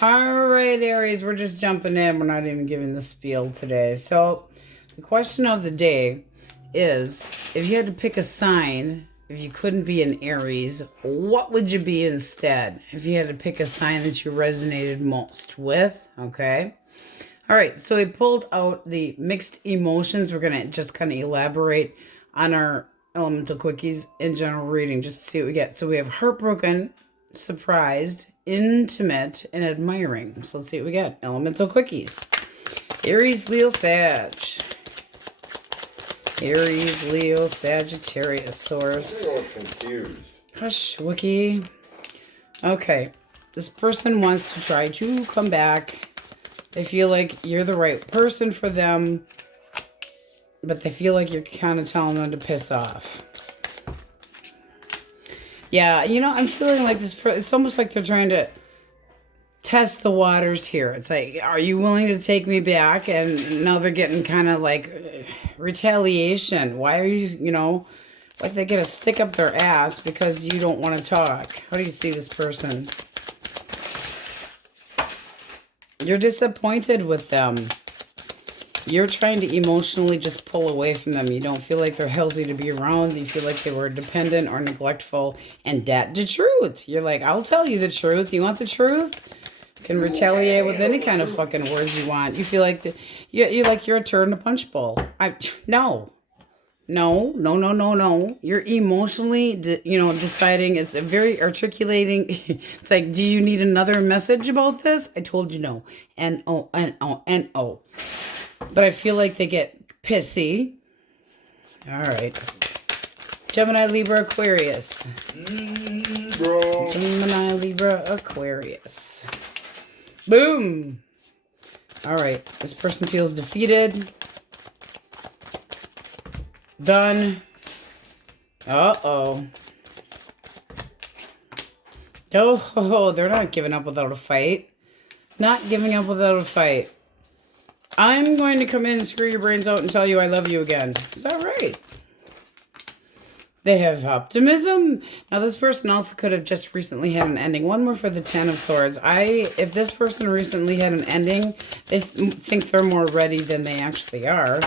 All right, Aries, we're just jumping in. We're not even giving the spiel today. So, the question of the day is, if you had to pick a sign, if you couldn't be an Aries, what would you be instead? If you had to pick a sign that you resonated most with, okay? All right, so we pulled out the mixed emotions. We're going to just kind of elaborate on our elemental quickies in general reading just to see what we get. So we have heartbroken, surprised, intimate, and admiring. So let's see what we get. Elemental quickies. Aries, Leo, Sag. Aries, Leo, Sagittarius, Source. I'm a little confused. Hush, Wiki. Okay, this person wants to try to come back. They feel like you're the right person for them, but they feel like you're kind of telling them to piss off. Yeah, you know, I'm feeling like this. It's almost like they're trying to test the waters here. It's like, are you willing to take me back? And now they're getting kind of like retaliation. Why are you, you know, like they get a stick up their ass because you don't want to talk. How do you see this person? You're disappointed with them. You're trying to emotionally just pull away from them. You don't feel like they're healthy to be around. You feel like they were dependent or neglectful. And that's the truth. You're like, I'll tell you the truth. You want the truth? You can retaliate with any kind of fucking words you want. You feel like you're like you're a turd in a punch bowl. No. You're emotionally, deciding. It's a very articulating. It's like, do you need another message about this? I told you no. N-O. But I feel like they get pissy. All right. Gemini, Libra, Aquarius. Bro. Gemini, Libra, Aquarius. Boom. All right. This person feels defeated. Done. Uh-oh. Oh, they're not giving up without a fight. Not giving up without a fight. I'm going to come in and screw your brains out and tell you I love you again. Is that right? They have optimism. Now, this person also could have just recently had an ending. One more for the Ten of Swords. If this person recently had an ending, they think they're more ready than they actually are.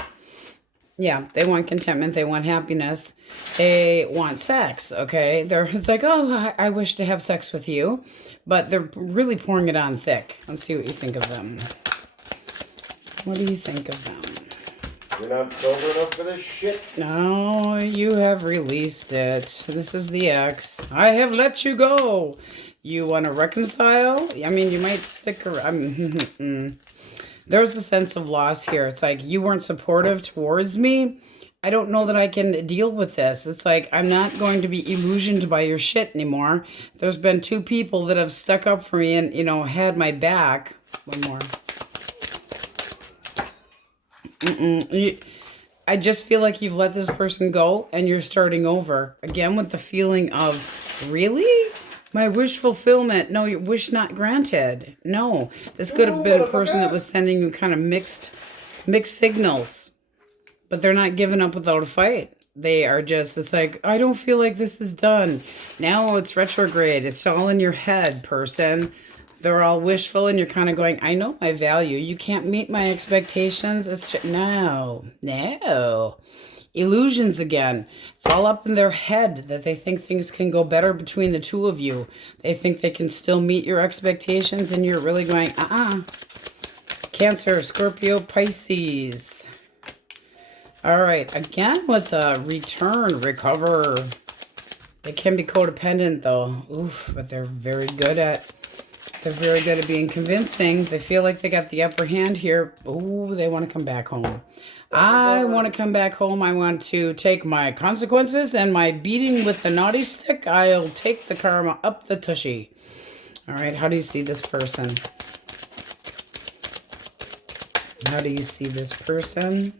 Yeah, they want contentment. They want happiness. They want sex, okay? It's like, oh, I wish to have sex with you. But they're really pouring it on thick. Let's see what you think of them. What do you think of them? You're not sober enough for this shit? No, you have released it. This is the X. I have let you go. You want to reconcile? I mean, you might stick around. There's a sense of loss here. It's like, you weren't supportive towards me. I don't know that I can deal with this. It's like, I'm not going to be illusioned by your shit anymore. There's been two people that have stuck up for me and, had my back. One more. I just feel like you've let this person go and you're starting over. Again, with the feeling of, really? My wish fulfillment. No, your wish not granted. No. This could have been a person that was sending you kind of mixed signals. But they're not giving up without a fight. They are just, it's like, I don't feel like this is done. Now it's retrograde. It's all in your head, person. They're all wishful and you're kind of going, I know my value. You can't meet my expectations. It's just, no. Illusions again. It's all up in their head that they think things can go better between the two of you. They think they can still meet your expectations and you're really going, Cancer, Scorpio, Pisces. All right. Again with the return, recover. They can be codependent though. Oof, but they're very good at being convincing. They feel like they got the upper hand here. Ooh, they want to come back home. I want to come back home. I want to take my consequences and my beating with the naughty stick. I'll take the karma up the tushy. All right, how do you see this person? How do you see this person?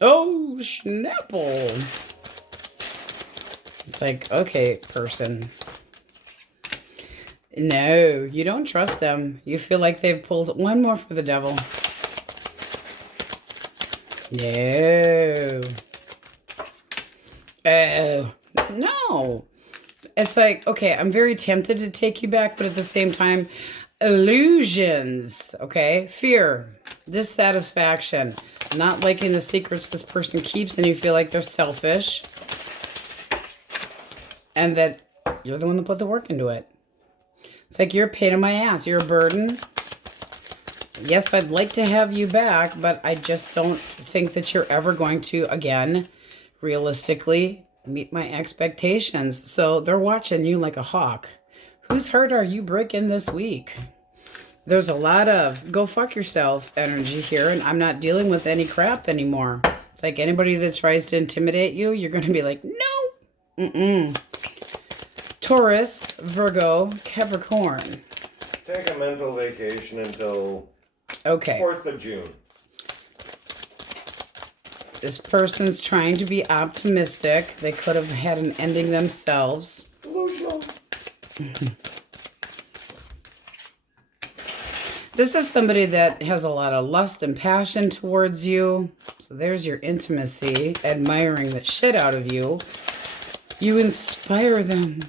Oh, Schnapple. It's like, okay, person. No, you don't trust them. You feel like they've pulled one more for the devil. No. Oh, no. It's like, okay, I'm very tempted to take you back, but at the same time, illusions. Okay. Fear, dissatisfaction, not liking the secrets this person keeps, and you feel like they're selfish. And that you're the one that put the work into it. It's like you're a pain in my ass. You're a burden. Yes, I'd like to have you back, but I just don't think that you're ever going to, again, realistically, meet my expectations. So they're watching you like a hawk. Whose heart are you breaking this week? There's a lot of go fuck yourself energy here, and I'm not dealing with any crap anymore. It's like anybody that tries to intimidate you, you're going to be like, no. Mm-mm. Taurus, Virgo, Capricorn. Take a mental vacation until Okay. 4th of June. This person's trying to be optimistic. They could have had an ending themselves. Delusional. This is somebody that has a lot of lust and passion towards you. So there's your intimacy, admiring the shit out of you. You inspire them.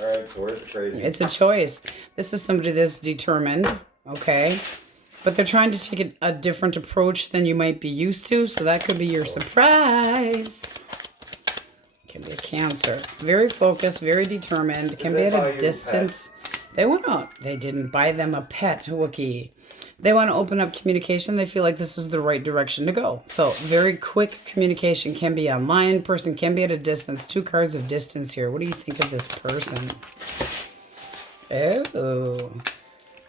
All right, so where's the crazy? It's a choice. This is somebody that's determined, okay? But they're trying to take a different approach than you might be used to, so that could be your surprise. Can be a Cancer. Very focused, very determined. Can be at a distance. They didn't buy them a pet, Wookiee. They want to open up communication. They feel like this is the right direction to go. So very quick communication, can be online. Person can be at a distance. 2 cards of distance here. What do you think of this person? Oh.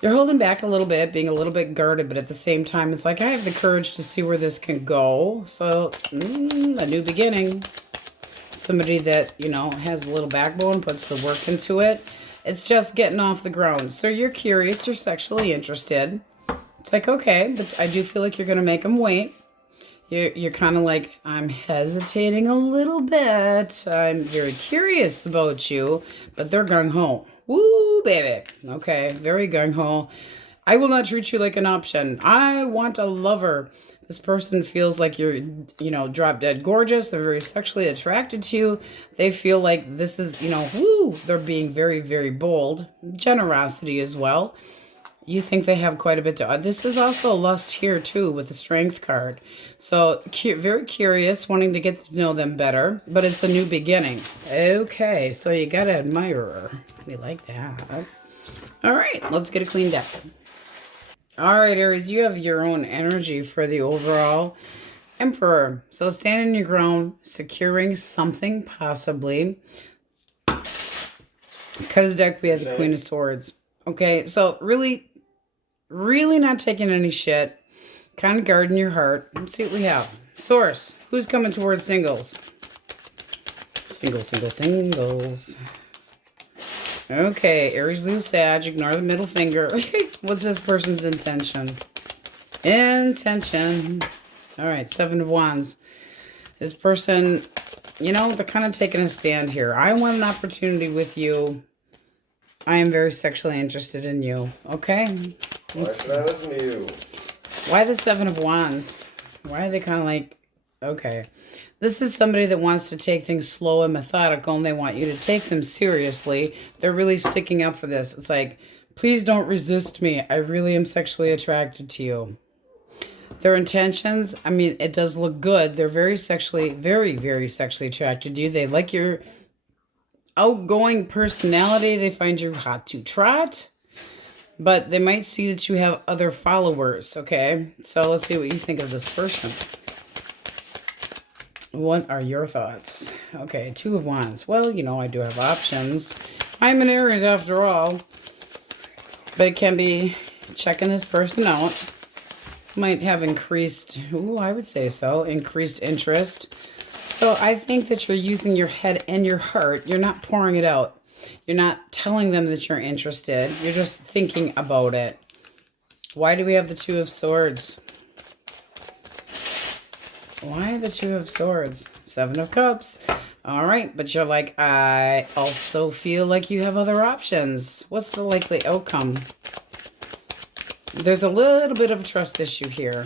You're holding back a little bit, being a little bit guarded, but at the same time, it's like, I have the courage to see where this can go. So, a new beginning. Somebody that, you know, has a little backbone, puts the work into it. It's just getting off the ground. So you're curious, you're sexually interested. It's like, okay, but I do feel like you're going to make them wait. You're kind of like, I'm hesitating a little bit. I'm very curious about you, but they're gung-ho. Woo, baby. Okay, very gung-ho. I will not treat you like an option. I want a lover. This person feels like you're, you know, drop dead gorgeous. They're very sexually attracted to you. They feel like this is, you know, woo, they're being very, very bold. Generosity as well. You think they have quite a bit to... This is also a lust here, too, with the Strength card. So, very curious, wanting to get to know them better. But it's a new beginning. Okay, so you got an admirer. We like that. All right, let's get it cleaned up. All right, Aries, you have your own energy for the overall Emperor. So, standing your ground, securing something, possibly. Cut of the deck, we have the Queen of Swords. Okay, so really not taking any shit. Kind of guarding your heart. Let's see what we have. Source. Who's coming towards singles? Singles. Okay, Aries, Leo, Sag. Ignore the middle finger. What's this person's intention? All right, 7 of Wands. This person, you know, they're kind of taking a stand here. I want an opportunity with you. I am very sexually interested in you. Okay? Why should I listen to you? Why the 7 of Wands? Why are they kind of like, okay. This is somebody that wants to take things slow and methodical, and they want you to take them seriously. They're really sticking up for this. It's like, please don't resist me. I really am sexually attracted to you. Their intentions, I mean, it does look good. They're very, very sexually attracted to you. They like your outgoing personality. They find you hot to trot. But they might see that you have other followers, okay? So let's see what you think of this person. What are your thoughts? Okay, 2 of Wands. Well, you know, I do have options. I'm an Aries after all. But it can be checking this person out. Might have increased, I would say so, increased interest. So I think that you're using your head and your heart. You're not pouring it out. You're not telling them that you're interested. You're just thinking about it. Why do we have the 2 of Swords? Why the 2 of Swords? 7 of Cups. All right, but you're like, I also feel like you have other options. What's the likely outcome? There's a little bit of a trust issue here.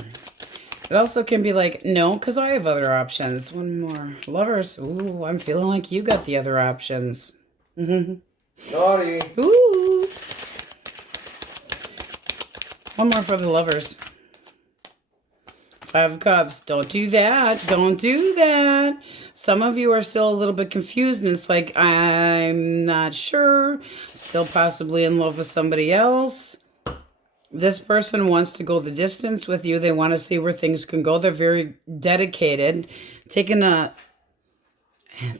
It also can be like, no, because I have other options. One more. Lovers. Ooh, I'm feeling like you got the other options. Naughty. Ooh. One more for the lovers. 5 of Cups. Don't do that. Don't do that. Some of you are still a little bit confused, and it's like, I'm not sure. Still possibly in love with somebody else. This person wants to go the distance with you. They want to see where things can go. They're very dedicated.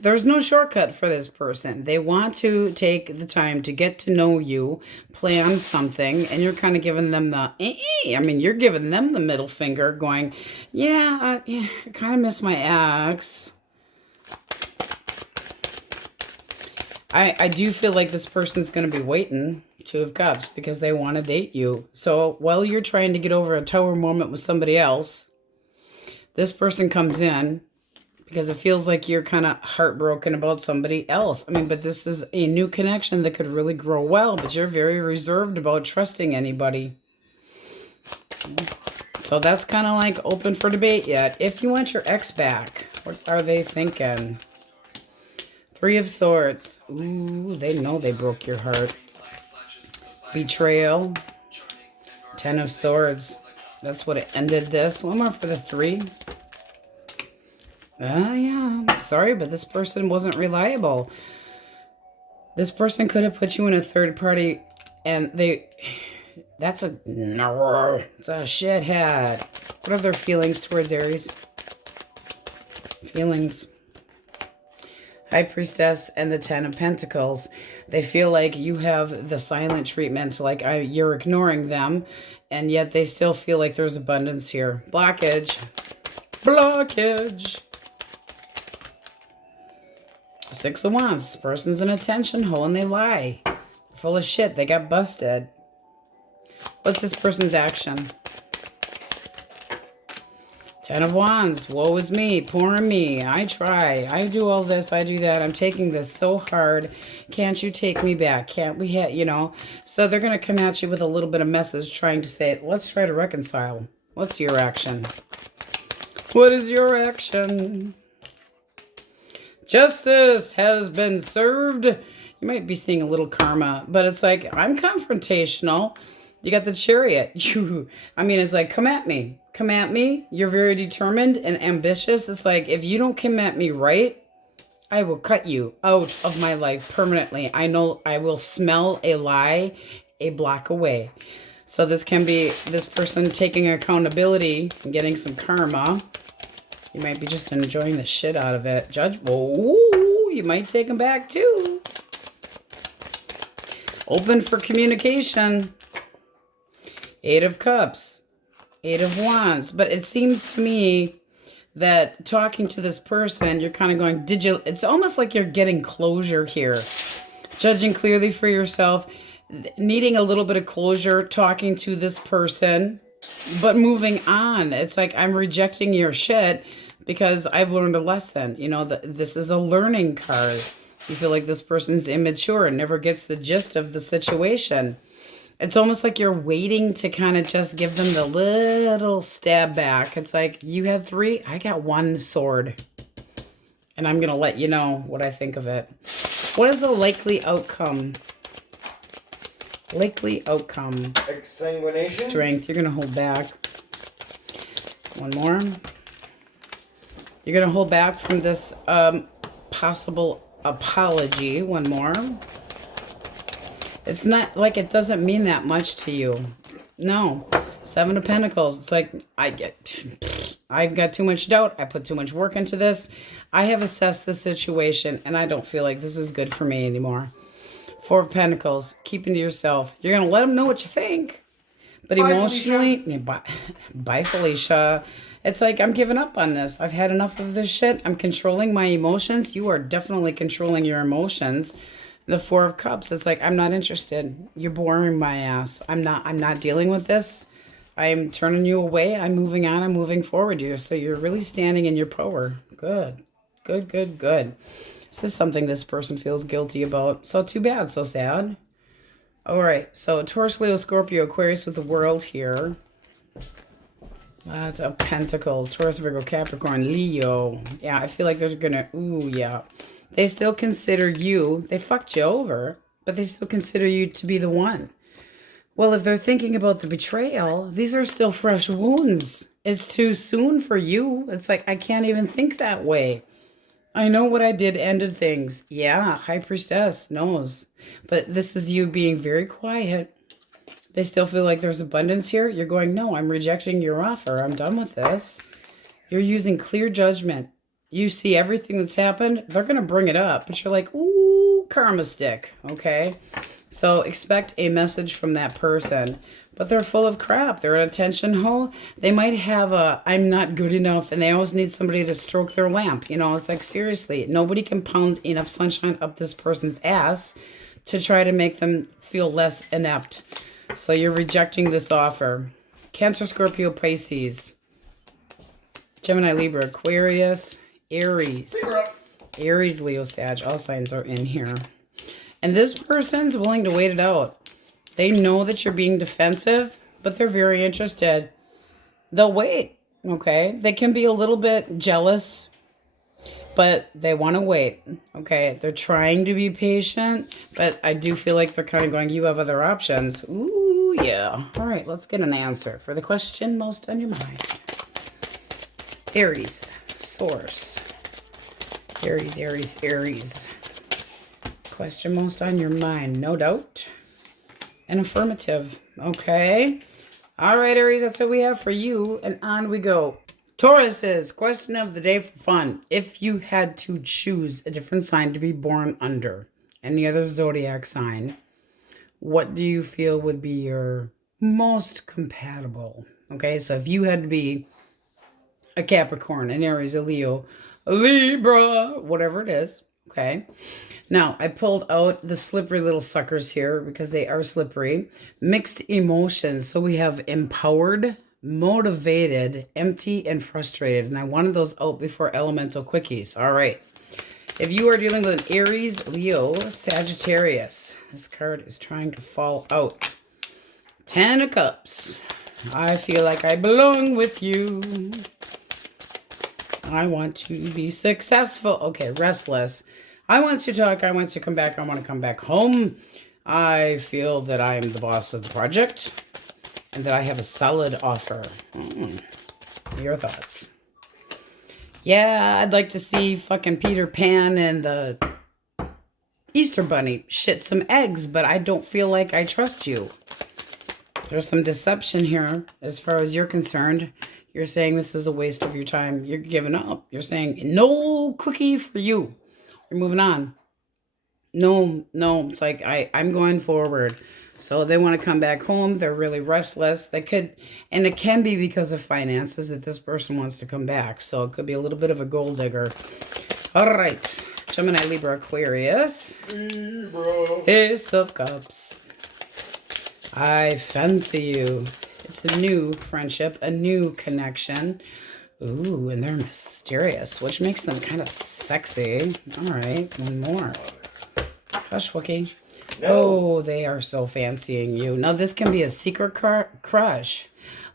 There's no shortcut for this person. They want to take the time to get to know you, plan something, and you're kind of giving them the, you're giving them the middle finger going, I kind of miss my ex. I do feel like this person's going to be waiting, 2 of Cups, because they want to date you. So while you're trying to get over a tower moment with somebody else, this person comes in because it feels like you're kind of heartbroken about somebody else. But this is a new connection that could really grow well, but you're very reserved about trusting anybody. So that's kind of like open for debate yet. If you want your ex back, what are they thinking? 3 of Swords. Ooh, they know they broke your heart. Betrayal. 10 of Swords. That's what it ended this. One more for the 3. Yeah. Sorry, but this person wasn't reliable. This person could have put you in a third party, and it's a shithead. What are their feelings towards Aries? Feelings. High Priestess and the 10 of Pentacles. They feel like you have the silent treatment, like you're ignoring them, and yet they still feel like there's abundance here. Blockage. Blockage. 6 of Wands. This person's an attention hole and they lie. Full of shit. They got busted. What's this person's action? 10 of Wands. Woe is me. Poor me. I try. I do all this. I do that. I'm taking this so hard. Can't you take me back? Can't we So they're going to come at you with a little bit of message trying to say, let's try to reconcile. What's your action? What is your action? Justice has been served. You might be seeing a little karma, but it's like, I'm confrontational. You got the Chariot. It's like, come at me. Come at me. You're very determined and ambitious. It's like, if you don't come at me right, I will cut you out of my life permanently. I know I will smell a lie a block away. So this can be this person taking accountability and getting some karma. You might be just enjoying the shit out of it. Judge. Oh, you might take them back too. Open for communication. 8 of Cups. 8 of Wands. But it seems to me that talking to this person, you're kind of going, it's almost like you're getting closure here. Judging clearly for yourself. Needing a little bit of closure, talking to this person, but moving on. It's like, I'm rejecting your shit because I've learned a lesson. This is a learning card. You feel like this person's immature and never gets the gist of the situation. It's almost like you're waiting to kind of just give them the little stab back. It's like, you had 3, I got 1 sword. And I'm going to let you know what I think of it. What is the likely outcome? Likely outcome. Exsanguination. Strength. You're going to hold back. One more. You're going to hold back from this possible apology. One more. It's not like it doesn't mean that much to you. No. 7 of Pentacles. It's like, I've got too much doubt. I put too much work into this. I have assessed the situation and I don't feel like this is good for me anymore. 4 of Pentacles. Keeping to yourself. You're going to let them know what you think. But emotionally, bye, Felicia. It's like, I'm giving up on this. I've had enough of this shit. I'm controlling my emotions. You are definitely controlling your emotions. The 4 of Cups. It's like, I'm not interested. You're boring my ass. I'm not dealing with this. I'm turning you away. I'm moving on. I'm moving forward here. So you're really standing in your power. Good. Good, good, good. This is something this person feels guilty about. So too bad. So sad. All right. So Taurus, Leo, Scorpio, Aquarius with the World here. Lots of Pentacles. Taurus, Virgo, Capricorn, Leo. Yeah, I feel like they're going to... Ooh, yeah. They still consider you... They fucked you over, but they still consider you to be the one. Well, if they're thinking about the betrayal, these are still fresh wounds. It's too soon for you. It's like, I can't even think that way. I know what I did ended things. Yeah, High Priestess knows. But this is you being very quiet. They still feel like there's abundance here. You're going, no, I'm rejecting your offer. I'm done with this. You're using clear judgment. You see everything that's happened. They're going to bring it up. But you're like, ooh, karma stick. Okay? So expect a message from that person. But they're full of crap. They're an attention hole. They might have a, I'm not good enough. And they always need somebody to stroke their lamp. You know, it's like, seriously. Nobody can pound enough sunshine up this person's ass to try to make them feel less inept. So you're rejecting this offer. Cancer, Scorpio, Pisces, Gemini, Libra, Aquarius, Aries. Libra. Aries, Leo, Sag. All signs are in here. And this person's willing to wait it out. They know that you're being defensive, but they're very interested. They'll wait, okay? They can be a little bit jealous, but they want to wait, okay? They're trying to be patient, but I do feel like they're kind of going, you have other options. Ooh, yeah. All right, let's get an answer for the question most on your mind. Aries, source. Aries, Aries, Aries. Question most on your mind, no doubt. An affirmative, okay? All right, Aries, that's what we have for you, and on we go. Tauruses, question of the day for fun. If you had to choose a different sign to be born under, any other zodiac sign, what do you feel would be your most compatible? Okay, so if you had to be a Capricorn, an Aries, a Leo, a Libra, whatever it is, okay? Now, I pulled out the slippery little suckers here because they are slippery. Mixed emotions. So we have empowered, motivated, empty, and frustrated. And I wanted those out before elemental quickies. All right. If you are dealing with an Aries, Leo, Sagittarius, this card is trying to fall out. 10 of Cups. I feel like I belong with you. I want to be successful. Okay, restless. I want to talk. I want to come back. I want to come back home. I feel that I am the boss of the project and that I have a solid offer. Your thoughts? Yeah, I'd like to see fucking Peter Pan and the Easter Bunny shit some eggs, but I don't feel like I trust you. There's some deception here as far as you're concerned. You're saying this is a waste of your time. You're giving up. You're saying no cookie for you. You're moving on. No, it's like I'm going forward. So they want to come back home. They're really restless. They could, and it can be because of finances that this person wants to come back. So it could be a little bit of a gold digger. All right. Gemini, Libra, Aquarius. Libra. Ace of Cups. I fancy you. It's a new friendship, a new connection. Ooh, and they're mysterious, which makes them kind of sexy. All right, one more. Hush, Wookie. No. Oh, they are so fancying you. Now, this can be a secret crush,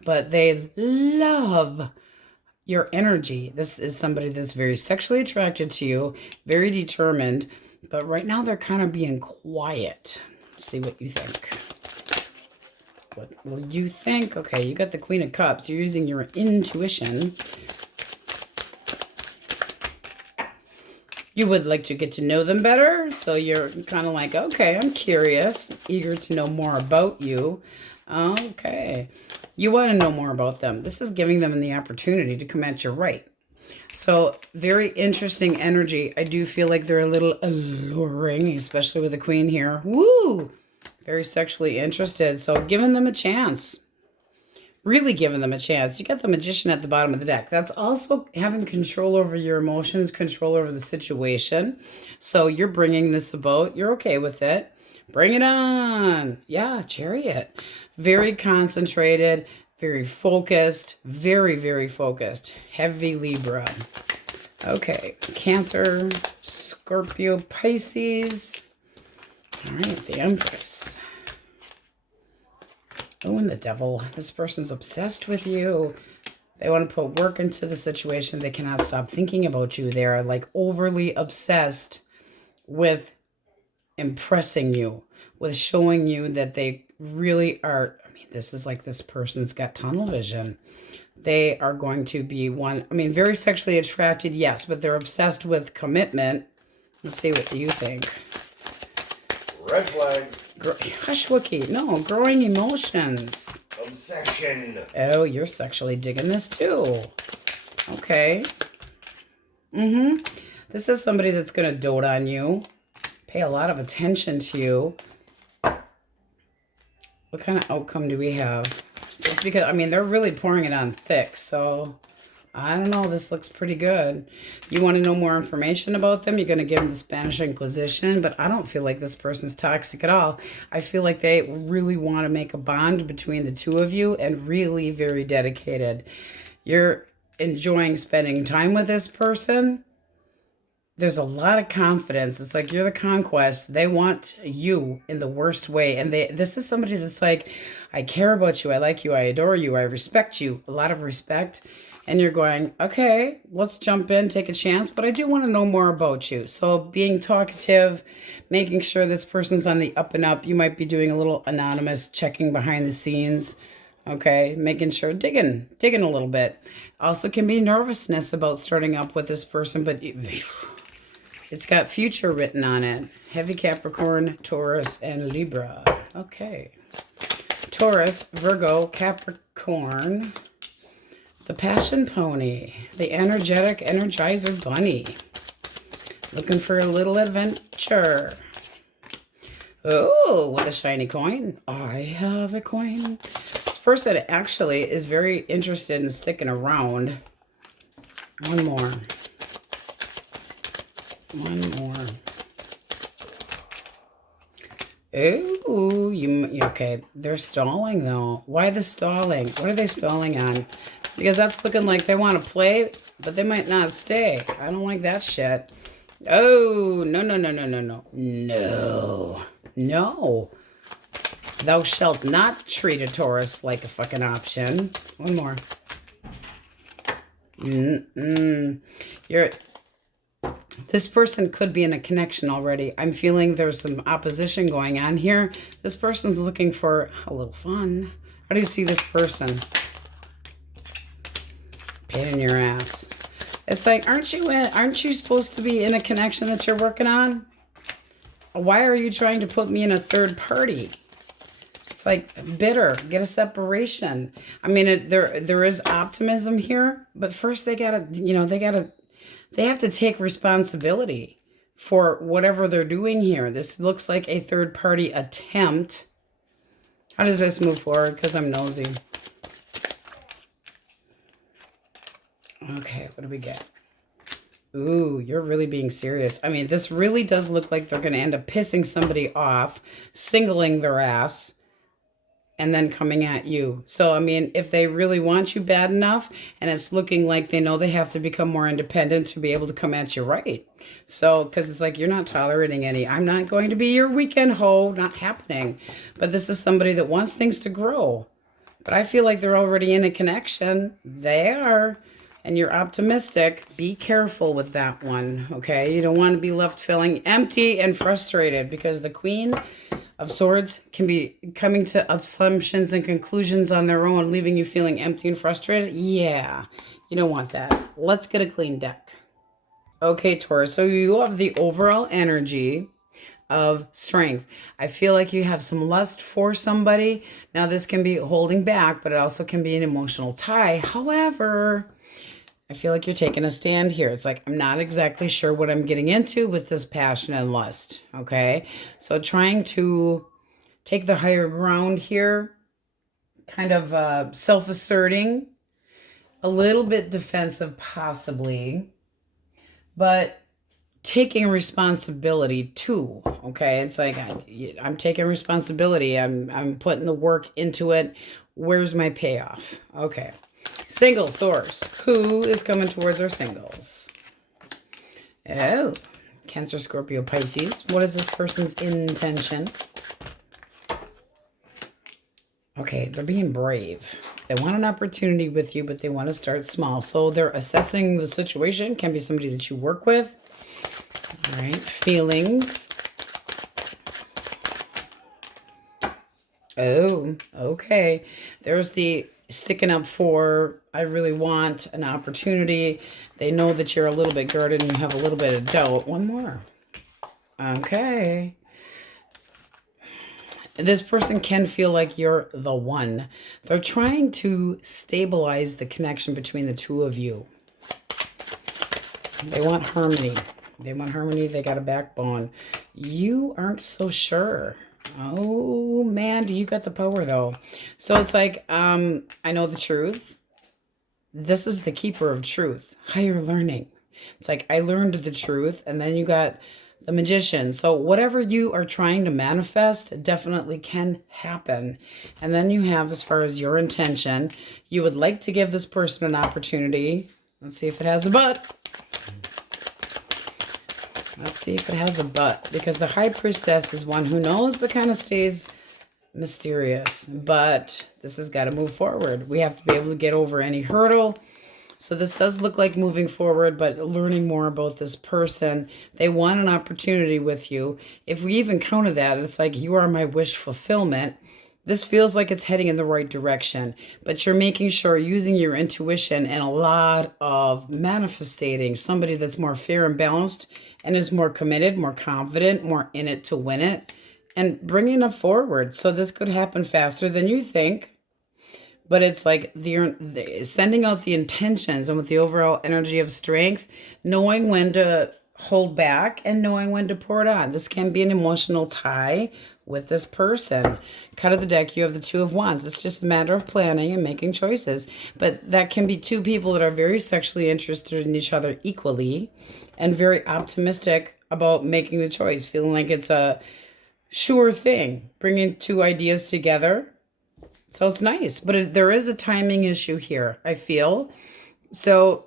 but they love your energy. This is somebody that's very sexually attracted to you, very determined, but right now they're kind of being quiet. Let's see what you think. What will you think? Okay, you got the Queen of Cups. You're using your intuition. You would like to get to know them better. So you're kind of like, okay, I'm curious, eager to know more about you. Okay. You want to know more about them. This is giving them the opportunity to come at you right. So very interesting energy. I do feel like they're a little alluring, especially with the Queen here. Woo! Very sexually interested. So giving them a chance. Really giving them a chance. You got the Magician at the bottom of the deck. That's also having control over your emotions, control over the situation. So you're bringing this about. You're okay with it. Bring it on. Yeah, Chariot. Very concentrated, very focused, very, very focused. Heavy Libra. Okay, Cancer, Scorpio, Pisces. All right, the Empress. Oh, and the Devil. This person's obsessed with you. They want to put work into the situation. They cannot stop thinking about you. They are like overly obsessed with impressing you, with showing you that they really are. I mean, this is like this person's got tunnel vision. They are going to be very sexually attracted, yes, but they're obsessed with commitment. Let's see what you think. Red flag. Hush, Wookie. No, growing emotions. Obsession. Oh, you're sexually digging this too. Okay. This is somebody that's going to dote on you. Pay a lot of attention to you. What kind of outcome do we have? Just because, I mean, they're really pouring it on thick, so I don't know. This looks pretty good. You want to know more information about them? You're going to give them the Spanish Inquisition, but I don't feel like this person's toxic at all. I feel like they really want to make a bond between the two of you and really very dedicated. You're enjoying spending time with this person. There's a lot of confidence. It's like you're the conquest. They want you in the worst way. And this is somebody that's like, I care about you. I like you. I adore you. I respect you. A lot of respect. And you're going, okay, let's jump in, take a chance. But I do want to know more about you. So being talkative, making sure this person's on the up and up. You might be doing a little anonymous checking behind the scenes. Okay, making sure, digging a little bit. Also can be nervousness about starting up with this person, but it's got future written on it. Heavy Capricorn, Taurus, and Libra. Okay. Taurus, Virgo, Capricorn. The Passion Pony. The Energetic Energizer Bunny. Looking for a little adventure. Oh, with a shiny coin. I have a coin. This person actually is very interested in sticking around. One more. Oh, okay. They're stalling though. Why the stalling? What are they stalling on? Because that's looking like they want to play, but they might not stay. I don't like that shit. Oh, no. No. Thou shalt not treat a Taurus like a fucking option. One more. This person could be in a connection already. I'm feeling there's some opposition going on here. This person's looking for a little fun. How do you see this person? Pain in your ass. It's like, aren't you supposed to be in a connection that you're working on? Why are you trying to put me in a third party? It's like bitter. Get a separation. I mean, there is optimism here, but first they have to take responsibility for whatever they're doing here. This looks like a third party attempt. How does this move forward? Because I'm nosy. Okay, what do we get? Ooh, you're really being serious. I mean, this really does look like they're going to end up pissing somebody off, singling their ass, and then coming at you. So, I mean, if they really want you bad enough, and it's looking like they know they have to become more independent to be able to come at you right. So, because it's like, you're not tolerating any, I'm not going to be your weekend hoe, not happening. But this is somebody that wants things to grow. But I feel like they're already in a connection. They are. And you're optimistic. Be careful with that one, okay? You don't want to be left feeling empty and frustrated, because the Queen of Swords can be coming to assumptions and conclusions on their own, leaving you feeling empty and frustrated. Yeah, you don't want that. Let's get a clean deck. Okay, Taurus, so you have the overall energy of strength. I feel like you have some lust for somebody. Now, this can be holding back, but it also can be an emotional tie. However, I feel like you're taking a stand here. It's like, I'm not exactly sure what I'm getting into with this passion and lust, okay? So trying to take the higher ground here, kind of self-asserting, a little bit defensive possibly, but taking responsibility too, okay? It's like, I'm taking responsibility. I'm putting the work into it. Where's my payoff? Okay. Single source. Who is coming towards our singles? Oh, Cancer, Scorpio, Pisces. What is this person's intention? Okay, they're being brave. They want an opportunity with you, but they want to start small. So they're assessing the situation. Can be somebody that you work with. All right, feelings. Oh, okay. There's the sticking up for, I really want an opportunity. They know that you're a little bit guarded and you have a little bit of doubt. One more. Okay. This person can feel like you're the one. They're trying to stabilize the connection between the two of you. They want harmony. They want harmony. They got a backbone. You aren't so sure. Oh, man, do you got the power, though? So it's like, I know the truth. This is the keeper of truth. Higher learning. It's like, I learned the truth, and then you got the magician. So whatever you are trying to manifest definitely can happen. And then you have, as far as your intention, you would like to give this person an opportunity. Let's see if it has a butt. Let's see if it has a butt, because the High Priestess is one who knows but kind of stays mysterious. But this has got to move forward. We have to be able to get over any hurdle. So this does look like moving forward, but learning more about this person. They want an opportunity with you. If we even counter that, it's like, you are my wish fulfillment. This feels like it's heading in the right direction, but you're making sure, using your intuition and a lot of manifesting, somebody that's more fair and balanced and is more committed, more confident, more in it to win it, and bringing it forward. So this could happen faster than you think, but it's like the sending out the intentions, and with the overall energy of strength, knowing when to hold back and knowing when to pour it on. This can be an emotional tie with this person. Cut of the deck, you have the Two of Wands. It's just a matter of planning and making choices. But that can be two people that are very sexually interested in each other equally and very optimistic about making the choice, feeling like it's a sure thing, bringing two ideas together. So it's nice, but there is a timing issue here, I feel. So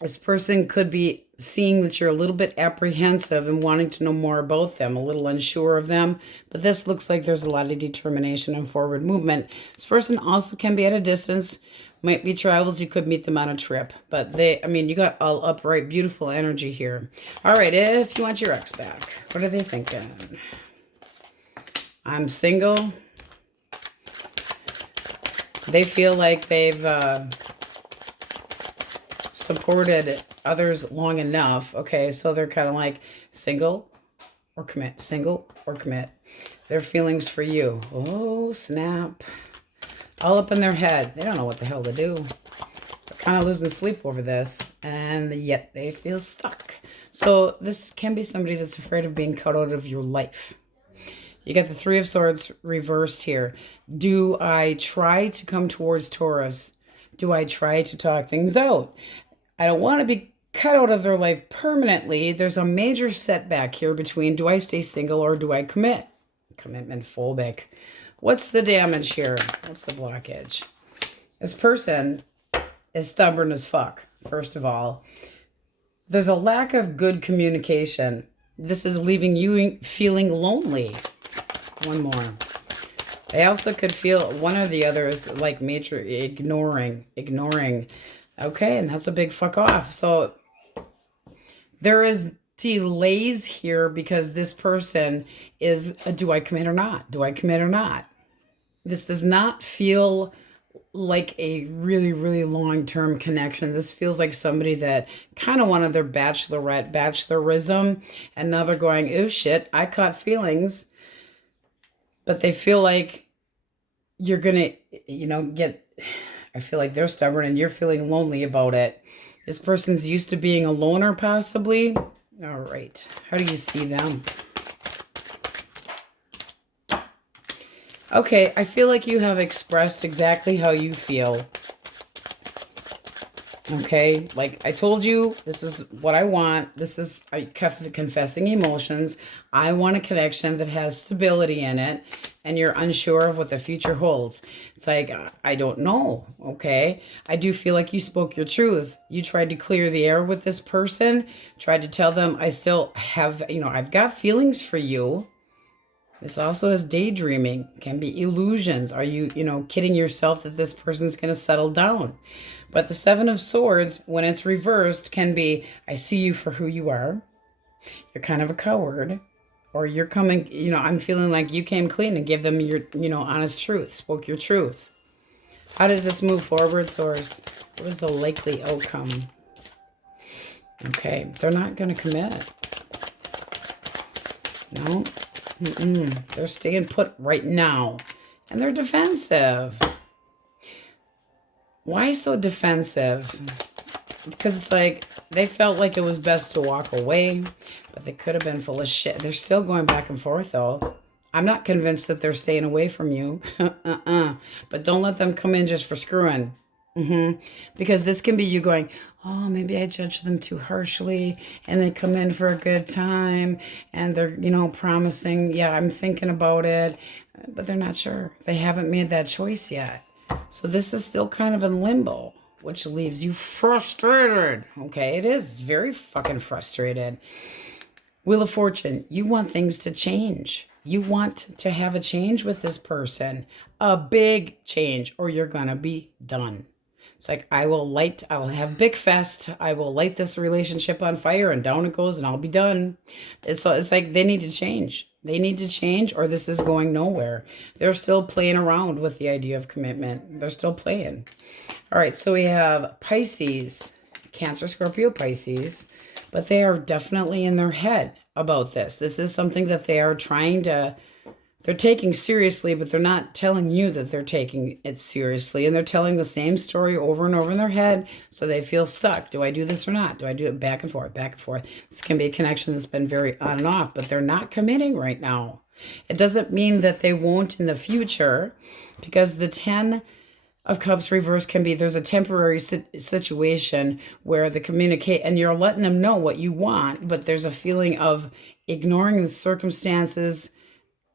this person could be seeing that you're a little bit apprehensive and wanting to know more about them, a little unsure of them. But this looks like there's a lot of determination and forward movement. This person also can be at a distance, might be travels. You could meet them on a trip. But you got all upright, beautiful energy here. All right, if you want your ex back, what are they thinking? I'm single. They feel like they've supported others long enough. Okay, so they're kind of like single or commit, single or commit. Their feelings for you. Oh, snap. All up in their head. They don't know what the hell to do. They're kind of losing sleep over this, and yet they feel stuck. So this can be somebody that's afraid of being cut out of your life. You got the Three of Swords reversed here. Do I try to come towards Taurus? Do I try to talk things out? I don't want to be cut out of their life permanently. There's a major setback here between, do I stay single or do I commit? Commitment phobic. What's the damage here? What's the blockage? This person is stubborn as fuck, first of all. There's a lack of good communication. This is leaving you feeling lonely. One more. They also could feel one or the other is like major ignoring. Okay, and that's a big fuck off. So there is delays here because this person is, do I commit or not? Do I commit or not? This does not feel like a really, really long-term connection. This feels like somebody that kind of wanted their bachelorism, and now they're going, oh shit, I caught feelings. But they feel like you're going to, I feel like they're stubborn and you're feeling lonely about it. This person's used to being a loner, possibly. All right. How do you see them? Okay, I feel like you have expressed exactly how you feel. Okay, like I told you, this is what I want. This is confessing emotions. I want a connection that has stability in it, and you're unsure of what the future holds. It's like, I don't know, okay? I do feel like you spoke your truth. You tried to clear the air with this person, tried to tell them, I still have, I've got feelings for you. This also is daydreaming, can be illusions. Are you, kidding yourself that this person's going to settle down? But the Seven of Swords, when it's reversed, can be, I see you for who you are. You're kind of a coward. Or you're coming, I'm feeling like you came clean and gave them your, honest truth, spoke your truth. How does this move forward, Source? What is the likely outcome? Okay, they're not going to commit. No. They're staying put right now. And they're defensive. Why so defensive? Because it's like they felt like it was best to walk away, but they could have been full of shit. They're still going back and forth, though. I'm not convinced that they're staying away from you. But don't let them come in just for screwing. Because this can be you going, oh, maybe I judged them too harshly, and they come in for a good time, and they're, promising, yeah, I'm thinking about it, but they're not sure. They haven't made that choice yet. So this is still kind of in limbo, which leaves you frustrated. Okay, it is. It's very fucking frustrated. Wheel of Fortune, you want things to change. You want to have a change with this person, a big change, or you're going to be done. It's like, I'll have big fest. I will light this relationship on fire, and down it goes, and I'll be done. So it's like they need to change. They need to change, or this is going nowhere. They're still playing around with the idea of commitment. They're still playing. All right, so we have Pisces, Cancer, Scorpio, Pisces, but they are definitely in their head about this. This is something that they are they're taking seriously, but they're not telling you that they're taking it seriously. And they're telling the same story over and over in their head, so they feel stuck. Do I do this or not? Do I do it back and forth, back and forth? This can be a connection that's been very on and off, but they're not committing right now. It doesn't mean that they won't in the future, because the 10 of Cups reverse can be, there's a temporary situation where the communicate, and you're letting them know what you want, but there's a feeling of ignoring the circumstances,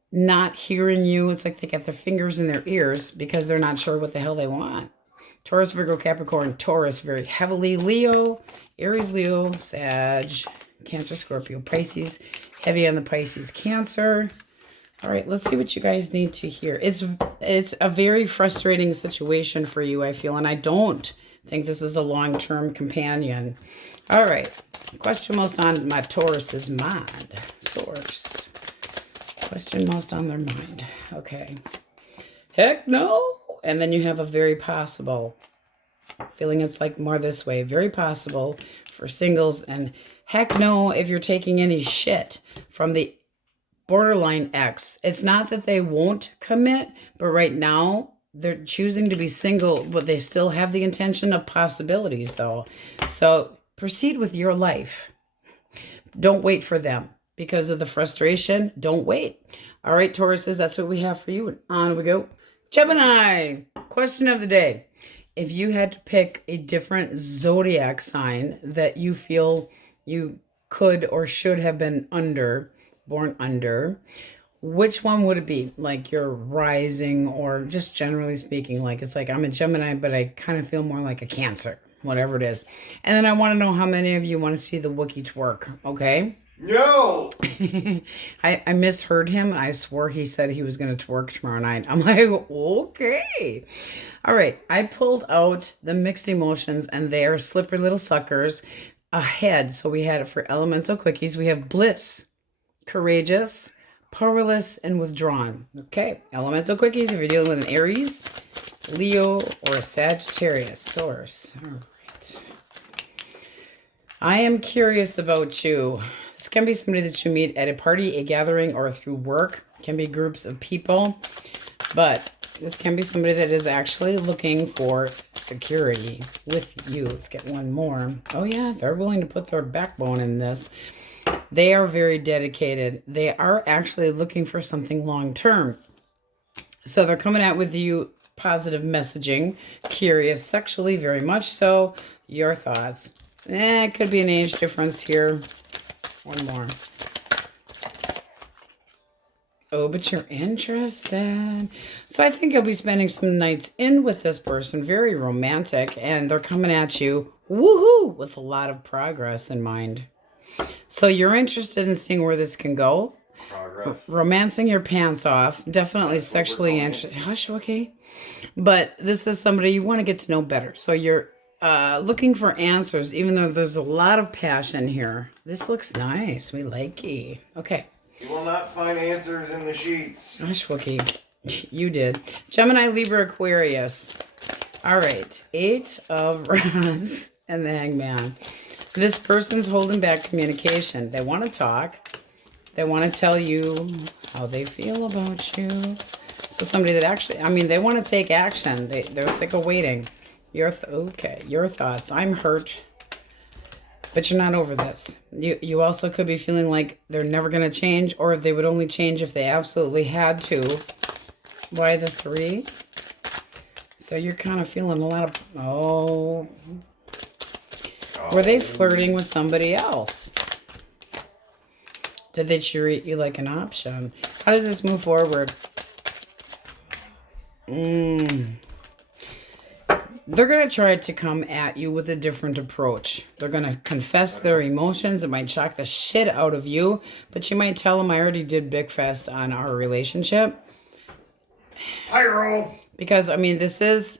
not hearing you. It's like they got their fingers in their ears because they're not sure what the hell they want. Taurus, Virgo, Capricorn, Taurus very heavily. Leo, Aries, Leo, Sag, Cancer, Scorpio, Pisces, heavy on the Pisces, Cancer. All right, let's see what you guys need to hear. It's a very frustrating situation for you, I feel, and I don't think this is a long-term companion. All right, question most on my Taurus's mind. Source. Question most on their mind. Okay. Heck no. And then you have a very possible. Feeling it's like more this way. Very possible for singles. And heck no if you're taking any shit from the borderline ex. It's not that they won't commit, but right now they're choosing to be single, but they still have the intention of possibilities though. So proceed with your life. Don't wait for them. Because of the frustration, don't wait. All right, Tauruses, that's what we have for you. And on we go. Gemini, question of the day. If you had to pick a different zodiac sign that you feel you could or should have been born under, which one would it be? Like your rising, or just generally speaking, like it's like I'm a Gemini, but I kind of feel more like a Cancer, whatever it is. And then I want to know how many of you want to see the Wookiee twerk, okay? No! I misheard him. I swore he said he was going to twerk tomorrow night. I'm like, okay. All right. I pulled out the mixed emotions, and they are slippery little suckers ahead. So we had it for elemental quickies. We have bliss, courageous, powerless, and withdrawn. Okay. Elemental quickies if you're dealing with an Aries, Leo, or a Sagittarius. Source. All right. I am curious about you. This can be somebody that you meet at a party, a gathering, or through work. It can be groups of people. But this can be somebody that is actually looking for security with you. Let's get one more. Oh, yeah, they're willing to put their backbone in this. They are very dedicated. They are actually looking for something long-term. So they're coming out with you positive messaging. Curious sexually, very much so. Your thoughts? It could be an age difference here. One more. Oh, but you're interested. So I think you'll be spending some nights in with this person. Very romantic. And they're coming at you, woohoo, with a lot of progress in mind. So you're interested in seeing where this can go. Progress. Romancing your pants off. Definitely sexually interested. Hush, okay. But this is somebody you want to get to know better. So you're looking for answers, even though there's a lot of passion here. This looks nice. We like it. Okay. You will not find answers in the sheets. Gosh, Wookie. You did. Gemini, Libra, Aquarius. All right. 8 of Rods and the Hangman. This person's holding back communication. They want to talk. They want to tell you how they feel about you. So somebody that actually, I mean, they want to take action. They're sick of waiting. Okay, your thoughts. I'm hurt. But you're not over this. You also could be feeling like they're never going to change, or they would only change if they absolutely had to. Why the 3? So you're kind of feeling a lot of... Were they flirting with somebody else? Did they treat you like an option? How does this move forward? They're going to try to come at you with a different approach. They're going to confess their emotions. It might shock the shit out of you. But you might tell them, I already did big fast on our relationship. Pyro! Because, I mean, this is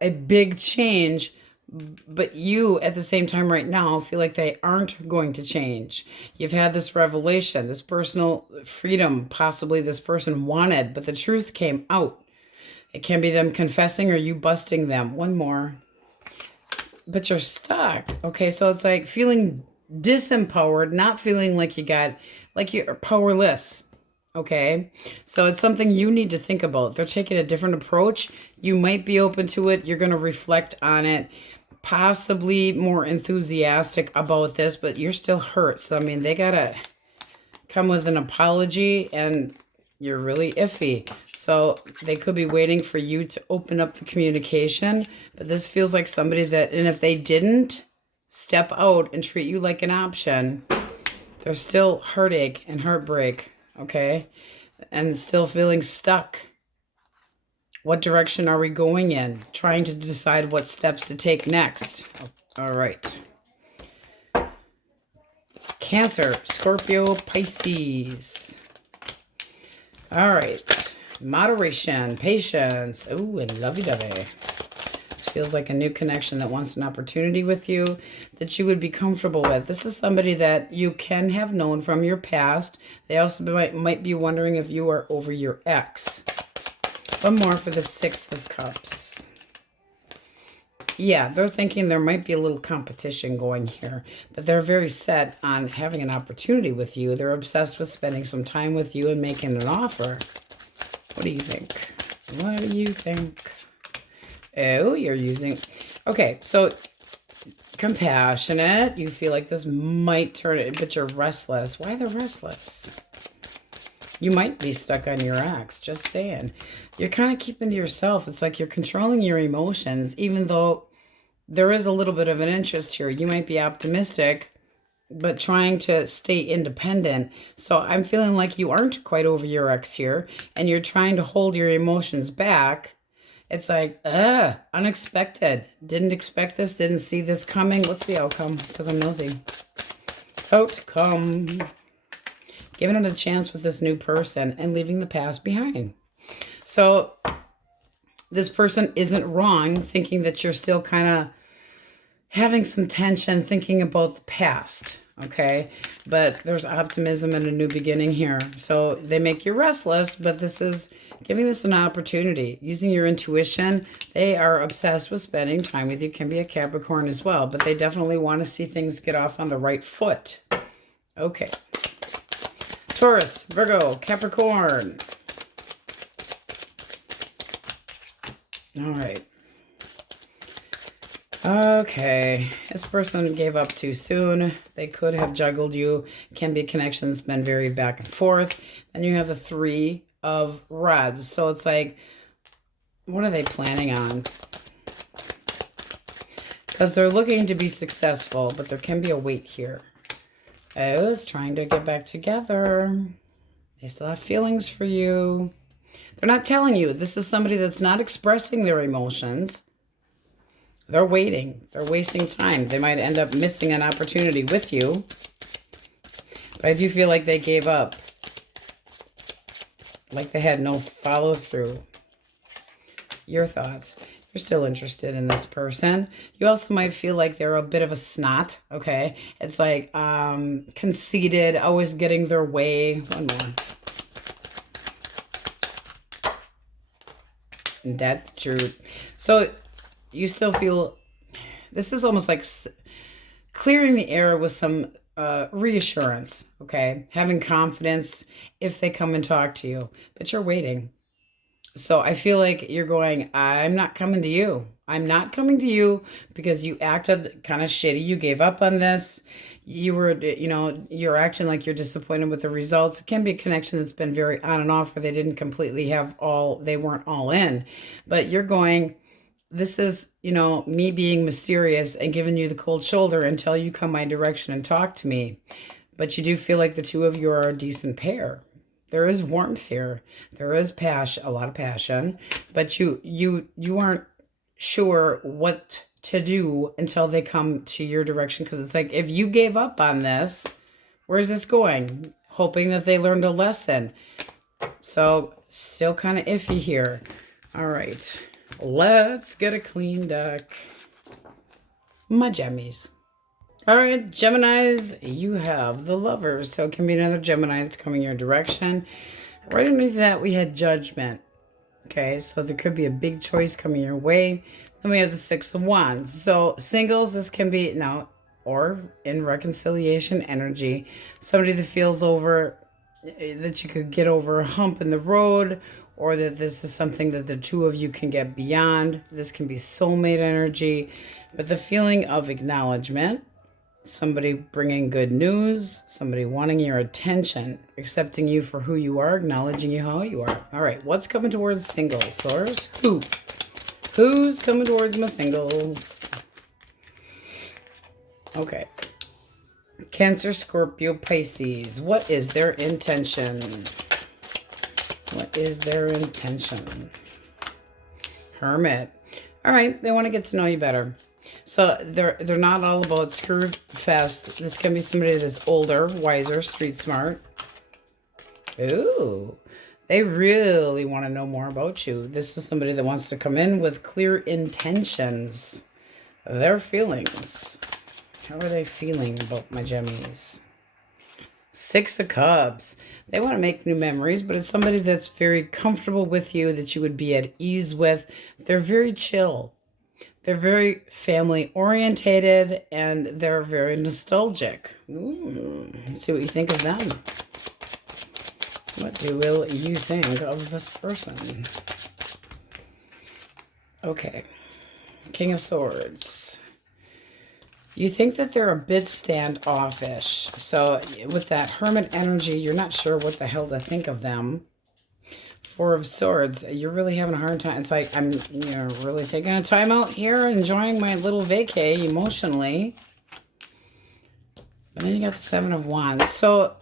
a big change. But you, at the same time right now, feel like they aren't going to change. You've had this revelation, this personal freedom, possibly this person wanted. But the truth came out. It can be them confessing or you busting them. One more. But you're stuck. Okay, so it's like feeling disempowered, not feeling like you're powerless. Okay, so it's something you need to think about. They're taking a different approach. You might be open to it. You're going to reflect on it. Possibly more enthusiastic about this, but you're still hurt. So, I mean, they got to come with an apology and... You're really iffy. So they could be waiting for you to open up the communication. But this feels like somebody that, and if they didn't step out and treat you like an option, there's still heartache and heartbreak, okay? And still feeling stuck. What direction are we going in? Trying to decide what steps to take next. All right. Cancer, Scorpio, Pisces. All right. Moderation, patience. Ooh, and lovey-dovey. This feels like a new connection that wants an opportunity with you that you would be comfortable with. This is somebody that you can have known from your past. They also might be wondering if you are over your ex. One more for the 6 of Cups. Yeah, they're thinking there might be a little competition going here, but they're very set on having an opportunity with you. They're obsessed with spending some time with you and making an offer. What do you think? What do you think? Oh, you're using... Okay, so compassionate. You feel like this might turn it, but you're restless. Why the restless? You might be stuck on your ex, just saying. You're kind of keeping to yourself. It's like you're controlling your emotions, even though there is a little bit of an interest here. You might be optimistic, but trying to stay independent. So I'm feeling like you aren't quite over your ex here, and you're trying to hold your emotions back. It's like, unexpected. Didn't expect this, didn't see this coming. What's the outcome? Because I'm nosy. Outcome. Giving it a chance with this new person and leaving the past behind. So this person isn't wrong thinking that you're still kind of having some tension, thinking about the past, okay? But there's optimism and a new beginning here. So they make you restless, but this is giving this an opportunity. Using your intuition, they are obsessed with spending time with you. Can be a Capricorn as well, but they definitely want to see things get off on the right foot. Okay. Taurus, Virgo, Capricorn. All right. Okay. This person gave up too soon. They could have juggled you. Can be connections been very back and forth. Then you have the 3 of Rods. So it's like, what are they planning on? Because they're looking to be successful, but there can be a wait here. Oh, it's trying to get back together. They still have feelings for you. They're not telling you. This is somebody that's not expressing their emotions. They're waiting. They're wasting time. They might end up missing an opportunity with you. But I do feel like they gave up. Like they had no follow through. Your thoughts. you're still interested in this person. You also might feel like they're a bit of a snot, okay? It's like conceited, always getting their way. One more. And that's the truth. So you still feel, this is almost like clearing the air with some reassurance, okay? Having confidence if they come and talk to you, but you're waiting. So I feel like you're going, I'm not coming to you. I'm not coming to you because you acted kind of shitty. You gave up on this. You were, you're acting like you're disappointed with the results. It can be a connection that's been very on and off where they didn't completely they weren't all in. But you're going, this is, me being mysterious and giving you the cold shoulder until you come my direction and talk to me. But you do feel like the two of you are a decent pair. There is warmth here. There is passion, a lot of passion, but you aren't sure what to do until they come to your direction. Because it's like, if you gave up on this, where's this going? Hoping that they learned a lesson. So still kind of iffy here. All right, let's get a clean deck. My Gemmies. All right, Geminis, you have the Lovers. So it can be another Gemini that's coming your direction. Right underneath that, we had Judgment. Okay, so there could be a big choice coming your way. Then we have the Six of Wands. So singles, this can be now, or in reconciliation energy, somebody that feels that you could get over a hump in the road, or that this is something that the two of you can get beyond. This can be soulmate energy, but the feeling of acknowledgement, somebody bringing good news, somebody wanting your attention, accepting you for who you are, acknowledging you how you are. All right, what's coming towards singles, Source? Who's coming towards my singles? Okay. Cancer, Scorpio, Pisces. What is their intention? What is their intention? Hermit. All right, they want to get to know you better. So they're not all about screw fest. This can be somebody that's older, wiser, street smart. Ooh, they really want to know more about you. This is somebody that wants to come in with clear intentions. Their feelings. How are they feeling about my Gemmies? Six of Cups. They want to make new memories, but it's somebody that's very comfortable with you, that you would be at ease with. They're very chill. They're very family orientated, and they're very nostalgic. Ooh, let's see what you think of them. What will you think of this person? Okay. King of Swords. You think that they're a bit standoffish. So with that Hermit energy, you're not sure what the hell to think of them. Four of Swords, you're really having a hard time. It's like, I'm really taking a time out here, enjoying my little vacay emotionally. But then you got the Seven of Wands. So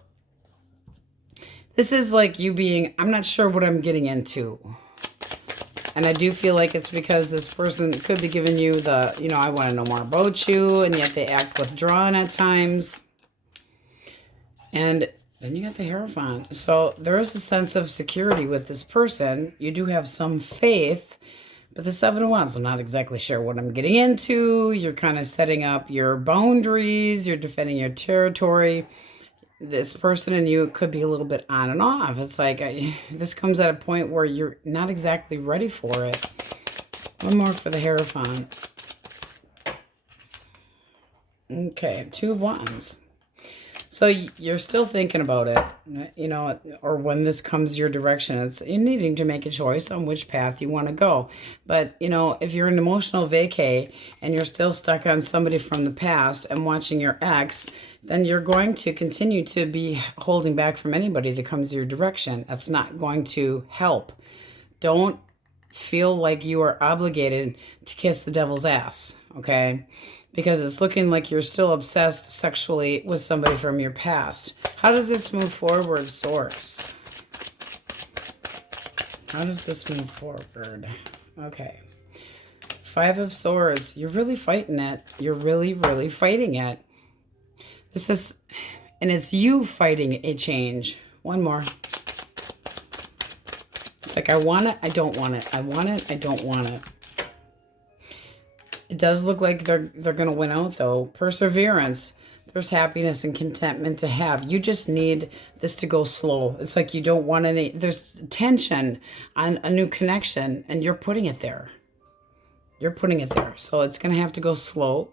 this is like you being, I'm not sure what I'm getting into. And I do feel like it's because this person could be giving you the, I want to know more about you, and yet they act withdrawn at times. And then you got the Hierophant. So there is a sense of security with this person. You do have some faith, but the Seven of Wands, I'm not exactly sure what I'm getting into. You're kind of setting up your boundaries. You're defending your territory. This person and you could be a little bit on and off. It's like this comes at a point where you're not exactly ready for it. One more for the Hierophant. Okay, Two of Wands. So you're still thinking about it, or when this comes your direction, it's you're needing to make a choice on which path you want to go. But, if you're an emotional vacay and you're still stuck on somebody from the past and watching your ex, then you're going to continue to be holding back from anybody that comes your direction. That's not going to help. Don't feel like you are obligated to kiss the devil's ass, okay? Because it's looking like you're still obsessed sexually with somebody from your past. How does this move forward, Source? How does this move forward? Okay. Five of Swords. You're really fighting it. You're really, really fighting it. This is, and it's you fighting a change. One more. It's like, I want it, I don't want it. I want it, I don't want it. It does look like they're going to win out, though. Perseverance. There's happiness and contentment to have. You just need this to go slow. It's like you don't want any... There's tension on a new connection, and you're putting it there. You're putting it there. So it's going to have to go slow.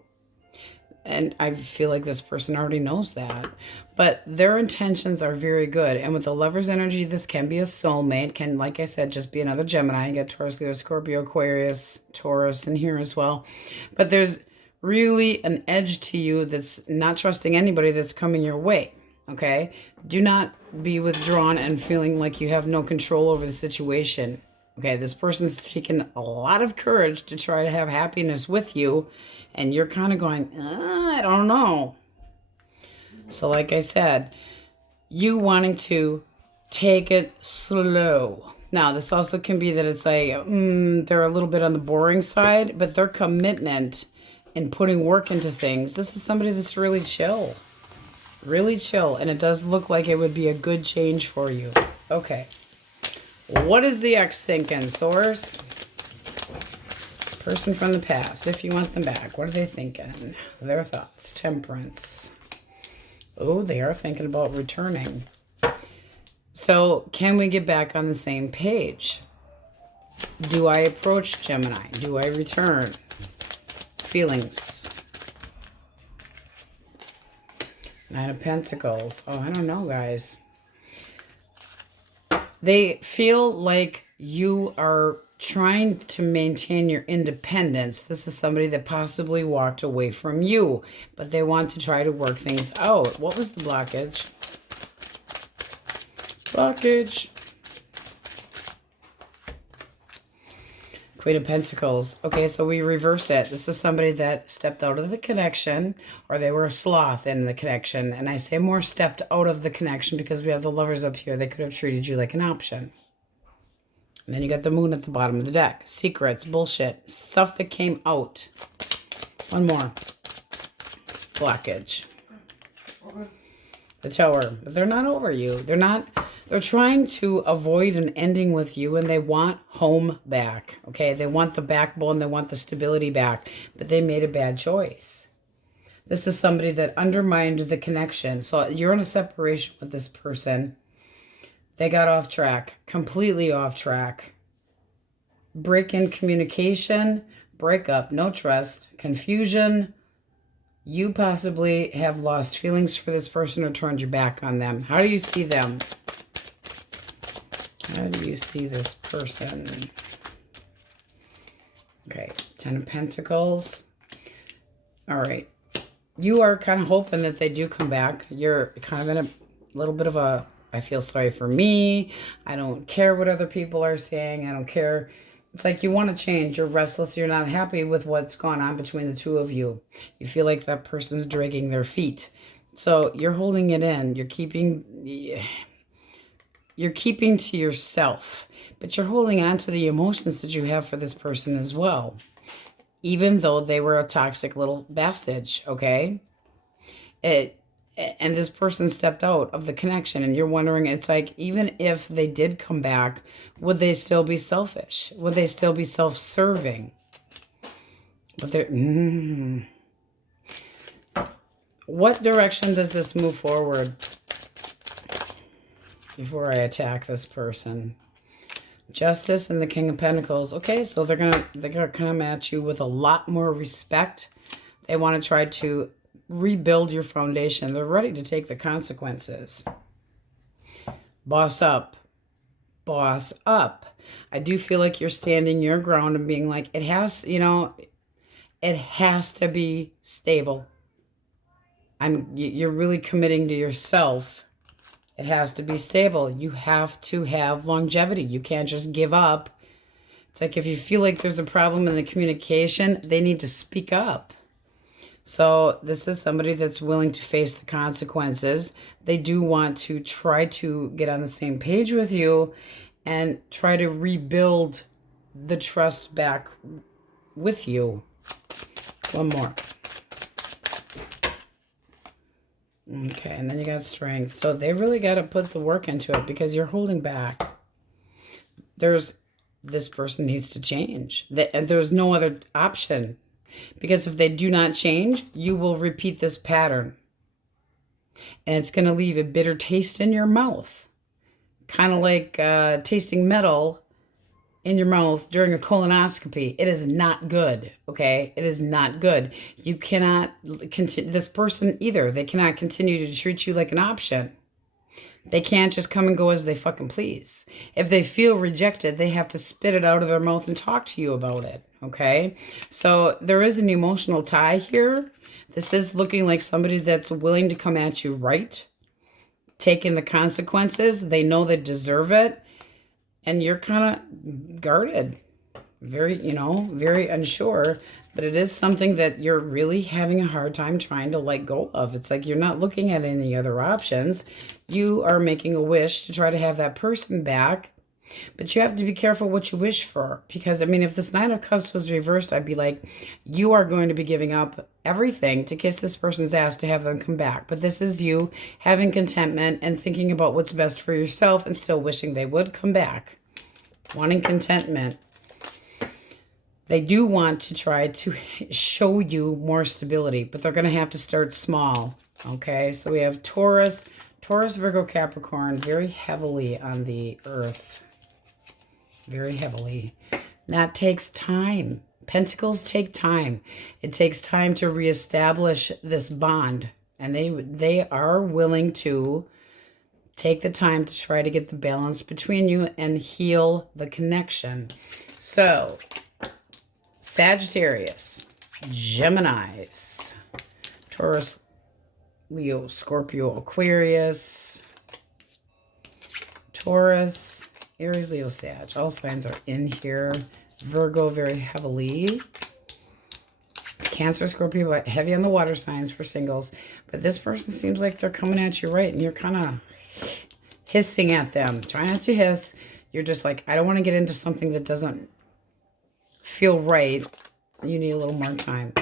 And I feel like this person already knows that. But their intentions are very good. And with the Lover's energy, this can be a soulmate. Can, like I said, just be another Gemini. You get Taurus, Leo, Scorpio, Aquarius, Taurus in here as well. But there's really an edge to you that's not trusting anybody that's coming your way. Okay? Do not be withdrawn and feeling like you have no control over the situation. Okay, this person's taken a lot of courage to try to have happiness with you, and you're kind of going, I don't know. So like I said, you wanting to take it slow. Now, this also can be that it's like, they're a little bit on the boring side, but their commitment in putting work into things, this is somebody that's really chill. Really chill, and it does look like it would be a good change for you. Okay. What is the ex thinking, Source? Person from the past, if you want them back, what are they thinking? Their thoughts. Temperance. Oh, they are thinking about returning. So, can we get back on the same page? Do I approach Gemini? Do I return? Feelings. Nine of Pentacles. Oh, I don't know, guys. They feel like you are trying to maintain your independence. This is somebody that possibly walked away from you, but they want to try to work things out. What was the blockage? Blockage. Queen of Pentacles. Okay, so we reverse it. This is somebody that stepped out of the connection, or they were a sloth in the connection. And I say more stepped out of the connection because we have the Lovers up here. They could have treated you like an option. And then you got the Moon at the bottom of the deck. Secrets, bullshit, stuff that came out. One more. Blockage. The Tower. But they're not over you. They're trying to avoid an ending with you, and they want home back. Okay, they want the backbone, they want the stability back, but they made a bad choice. This is somebody that undermined the connection. So you're in a separation with this person. They got off track, completely off track. Break in communication, breakup, no trust, confusion. You possibly have lost feelings for this person or turned your back on them. How do you see them? How do you see this person? Okay, Ten of Pentacles. All right. You are kind of hoping that they do come back. You're kind of in a little bit of a, I feel sorry for me. I don't care what other people are saying. I don't care. It's like you want to change. You're restless. You're not happy with what's going on between the two of you. You feel like that person's dragging their feet. So you're holding it in. You're keeping to yourself, but you're holding on to the emotions that you have for this person as well, even though they were a toxic little bastard, okay? And this person stepped out of the connection, and you're wondering, it's like, even if they did come back, would they still be selfish? Would they still be self-serving? But they're... What direction does this move forward before I attack this person? Justice and the King of Pentacles. Okay, so they're gonna come at you with a lot more respect. They want to try to rebuild your foundation. They're ready to take the consequences. Boss up. Boss up. I do feel like you're standing your ground and being like, it has, it has to be stable. You're really committing to yourself. It has to be stable. You have to have longevity. You can't just give up. It's like if you feel like there's a problem in the communication, they need to speak up. So this is somebody that's willing to face the consequences. They do want to try to get on the same page with you and try to rebuild the trust back with you. One more. Okay, and then you got strength. So they really got to put the work into it because you're holding back. This person needs to change. There's no other option. Because if they do not change, you will repeat this pattern. And it's going to leave a bitter taste in your mouth. Kind of like tasting metal in your mouth during a colonoscopy. It is not good, okay? It is not good. You cannot continue, this person either. They cannot continue to treat you like an option. They can't just come and go as they fucking please. If they feel rejected, they have to spit it out of their mouth and talk to you about it, okay? So there is an emotional tie here. This is looking like somebody that's willing to come at you right, taking the consequences. They know they deserve it. And you're kind of guarded, very, very unsure. But it is something that you're really having a hard time trying to let go of. It's like you're not looking at any other options. You are making a wish to try to have that person back. But you have to be careful what you wish for. Because, I mean, if this Nine of Cups was reversed, I'd be like, you are going to be giving up everything to kiss this person's ass to have them come back. But this is you having contentment and thinking about what's best for yourself and still wishing they would come back. Wanting contentment. They do want to try to show you more stability, but they're going to have to start small. Okay, so we have Taurus, Virgo, Capricorn, very heavily on the earth. Very heavily. That takes time. Pentacles take time. It takes time to reestablish this bond. And they are willing to take the time to try to get the balance between you and heal the connection. So, Sagittarius, Geminis, Taurus, Leo, Scorpio, Aquarius, Taurus, Aries, Leo, Sag. All signs are in here. Virgo very heavily. Cancer, Scorpio, but heavy on the water signs for singles. But this person seems like they're coming at you right, and you're kind of hissing at them. Try not to hiss. You're just like, I don't want to get into something that doesn't feel right. You need a little more time.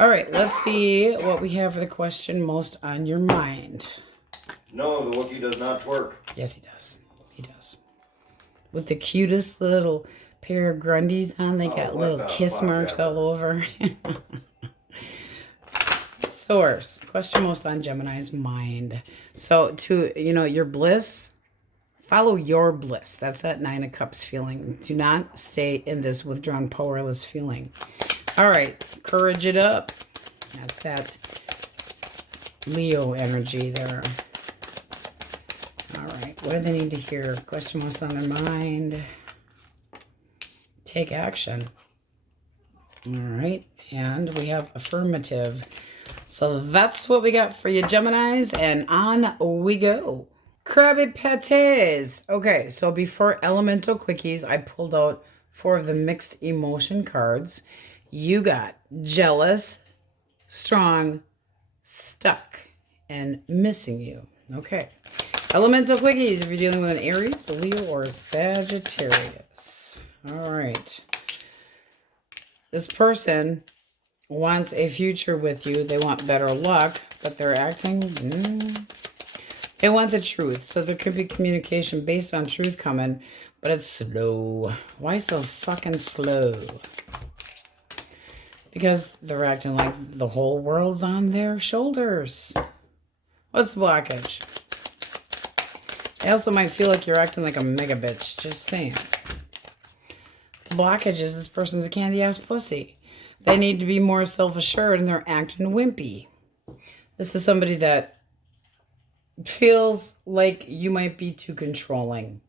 All right, let's see what we have for the question most on your mind. No, the Wookiee does not twerk. Yes, he does. He does. With the cutest little pair of grundies on. They got little kiss marks all over. Source. Question most on Gemini's mind. So to, your bliss, follow your bliss. That's that Nine of Cups feeling. Do not stay in this withdrawn, powerless feeling. All right. Courage it up. That's that Leo energy there. All right. What do they need to hear? Question most on their mind. Take action. All right. And we have affirmative. So that's what we got for you, Geminis. And on we go. Krabby Patties. Okay, so before Elemental Quickies, I pulled out 4 of the mixed emotion cards. You got jealous, strong, stuck, and missing you. Okay. Elemental Quickies, if you're dealing with an Aries, a Leo, or a Sagittarius. All right. This person wants a future with you. They want better luck, but they're acting... They want the truth. So there could be communication based on truth coming, but it's slow. Why so fucking slow? Because they're acting like the whole world's on their shoulders. What's the blockage? They also might feel like you're acting like a mega bitch. Just saying. The blockage is this person's a candy-ass pussy. They need to be more self-assured and they're acting wimpy. This is somebody that feels like you might be too controlling.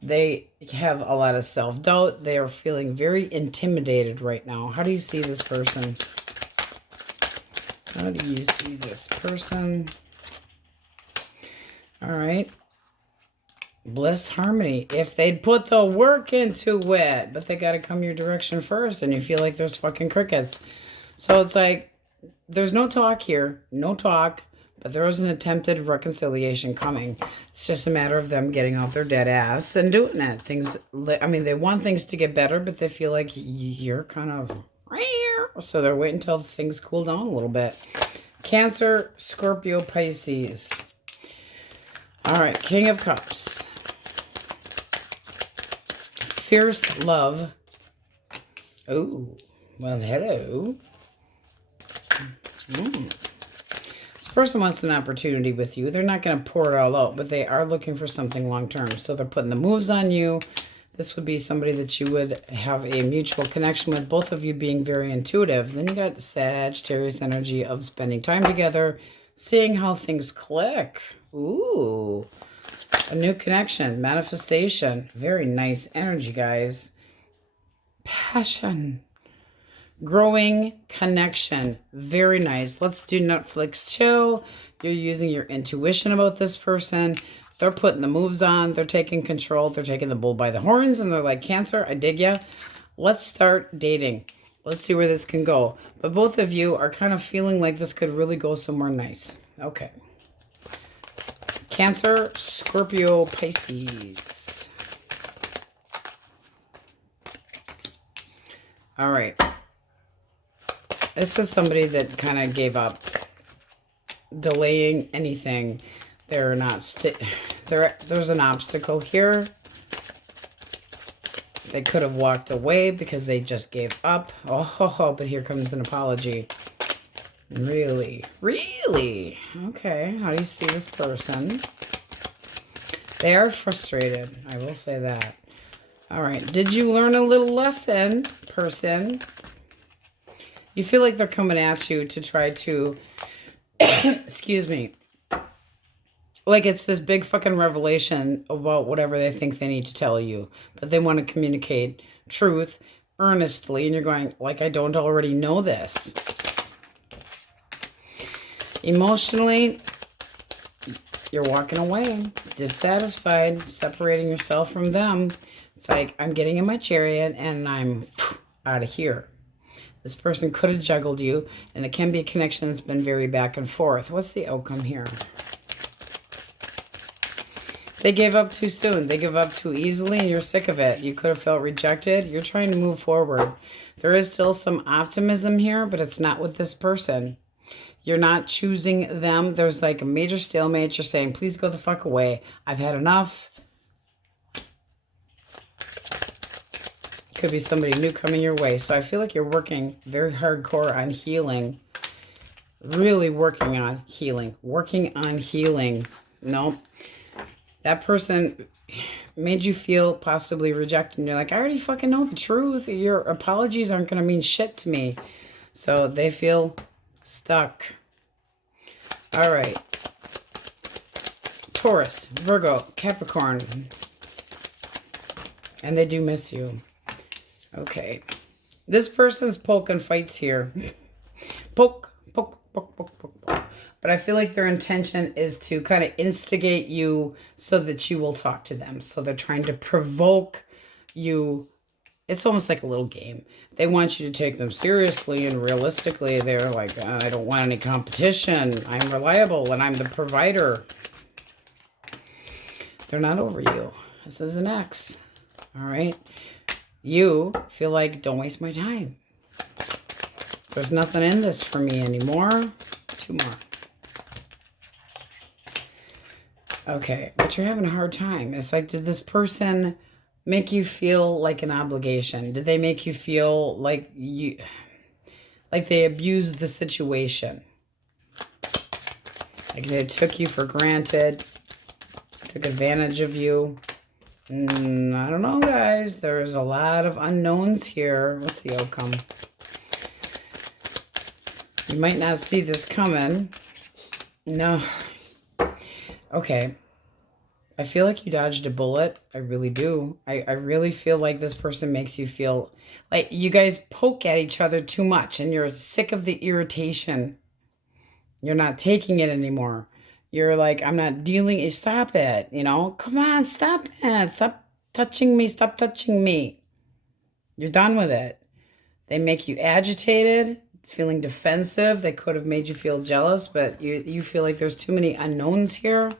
They have a lot of self-doubt. They are feeling very intimidated right now. How do you see this person? How do you see this person? All right. Bliss, harmony. If they'd put the work into it, but they got to come your direction first, and you feel like there's fucking crickets. So it's like, there's no talk here. No talk. But there is an attempted reconciliation coming. It's just a matter of them getting off their dead ass and doing it. They want things to get better, but they feel like you're kind of... So they're waiting until things cool down a little bit. Cancer, Scorpio, Pisces. All right, King of Cups. Fierce love. Oh, well, hello. This person wants an opportunity with you. They're not going to pour it all out, but they are looking for something long-term. So they're putting the moves on you. This would be somebody that you would have a mutual connection with, both of you being very intuitive. Then you got Sagittarius energy of spending time together, seeing how things click. Ooh, a new connection, manifestation. Very nice energy, guys. Passion. Growing connection. Very nice. Let's do Netflix chill. You're using your intuition about this person. They're putting the moves on. They're taking control. They're taking the bull by the horns. And they're like, Cancer, I dig ya. Let's start dating. Let's see where this can go. But both of you are kind of feeling like this could really go somewhere nice. Okay. Cancer, Scorpio, Pisces. All right. This is somebody that kind of gave up delaying anything. They're not there's an obstacle here. They could have walked away because they just gave up. Oh, but here comes an apology. Really? Really? Okay, how do you see this person? They are frustrated. I will say that. All right, did you learn a little lesson, person? You feel like they're coming at you to try to, excuse me, like it's this big fucking revelation about whatever they think they need to tell you. But they want to communicate truth earnestly. And you're going, like, I don't already know this. Emotionally, you're walking away, dissatisfied, separating yourself from them. It's like, I'm getting in my chariot and I'm out of here. This person could have juggled you, and it can be a connection that's been very back and forth. What's the outcome here? They gave up too soon. They give up too easily, and you're sick of it. You could have felt rejected. You're trying to move forward. There is still some optimism here, but it's not with this person. You're not choosing them. There's like a major stalemate. You're saying, please go the fuck away. I've had enough. Could be somebody new coming your way. So I feel like you're working very hardcore on healing. Really working on healing. Working on healing. No. That person made you feel possibly rejected. And you're like, I already fucking know the truth. Your apologies aren't going to mean shit to me. So they feel stuck. All right. Taurus, Virgo, Capricorn. And they do miss you. Okay. This person's poking fights here. Poke, poke, poke, poke, poke, poke. But I feel like their intention is to kind of instigate you so that you will talk to them. So they're trying to provoke you. It's almost like a little game. They want you to take them seriously, and realistically, they're like, I don't want any competition. I'm reliable and I'm the provider. They're not over you. This is an X. All right. You feel like, don't waste my time. There's nothing in this for me anymore. 2 more. Okay, but you're having a hard time. It's like, did this person make you feel like an obligation? Did they make you feel like they abused the situation? Like they took you for granted, took advantage of you? I don't know, guys. There's a lot of unknowns here. What's the outcome? You might not see this coming. No. Okay. I feel like you dodged a bullet. I really do. I really feel like this person makes you feel like you guys poke at each other too much and you're sick of the irritation. You're not taking it anymore. You're like, I'm not dealing. Stop it. You know, come on, stop it. Stop touching me. Stop touching me. You're done with it. They make you agitated, feeling defensive. They could have made you feel jealous, but you feel like there's too many unknowns here.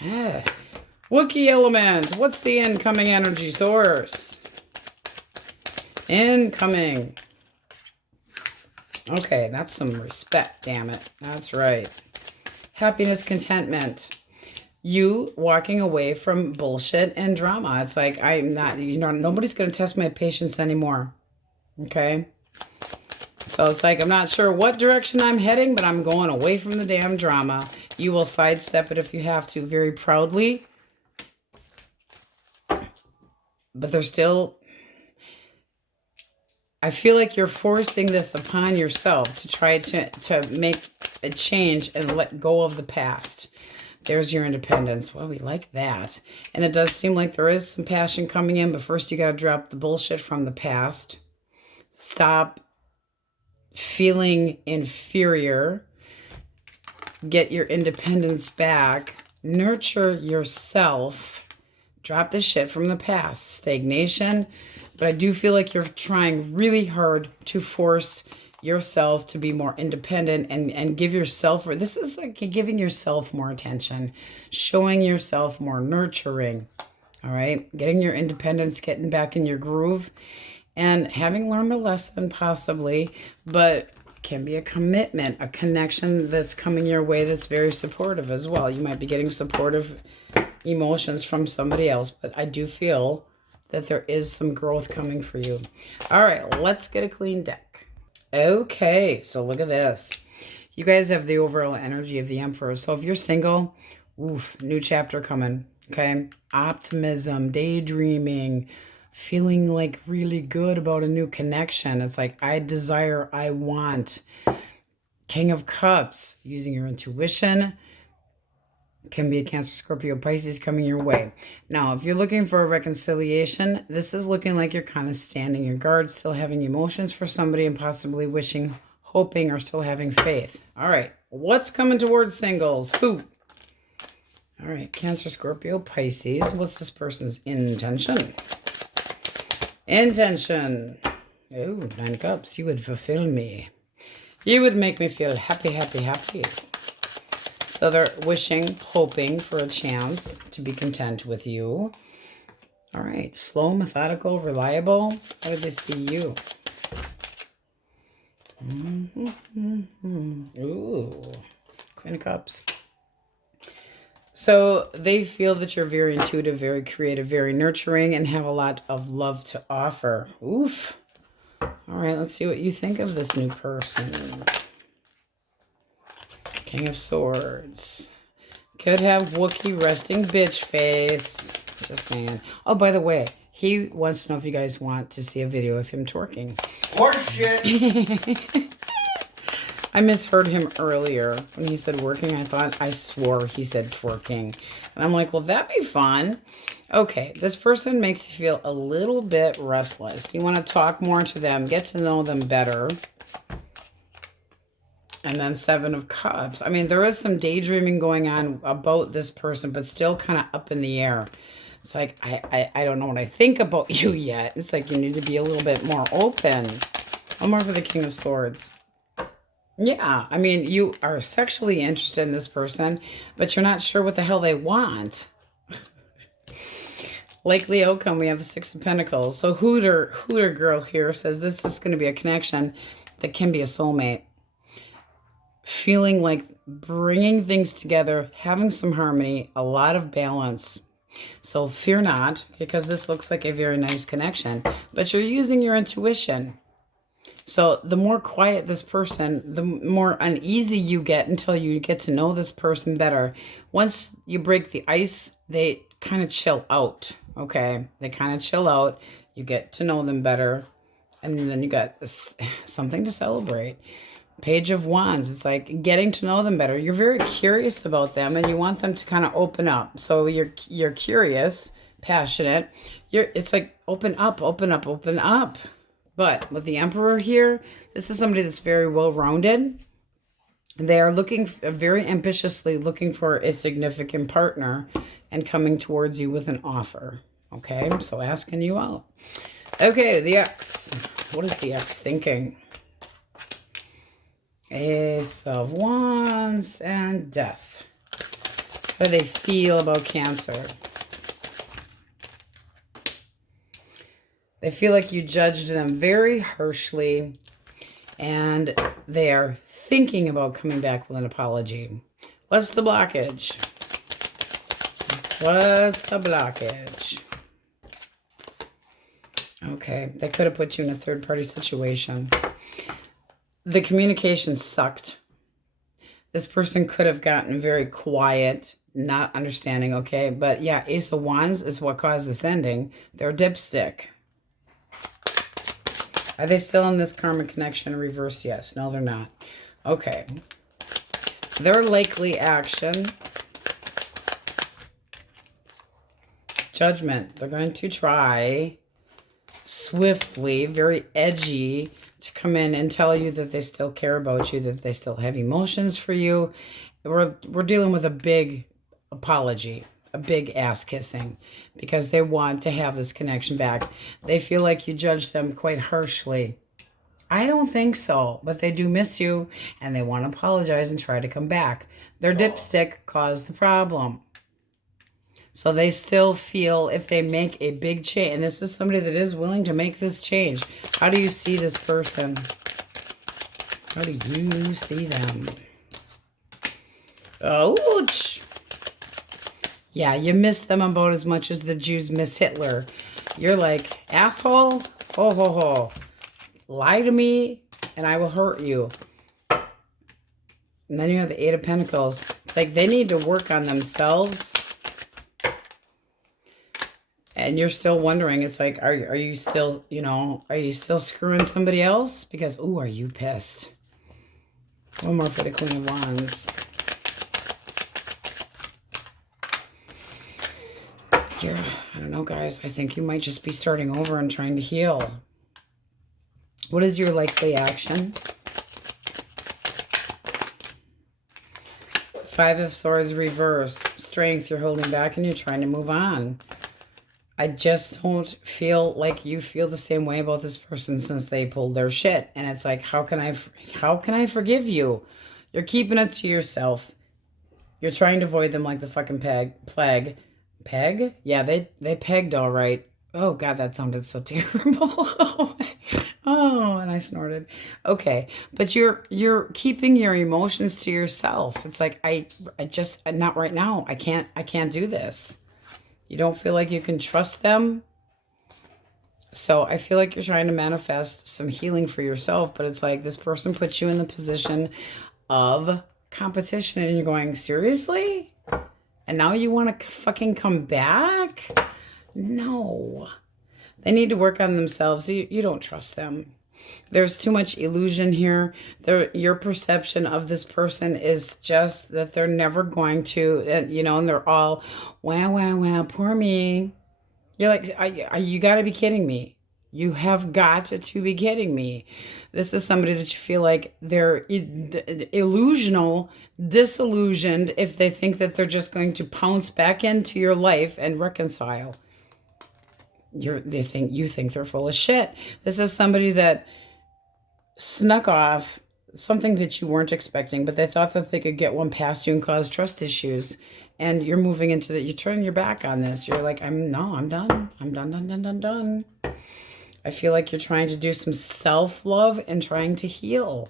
Yeah. Wookiee element. What's the incoming energy source? Incoming. Okay, that's some respect, damn it. That's right. Happiness, contentment. You walking away from bullshit and drama. It's like, I'm not, nobody's going to test my patience anymore. Okay? It's So it's like, I'm not sure what direction I'm heading, but I'm going away from the damn drama. You will sidestep it if you have to, very proudly. But there's still... I feel like you're forcing this upon yourself to try to make a change and let go of the past. There's your independence. Well, we like that. And it does seem like there is some passion coming in, but first you got to drop the bullshit from the past. Stop feeling inferior. Get your independence back. Nurture yourself. Drop the shit from the past. Stagnation. But I do feel like you're trying really hard to force yourself to be more independent and give yourself, or this is like giving yourself more attention, showing yourself more nurturing. All right. Getting your independence, getting back in your groove, and having learned a lesson possibly, but can be a commitment, a connection that's coming your way that's very supportive as well. You might be getting supportive emotions from somebody else, but I do feel that there is some growth coming for you. All right, let's get a clean deck. Okay, so look at this. You guys have the overall energy of the Emperor. So if you're single, oof, new chapter coming, okay? Optimism, daydreaming, feeling like really good about a new connection. It's like, I desire, I want. King of Cups, using your intuition. Can be a Cancer, Scorpio, Pisces coming your way. Now, if you're looking for a reconciliation, this is looking like you're kind of standing your guard, still having emotions for somebody and possibly wishing, hoping, or still having faith. All right, what's coming towards singles? Who? All right, Cancer, Scorpio, Pisces. What's this person's intention? Intention. Oh, 9 Cups. You would fulfill me. You would make me feel happy, happy, happy. So they're wishing, hoping for a chance to be content with you. All right. Slow, methodical, reliable. How do they see you? Ooh. Queen of Cups. So they feel that you're very intuitive, very creative, very nurturing, and have a lot of love to offer. Oof. All right. Let's see what you think of this new person. King of Swords. Could have Wookiee resting bitch face. Just saying. Oh, by the way, he wants to know if you guys want to see a video of him twerking. Horseshit! I misheard him earlier when he said working. I swore he said twerking. And I'm like, well, that'd be fun. Okay, this person makes you feel a little bit restless. You want to talk more to them, get to know them better. And then 7 of Cups. I mean, there is some daydreaming going on about this person, but still kind of up in the air. It's like, I don't know what I think about you yet. It's like you need to be a little bit more open. I'm more for the King of Swords. Yeah, I mean, you are sexually interested in this person, but you're not sure what the hell they want. Likely outcome, we have the 6 of Pentacles. So Hooter girl here says this is going to be a connection that can be a soulmate. Feeling like bringing things together, having some harmony, a lot of balance. So fear not, because this looks like a very nice connection, but you're using your intuition. So the more quiet this person, the more uneasy you get until you get to know this person better. Once you break the ice, they kind of chill out, okay? They kind of chill out. You get to know them better, and then you got something to celebrate. Page of Wands. It's like getting to know them better. You're very curious about them and you want them to kind of open up. So you're curious, passionate. It's like open up, open up, open up. But with the Emperor here, this is somebody that's very well-rounded. They are looking, very ambitiously looking for a significant partner and coming towards you with an offer. Okay, so asking you out. Okay, the X. What is the X thinking? Ace of Wands and Death. How do they feel about Cancer? They feel like you judged them very harshly, and they are thinking about coming back with an apology. What's the blockage? What's the blockage? Okay, they could have put you in a third-party situation. The communication sucked. This person could have gotten very quiet, not understanding, okay? But yeah, Ace of Wands is what caused this ending. They're dipstick. Are they still in this karmic connection reverse? Yes. No, they're not. Okay. Their likely action. Judgment. They're going to try swiftly, very edgy, to come in and tell you that they still care about you, that they still have emotions for you. We're dealing with a big apology, a big ass kissing, because they want to have this connection back. They feel like you judged them quite harshly. I don't think so, but they do miss you, and they want to apologize and try to come back. Their dipstick caused the problem. So they still feel if they make a big change, and this is somebody that is willing to make this change. How do you see this person? How do you see them? Ouch! Yeah, you miss them about as much as the Jews miss Hitler. You're like, asshole, ho ho ho. Lie to me, and I will hurt you. And then you have the Eight of Pentacles. It's like they need to work on themselves. And you're still wondering, it's like, are you still, you know, are you still screwing somebody else? Because, ooh, are you pissed? One more for the Queen of Wands. I don't know, guys. I think you might just be starting over and trying to heal. What is your likely action? Five of Swords reversed. Strength, you're holding back and you're trying to move on. I just don't feel like you feel the same way about this person since they pulled their shit. And it's like, how can I forgive you? You're keeping it to yourself. You're trying to avoid them like the fucking plague. Peg? Yeah, they pegged all right. Oh, God, that sounded so terrible. Oh, and I snorted. Okay, but you're keeping your emotions to yourself. It's like, I just, not right now. I can't do this. You don't feel like you can trust them. So I feel like you're trying to manifest some healing for yourself, but it's like this person puts you in the position of competition and you're going, seriously? And now you want to fucking come back? No. They need to work on themselves. You don't trust them. There's too much illusion here. Your perception of this person is just that they're never going to, you know, and they're all, wow, poor me. You're like, you got to be kidding me. You have got to be kidding me. This is somebody that you feel like they're disillusioned if they think that they're just going to pounce back into your life and reconcile. You think they're full of shit. This is somebody that snuck off something that you weren't expecting, but they thought that they could get one past you and cause trust issues. And you're moving into that. You turn your back on this. You're like, I'm done. I'm done. I feel like you're trying to do some self-love and trying to heal.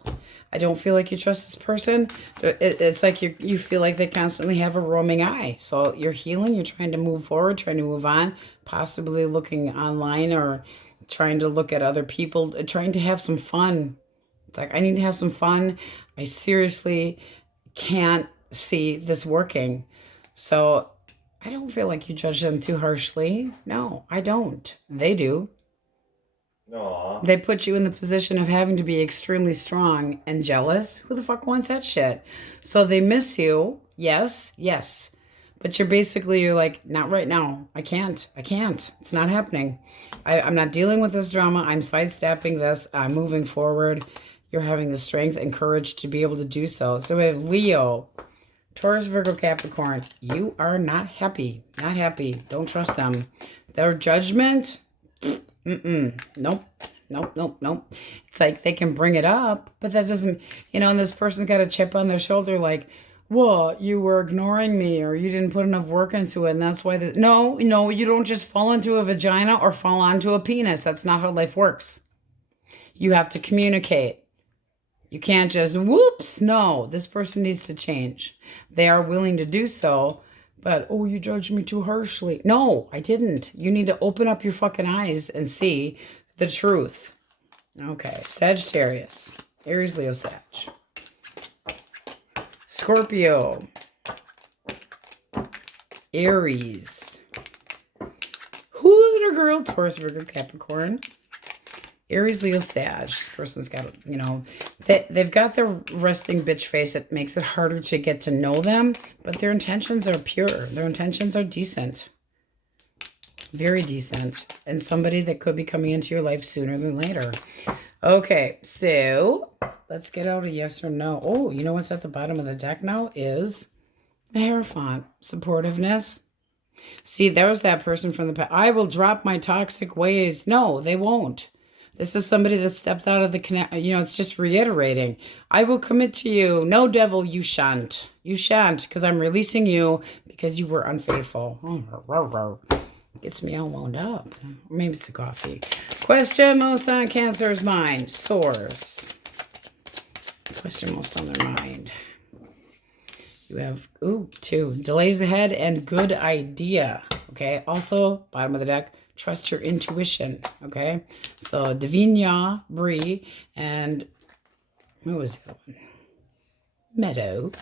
I don't feel like you trust this person. It's like you feel like they constantly have a roaming eye. So you're healing. You're trying to move forward, trying to move on, possibly looking online or trying to look at other people, trying to have some fun. It's like, I need to have some fun. I seriously can't see this working. So I don't feel like you judge them too harshly. No, I don't. They do. Aww. They put you in the position of having to be extremely strong and jealous. Who the fuck wants that shit? So they miss you. Yes. But you're like, not right now. I can't. It's not happening. I'm not dealing with this drama. I'm sidestepping this. I'm moving forward. You're having the strength and courage to be able to do so. So we have Leo, Taurus, Virgo, Capricorn. You are not happy. Not happy. Don't trust them. Their judgment... Nope. It's like they can bring it up, but that doesn't, and this person's got a chip on their shoulder like, well, you were ignoring me or you didn't put enough work into it. And that's why no, you don't just fall into a vagina or fall onto a penis. That's not how life works. You have to communicate. You can't just, whoops. No, this person needs to change. They are willing to do so. But, oh, you judged me too harshly. No, I didn't. You need to open up your fucking eyes and see the truth. Okay, Sagittarius. Aries, Leo, Sag. Scorpio. Aries. Hooter girl, Taurus, Virgo, Capricorn. Aries, Leo, Sag. This person's got, you know, they've got their resting bitch face. It makes it harder to get to know them, but their intentions are pure. Their intentions are decent. Very decent. And somebody that could be coming into your life sooner than later. Okay, so let's get out a yes or no. Oh, you know what's at the bottom of the deck now is the Hierophant. Supportiveness. See, there's that person from the past. I will drop my toxic ways. No, they won't. This is somebody that stepped out of the connect. You know, it's just reiterating. I will commit to you. No, devil, you shan't. You shan't, because I'm releasing you because you were unfaithful. Oh, gets me all wound up. Maybe it's the coffee. Question most on Cancer's mind. Source. Question most on their mind. You have, ooh, 2. Delays ahead and good idea. Okay. Also, bottom of the deck. Trust your intuition, okay? So, Divinia, Bree, and who was the other one? Meadow.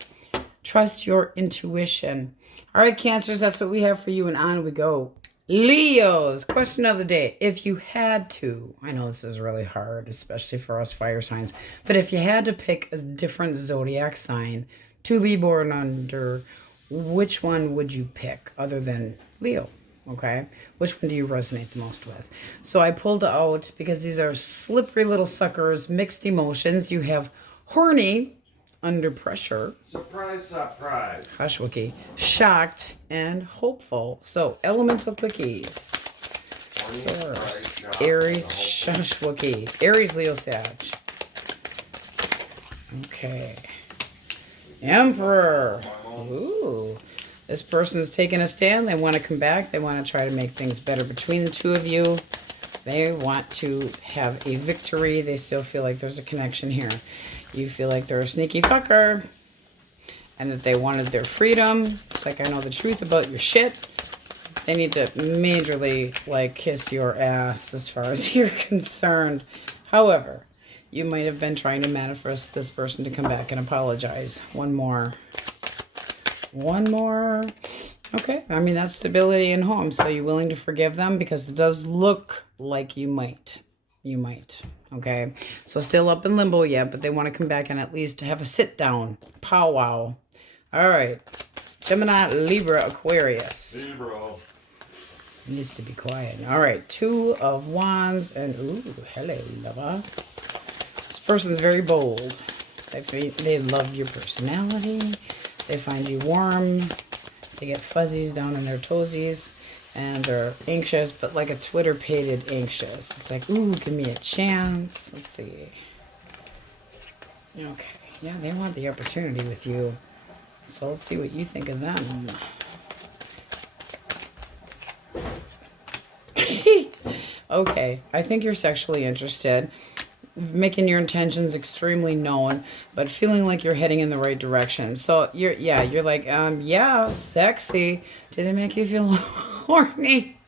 Trust your intuition. All right, Cancers, that's what we have for you, and on we go. Leos, question of the day. If you had to, I know this is really hard, especially for us fire signs, but if you had to pick a different zodiac sign to be born under, which one would you pick other than Leo? Okay, which one do you resonate the most with? So I pulled out, because these are slippery little suckers, mixed emotions. You have horny, under pressure. Surprise, surprise. Hush, Wookie. Shocked and hopeful. So elemental quickies. Source. Aries, shush, Wookie. Aries, Leo, Sag. Okay. Emperor. Ooh. This person's taking a stand. They want to come back. They want to try to make things better between the two of you. They want to have a victory. They still feel like there's a connection here. You feel like they're a sneaky fucker and that they wanted their freedom. It's like, I know the truth about your shit. They need to majorly, like, kiss your ass as far as you're concerned. However, you might have been trying to manifest this person to come back and apologize. One more. Okay, I mean, that's stability in home. So you're willing to forgive them, because it does look like you might. Okay, so still up in limbo yet, but they want to come back and at least have a sit down powwow. All right, Gemini, Libra, Aquarius. Libra. Needs to be quiet. All right, 2 of Wands, and ooh, hello, lover. This person's very bold. They love your personality. They find you warm. They get fuzzies down in their toesies. And they're anxious, but like a Twitter-pated anxious. It's like, ooh, give me a chance. Let's see. Okay. Yeah, they want the opportunity with you. So let's see what you think of them. Okay. I think you're sexually interested. Making your intentions extremely known, but feeling like you're heading in the right direction. So you're like, yeah, sexy. Do they make you feel horny?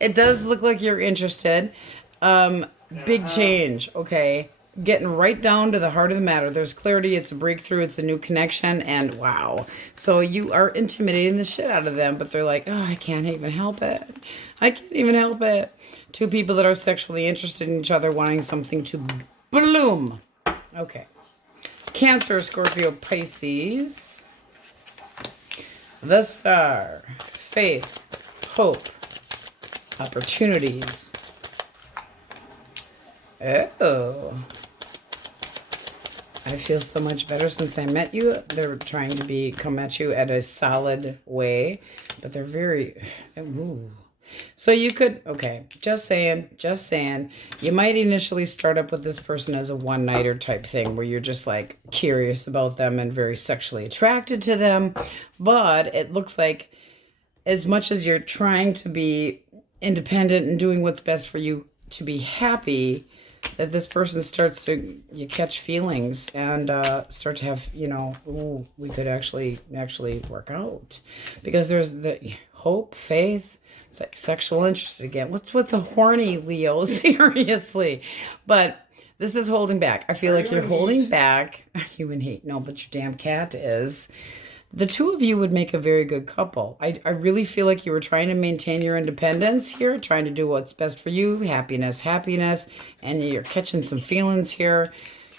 It does look like you're interested. Big change, okay? Getting right down to the heart of the matter. There's clarity, it's a breakthrough, it's a new connection, and wow. So you are intimidating the shit out of them, but they're like, oh, I can't even help it. I can't even help it. 2 people that are sexually interested in each other, wanting something to bloom. Okay. Cancer, Scorpio, Pisces. The Star. Faith. Hope. Opportunities. Oh. I feel so much better since I met you. They're trying to come at you at a solid way, but they're very... Ooh. So you could, okay, just saying, you might initially start up with this person as a one-nighter type thing where you're just like curious about them and very sexually attracted to them. But it looks like as much as you're trying to be independent and doing what's best for you to be happy, that this person starts to, you catch feelings and start to have, you know, ooh, we could actually work out. Because there's the hope, faith, it's like sexual interest again. What's with the horny Leo? Seriously. But This is holding back. I feel like you're holding back. You in heat. No, but your damn cat is. The two of you would make a very good couple. I really feel like you were trying to maintain your independence here, trying to do what's best for you, happiness, and you're catching some feelings here.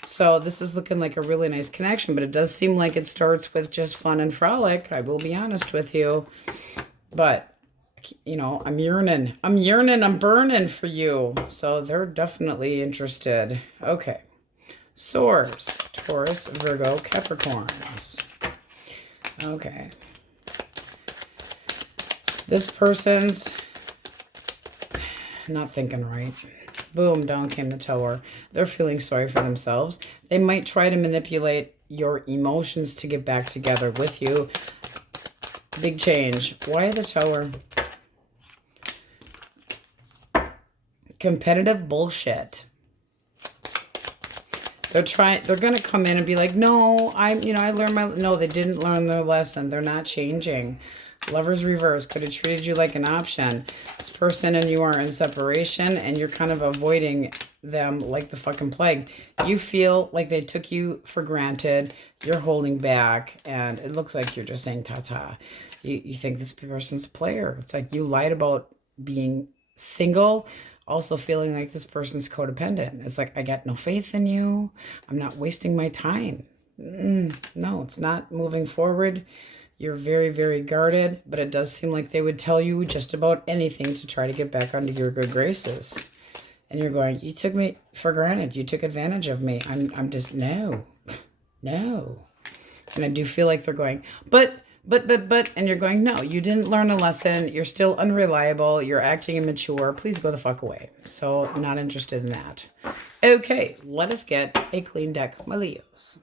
So this is looking like a really nice connection, but it does seem like it starts with just fun and frolic. I will be honest with you. But you know, I'm yearning, I'm burning for you. So they're definitely interested. Okay. Source, Taurus, Virgo, Capricorns. Okay. This person's not thinking right. Boom, down came the Tower. They're feeling sorry for themselves. They might try to manipulate your emotions to get back together with you. Big change. Why the Tower? Competitive bullshit. They're going to come in and be like, no, I learned no, they didn't learn their lesson. They're not changing. Lovers reverse could have treated you like an option. This person and you are in separation and you're kind of avoiding them like the fucking plague. You feel like they took you for granted. You're holding back and it looks like you're just saying ta-ta. You think this person's a player. It's like you lied about being single, also feeling like this person's codependent. It's like, I got no faith in you. I'm not wasting my time. No, it's not moving forward. You're very, very guarded, but it does seem like they would tell you just about anything to try to get back onto your good graces. And you're going, you took me for granted. You took advantage of me. I'm just, no. And I do feel like they're going, but, and you're going, no, you didn't learn a lesson. You're still unreliable. You're acting immature. Please go the fuck away. So I'm not interested in that. Okay, let us get a clean deck, my Leos.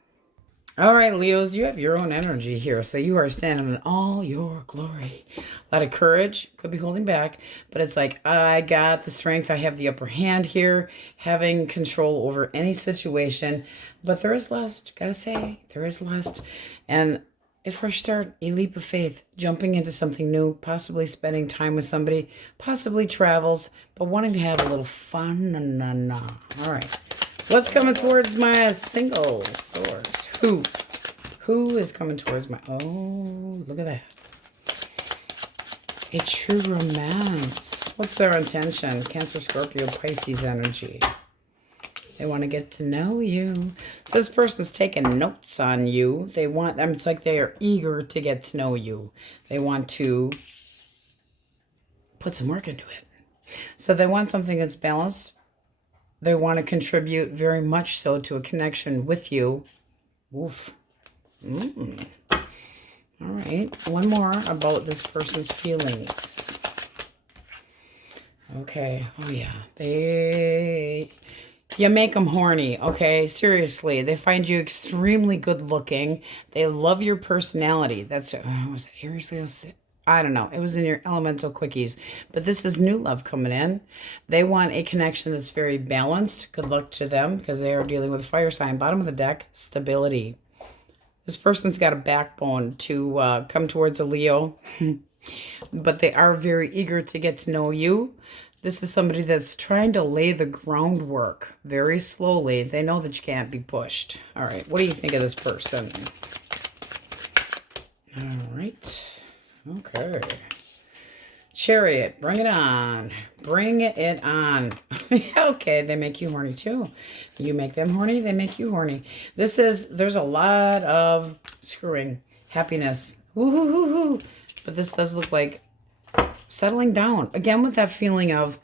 All right, Leos, you have your own energy here. So you are standing in all your glory. A lot of courage. Could be holding back. But it's like, I got the strength. I have the upper hand here. Having control over any situation. But there is lust. Gotta say, there is lust. And a fresh start, a leap of faith. Jumping into something new. Possibly spending time with somebody. Possibly travels. But wanting to have a little fun. All right. What's coming towards my single source? Who is coming towards my... Oh, look at that. A true romance. What's their intention? Cancer, Scorpio, Pisces energy. They want to get to know you. So this person's taking notes on you. They want... it's like they are eager to get to know you. They want to put some work into it. So they want something that's balanced. They want to contribute very much so to a connection with you. Woof. All right. One more about this person's feelings. Okay. Oh, yeah. You make them horny. Okay. Seriously. They find you extremely good looking. They love your personality. That's, was it Aries, Leo? I don't know. It was in your elemental quickies. But this is new love coming in. They want a connection that's very balanced. Good luck to them because they are dealing with a fire sign. Bottom of the deck, stability. This person's got a backbone to come towards a Leo. But they are very eager to get to know you. This is somebody that's trying to lay the groundwork very slowly. They know that you can't be pushed. All right. What do you think of this person? All right. Okay. Chariot, bring it on. Bring it on. Okay, they make you horny too. You make them horny, they make you horny. There's a lot of screwing. Happiness. Woo-hoo-hoo-hoo. But this does look like settling down. Again, with that feeling of,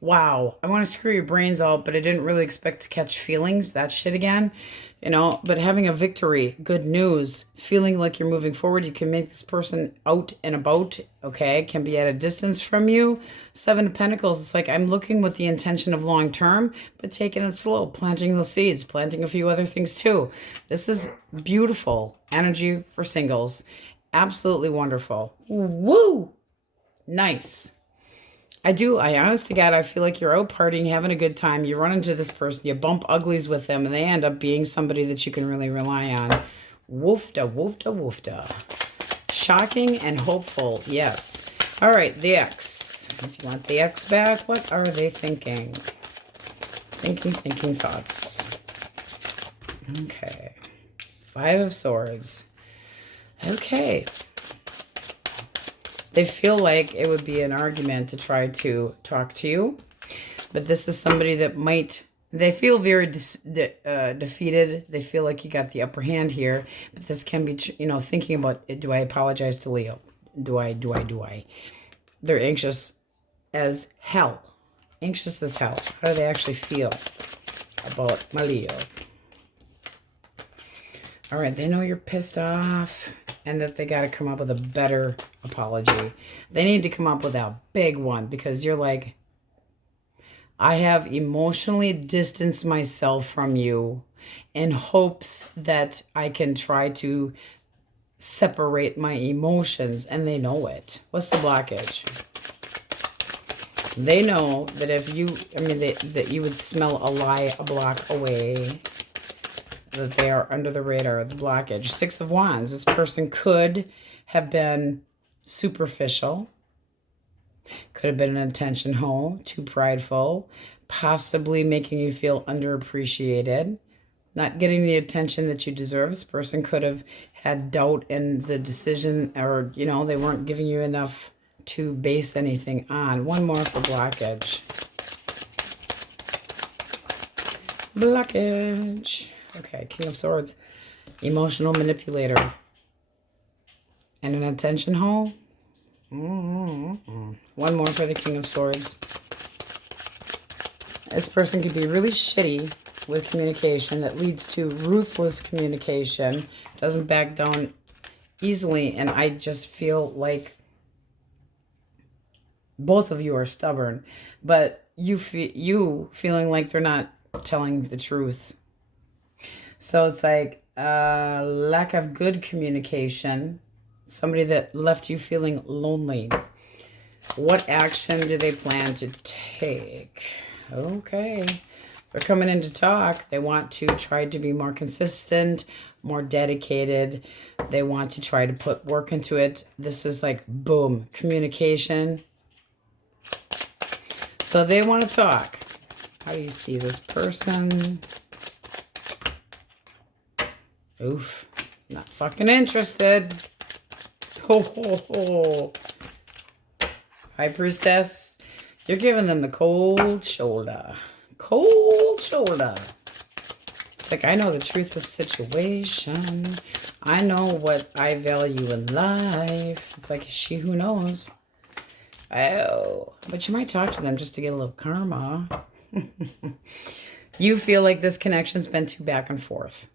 wow, I want to screw your brains out, but I didn't really expect to catch feelings. That shit again. You know, but having a victory, good news, feeling like you're moving forward, you can make this person out and about, okay, can be at a distance from you. Seven of Pentacles, it's like I'm looking with the intention of long term, but taking it slow, planting the seeds, planting a few other things too. This is beautiful energy for singles. Absolutely wonderful. Woo! Nice. I honest to God, I feel like you're out partying, having a good time. You run into this person, you bump uglies with them, and they end up being somebody that you can really rely on. Woofda, woofda, woofda. Shocking and hopeful, yes. All right, the X. If you want the X back, what are they thinking? Thinking thoughts. Okay. 5 of Swords. Okay. They feel like it would be an argument to try to talk to you. But this is somebody that might... They feel very defeated. They feel like you got the upper hand here. But this can be, you know, thinking about, do I apologize to Leo? Do I? They're anxious as hell. Anxious as hell. How do they actually feel about my Leo? All right, they know you're pissed off and that they got to come up with a better apology. They need to come up with a big one because you're like, I have emotionally distanced myself from you in hopes that I can try to separate my emotions, and they know it. What's the blockage? They know that if you, that you would smell a lie a block away, that they are under the radar, the blockage. 6 of Wands. This person could have been superficial. Could have been an attention hoe, too prideful, possibly making you feel underappreciated, not getting the attention that you deserve. This person could have had doubt in the decision, or, you know, they weren't giving you enough to base anything on. One more for blockage. Blockage. Okay, King of Swords. Emotional manipulator. And an attention hoe. One more for the King of Swords. This person could be really shitty with communication that leads to ruthless communication. Doesn't back down easily. And I just feel like both of you are stubborn. But you feeling like they're not telling the truth. So it's like lack of good communication. Somebody that left you feeling lonely. What action do they plan to take? Okay. They're coming in to talk. They want to try to be more consistent, more dedicated. They want to try to put work into it. This is like, boom, communication. So they want to talk. How do you see this person? Oof. Not fucking interested. Ho, ho, ho. High Priestess. You're giving them the cold shoulder. Cold shoulder. It's like, I know the truth of the situation. I know what I value in life. It's like, she who knows. Oh, but you might talk to them just to get a little karma. You feel like this connection's been too back and forth.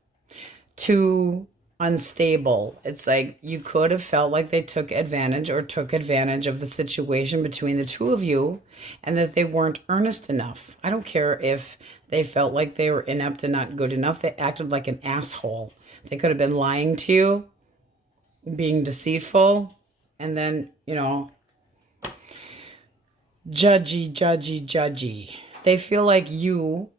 Too unstable. It's like you could have felt like they took advantage of the situation between the two of you and that they weren't earnest enough. I don't care if they felt like they were inept and not good enough. They acted like an asshole. They could have been lying to you, being deceitful, and then, you know, judgy. They feel like you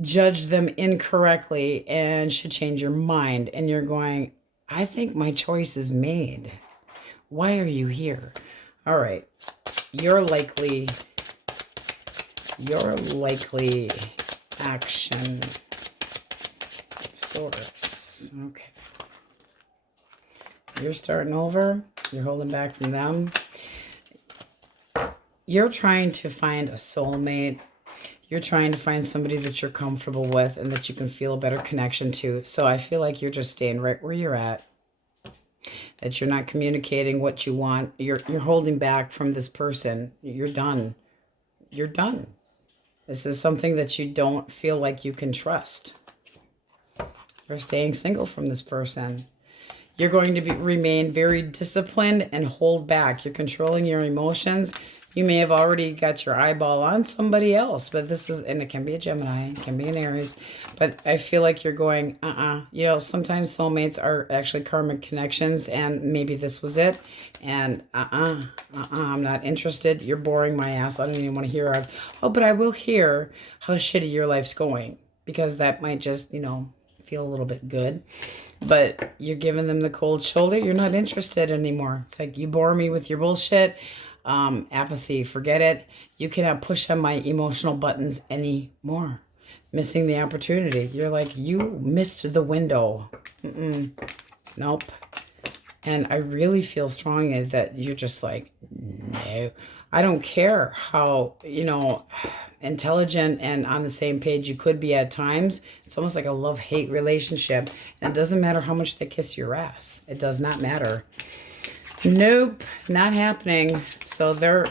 judge them incorrectly and should change your mind. And you're going, I think my choice is made. Why are you here? All right. Your likely action. Source. Okay. You're starting over. You're holding back from them. You're trying to find a soulmate. You're trying to find somebody that you're comfortable with and that you can feel a better connection to. So I feel like you're just staying right where you're at. That you're not communicating what you want. You're holding back from this person. You're done. You're done. This is something that you don't feel like you can trust. You're staying single from this person. You're going to remain very disciplined and hold back. You're controlling your emotions. You may have already got your eyeball on somebody else, but this is, and it can be a Gemini, it can be an Aries, but I feel like you're going, you know, sometimes soulmates are actually karmic connections, and maybe this was it, and I'm not interested. You're boring my ass. I don't even want to hear, but I will hear how shitty your life's going, because that might just, you know, feel a little bit good. But you're giving them the cold shoulder. You're not interested anymore. It's like, you bore me with your bullshit. apathy, forget it. You cannot push on my emotional buttons anymore. Missing the opportunity. You're like, you missed the window. Nope. And I really feel strongly that you're just like, no. I don't care how, intelligent and on the same page you could be at times. It's almost like a love-hate relationship. And it doesn't matter how much they kiss your ass. It does not matter. Nope, not happening. So they're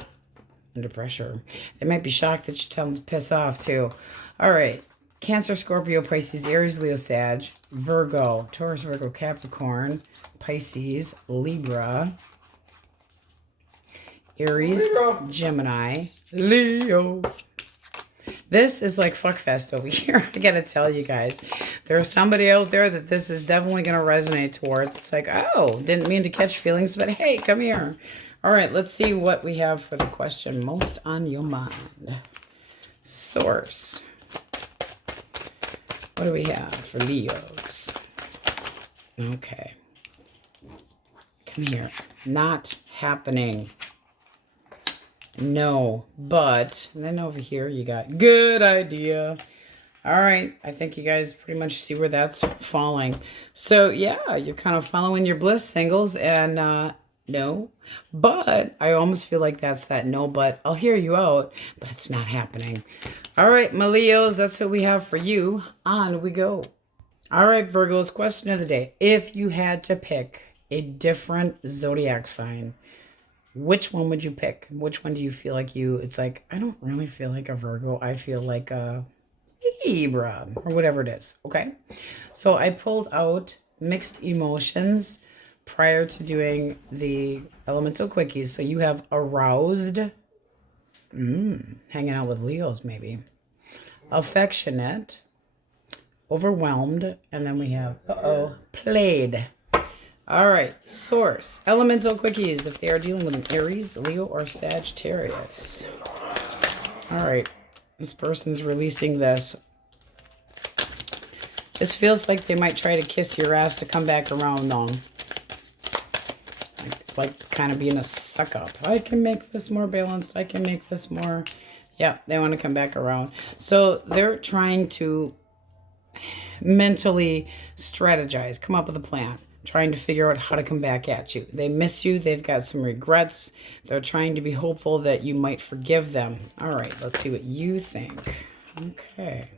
under pressure. They might be shocked that you tell them to piss off too. All right. Cancer, Scorpio, Pisces, Aries, Leo, Sag, Virgo, Taurus, Virgo, Capricorn, Pisces, Libra, Aries, Gemini, Leo. This is like fuckfest over here. I gotta tell you guys. There's somebody out there that this is definitely gonna resonate towards. It's like, oh, didn't mean to catch feelings, but hey, come here. All right, let's see what we have for the question most on your mind. Source. What do we have for Leos? Okay. Come here. Not happening. No, but and then over here you got good idea. All right, I think you guys pretty much see where that's falling. So yeah, you're kind of following your bliss, singles, and no, but I almost feel like that's that no, but I'll hear you out, but it's not happening. All right, my Leos, that's what we have for you. On we go. All right, Virgos, question of the day. If you had to pick a different zodiac sign, which one would you pick? Which one do you feel like it's like, I don't really feel like a Virgo. I feel like a Libra or whatever it is. Okay. So I pulled out mixed emotions prior to doing the elemental quickies. So you have aroused, hanging out with Leos maybe, affectionate, overwhelmed, and then we have, played. All right, source. Elemental quickies, if they are dealing with an Aries, Leo, or Sagittarius. All right, this person's releasing this. This feels like they might try to kiss your ass to come back around, though. Like kind of being a suck-up. I can make this more balanced. I can make this more... Yeah, they want to come back around. So they're trying to mentally strategize, come up with a plan. Trying to figure out how to come back at you. They miss you. They've got some regrets. They're trying to be hopeful that you might forgive them. All right, let's see what you think. Okay.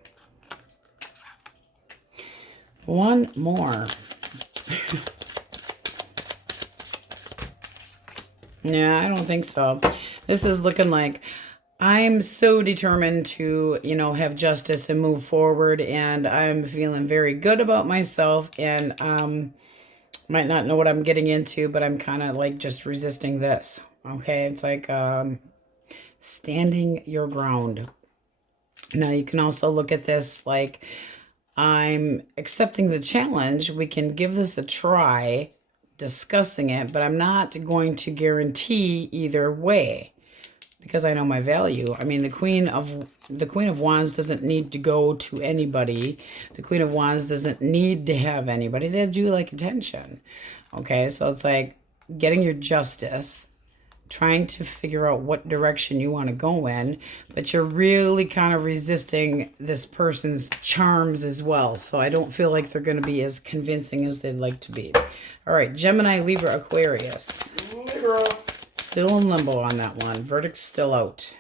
One more. Yeah, I don't think so. This is looking like I'm so determined to, have justice and move forward. And I'm feeling very good about myself. And, might not know what I'm getting into, but I'm kind of like just resisting this. Okay, it's like standing your ground. Now you can also look at this like I'm accepting the challenge. We can give this a try, discussing it, but I'm not going to guarantee either way because I know my value. I mean, the Queen of Wands doesn't need to go to anybody. The Queen of Wands doesn't need to have anybody. They do like attention. Okay, so it's like getting your justice, trying to figure out what direction you want to go in, but you're really kind of resisting this person's charms as well. So I don't feel like they're going to be as convincing as they'd like to be. All right, Gemini, Libra, Aquarius. Libra. Still in limbo on that one. Verdict's still out.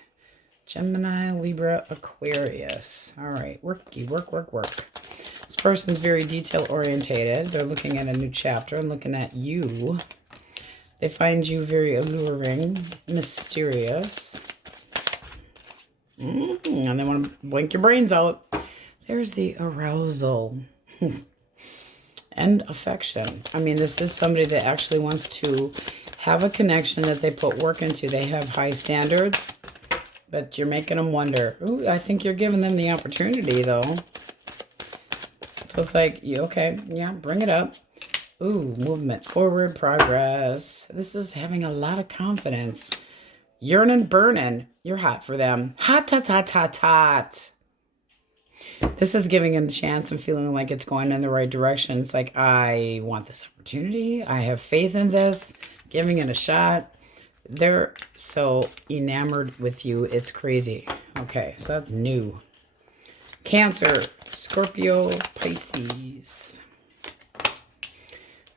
Gemini, Libra, Aquarius. All right, work. This person's very detail-orientated. They're looking at a new chapter and looking at you. They find you very alluring, mysterious. And they want to blink your brains out. There's the arousal. And affection. I mean, this is somebody that actually wants to have a connection that they put work into. They have high standards, but you're making them wonder. Ooh, I think you're giving them the opportunity, though. So it's like, okay, yeah, bring it up. Ooh, movement forward, progress. This is having a lot of confidence. Yearning, burning. You're hot for them. Hot, hot, hot, hot, hot. This is giving them a chance and feeling like it's going in the right direction. It's like, I want this opportunity. I have faith in this. Giving it a shot. they're so enamored with you, it's crazy. Okay, so that's new. Cancer, Scorpio, Pisces.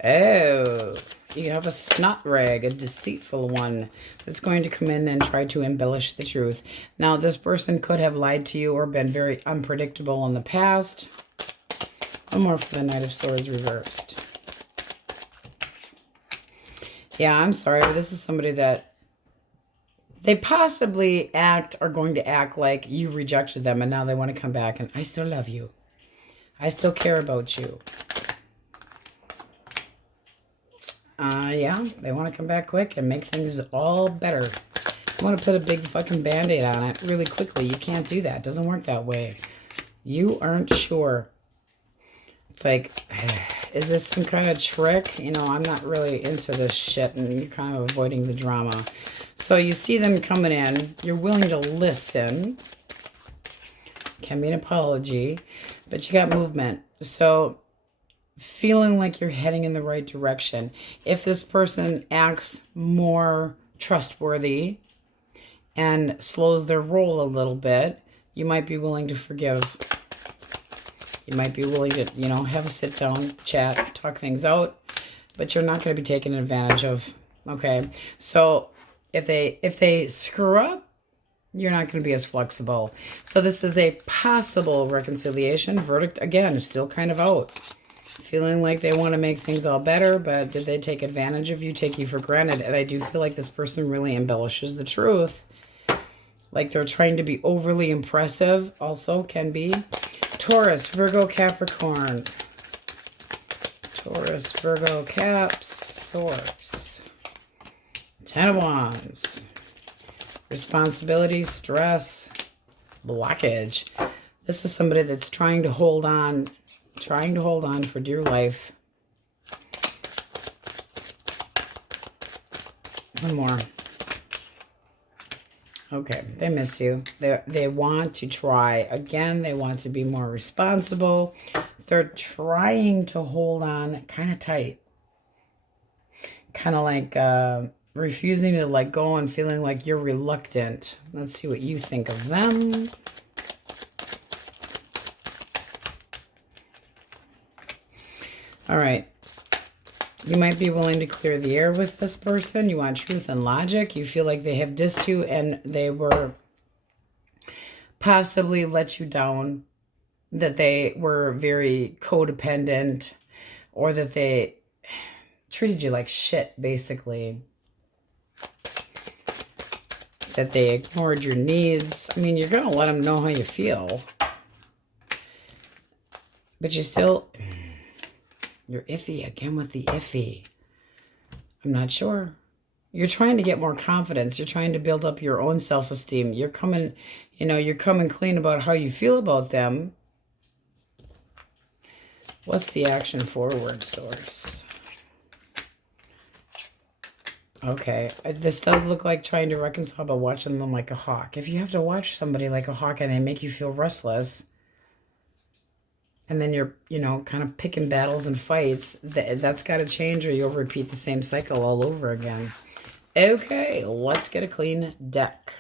Oh, you have a snot rag, a deceitful one that's going to come in and try to embellish the truth. Now, this person could have lied to you or been very unpredictable in the past. One more for the Knight of Swords reversed. Yeah, I'm sorry, but this is somebody that they possibly are going to act like you rejected them, and now they want to come back and I still love you. I still care about you. Yeah, they want to come back quick and make things all better. You want to put a big fucking Band-Aid on it really quickly. You can't do that. It doesn't work that way. You aren't sure. It's like, is this some kind of trick? You know, I'm not really into this shit, and you're kind of avoiding the drama. So you see them coming in. You're willing to listen. Can be an apology, but you got movement. So feeling like you're heading in the right direction. If this person acts more trustworthy and slows their roll a little bit, you might be willing to forgive. You might be willing to, you know, have a sit down, chat, talk things out, but you're not going to be taken advantage of. Okay, so if they screw up, you're not going to be as flexible. So this is a possible reconciliation. Verdict, again, is still kind of out. Feeling like they want to make things all better, but did they take advantage of you, take you for granted? And I do feel like this person really embellishes the truth. Like they're trying to be overly impressive, also can be. Taurus, Virgo, Capricorn. Taurus, Virgo, Caps, Swords. Ten of Wands. Responsibility, stress, blockage. This is somebody that's trying to hold on for dear life. One more. Okay, they miss you. They want to try again. They want to be more responsible. They're trying to hold on kind of tight. Kind of like refusing to let go and feeling like you're reluctant. Let's see what you think of them. All right. You might be willing to clear the air with this person. You want truth and logic. You feel like they have dissed you and they were possibly let you down. That they were very codependent or that they treated you like shit, basically. That they ignored your needs. I mean, you're going to let them know how you feel. But you still... You're iffy again with the iffy. I'm not sure. You're trying to get more confidence. You're trying to build up your own self-esteem. You're coming, you're coming clean about how you feel about them. What's the action forward, Source? Okay. This does look like trying to reconcile by watching them like a hawk. If you have to watch somebody like a hawk and they make you feel restless, and then you're, kind of picking battles and fights, that's got to change or you'll repeat the same cycle all over again. Okay, let's get a clean deck.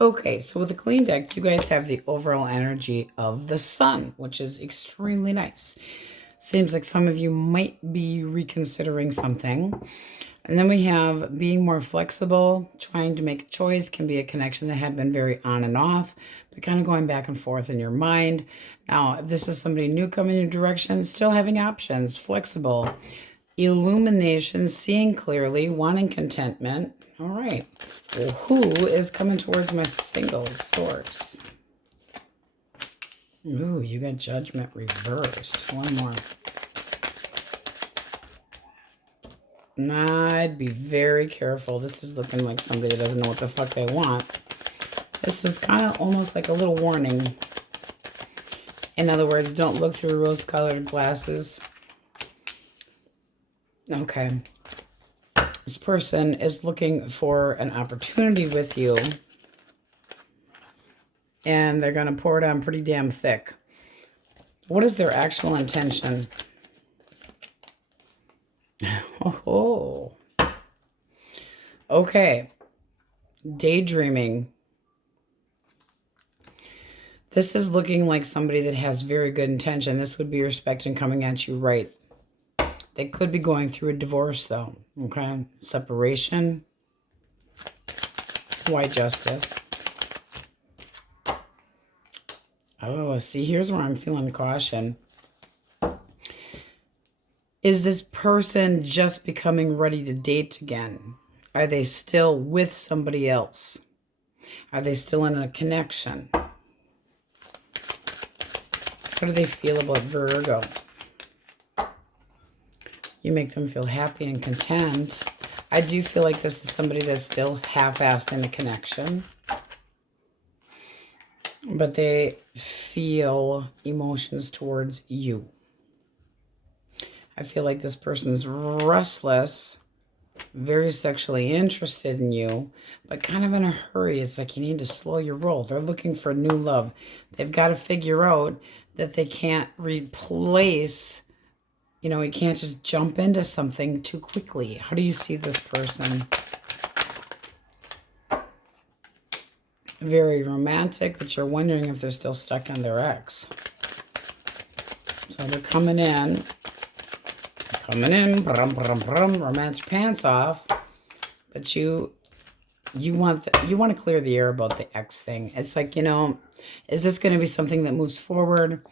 Okay, so with a clean deck, you guys have the overall energy of the sun, which is extremely nice. Seems like some of you might be reconsidering something. And then we have being more flexible, trying to make a choice, can be a connection that had been very on and off, but kind of going back and forth in your mind. Now, if this is somebody new coming in your direction, still having options, flexible, illumination, seeing clearly, wanting contentment. All right. Well, who is coming towards my single source? Ooh, you got Judgment reversed. One more. I'd be very careful. This is looking like somebody that doesn't know what the fuck they want. This is kind of almost like a little warning. In other words, don't look through rose-colored glasses. Okay. This person is looking for an opportunity with you. And they're going to pour it on pretty damn thick. What is their actual intention? Oh, Okay. Daydreaming. This is looking like somebody that has very good intention. This would be respect and coming at you right. They could be going through a divorce, though. Okay? Separation. White justice. Oh, see, here's where I'm feeling caution. Is this person just becoming ready to date again? Are they still with somebody else? Are they still in a connection? How do they feel about Virgo? You make them feel happy and content. I do feel like this is somebody that's still half-assed in a connection. But they feel emotions towards you. I feel like this person's restless, very sexually interested in you, but kind of in a hurry. It's like you need to slow your roll. They're looking for new love. They've got to figure out that they can't replace, you know, you can't just jump into something too quickly. How do you see this person? Very romantic, but you're wondering if they're still stuck on their ex. So they're coming in, brum, brum, brum, romance your pants off, but you want to clear the air about the ex thing. It's like, you know, is this going to be something that moves forward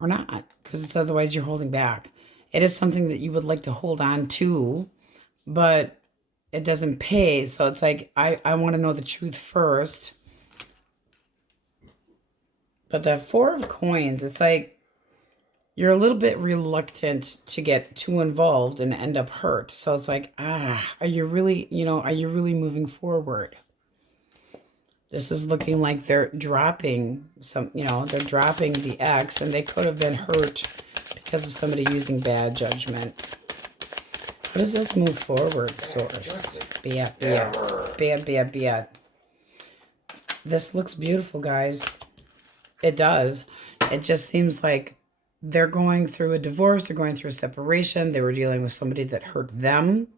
or not? Because it's otherwise you're holding back. It is something that you would like to hold on to, but it doesn't pay. So it's like, I want to know the truth first. But that Four of Coins, it's like you're a little bit reluctant to get too involved and end up hurt. So it's like, are you really, you know, are you really moving forward? This is looking like they're dropping some, you know, they're dropping the ex, and they could have been hurt because of somebody using bad judgment. What does this move forward, Source? Bad. This looks beautiful, guys. It does. It just seems like they're going through a divorce. They're going through a separation. They were dealing with somebody that hurt them.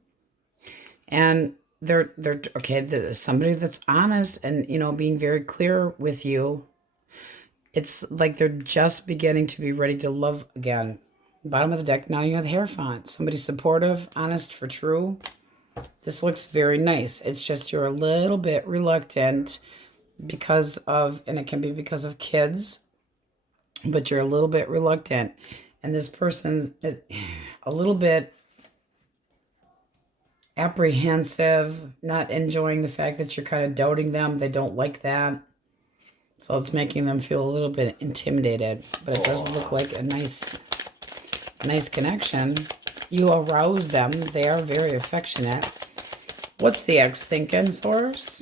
And they're okay, somebody that's honest and, you know, being very clear with you. It's like they're just beginning to be ready to love again. Bottom of the deck, now you have the Hierophant. Somebody supportive, honest for true. This looks very nice. It's just you're a little bit reluctant because of, and it can be because of kids, but you're a little bit reluctant. And this person's a little bit apprehensive, not enjoying the fact that you're kind of doubting them. They don't like that. So it's making them feel a little bit intimidated. But it does look like a nice connection. You arouse them. They are very affectionate. What's the ex thinking, Source?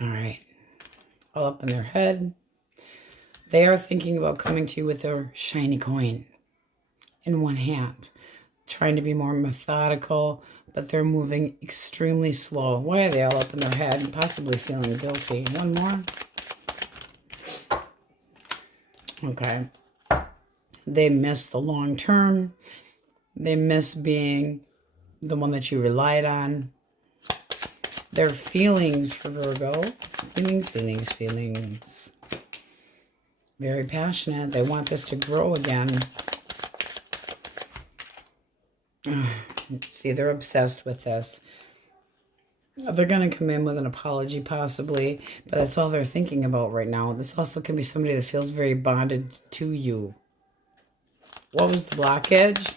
All right. All up in their head. They are thinking about coming to you with their shiny coin in one hand. Trying to be more methodical, but they're moving extremely slow. Why are they all up in their head and possibly feeling guilty? One more. Okay. They miss the long term. They miss being the one that you relied on. Their feelings for Virgo. Feelings. Very passionate. They want this to grow again. See, they're obsessed with this. They're going to come in with an apology possibly, but that's all they're thinking about right now. This also can be somebody that feels very bonded to you. What was the blockage?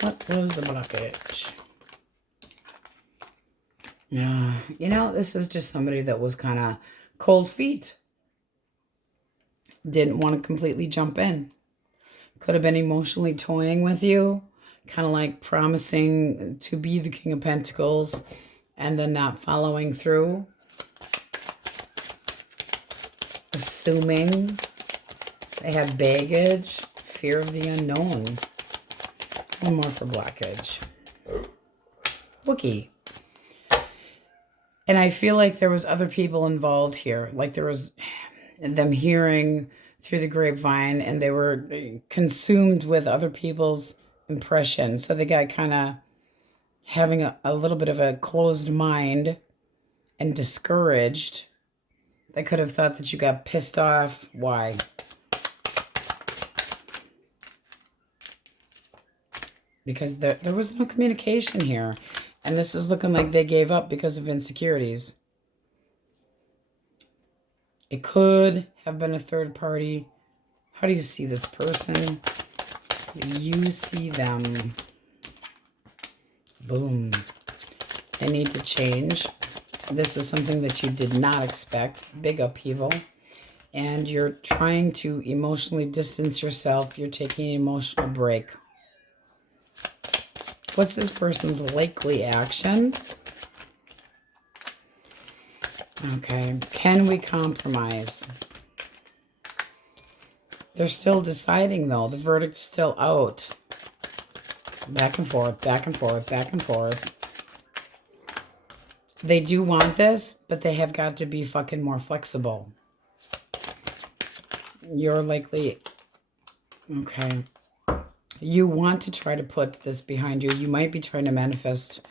What was the blockage? You know, this is just somebody that was kind of cold feet. Didn't want to completely jump in. Could have been emotionally toying with you, kind of like promising to be the King of Pentacles and then not following through. Assuming they have baggage, fear of the unknown. One more for blockage. Wookie. And I feel like there was other people involved here. Like there was them hearing through the grapevine and they were consumed with other people's impression. So the guy kind of having a little bit of a closed mind and discouraged. They could have thought that you got pissed off. Why? Because there was no communication here. And this is looking like they gave up because of insecurities. It could have been a third party. How do you see this person? You see them. Boom. They need to change. This is something that you did not expect. Big upheaval. And you're trying to emotionally distance yourself. You're taking an emotional break. What's this person's likely action? Okay. Can we compromise? They're still deciding, though. The verdict's still out. Back and forth, back and forth, back and forth. They do want this, but they have got to be fucking more flexible. You're likely... Okay. You want to try to put this behind you. You might be trying to manifest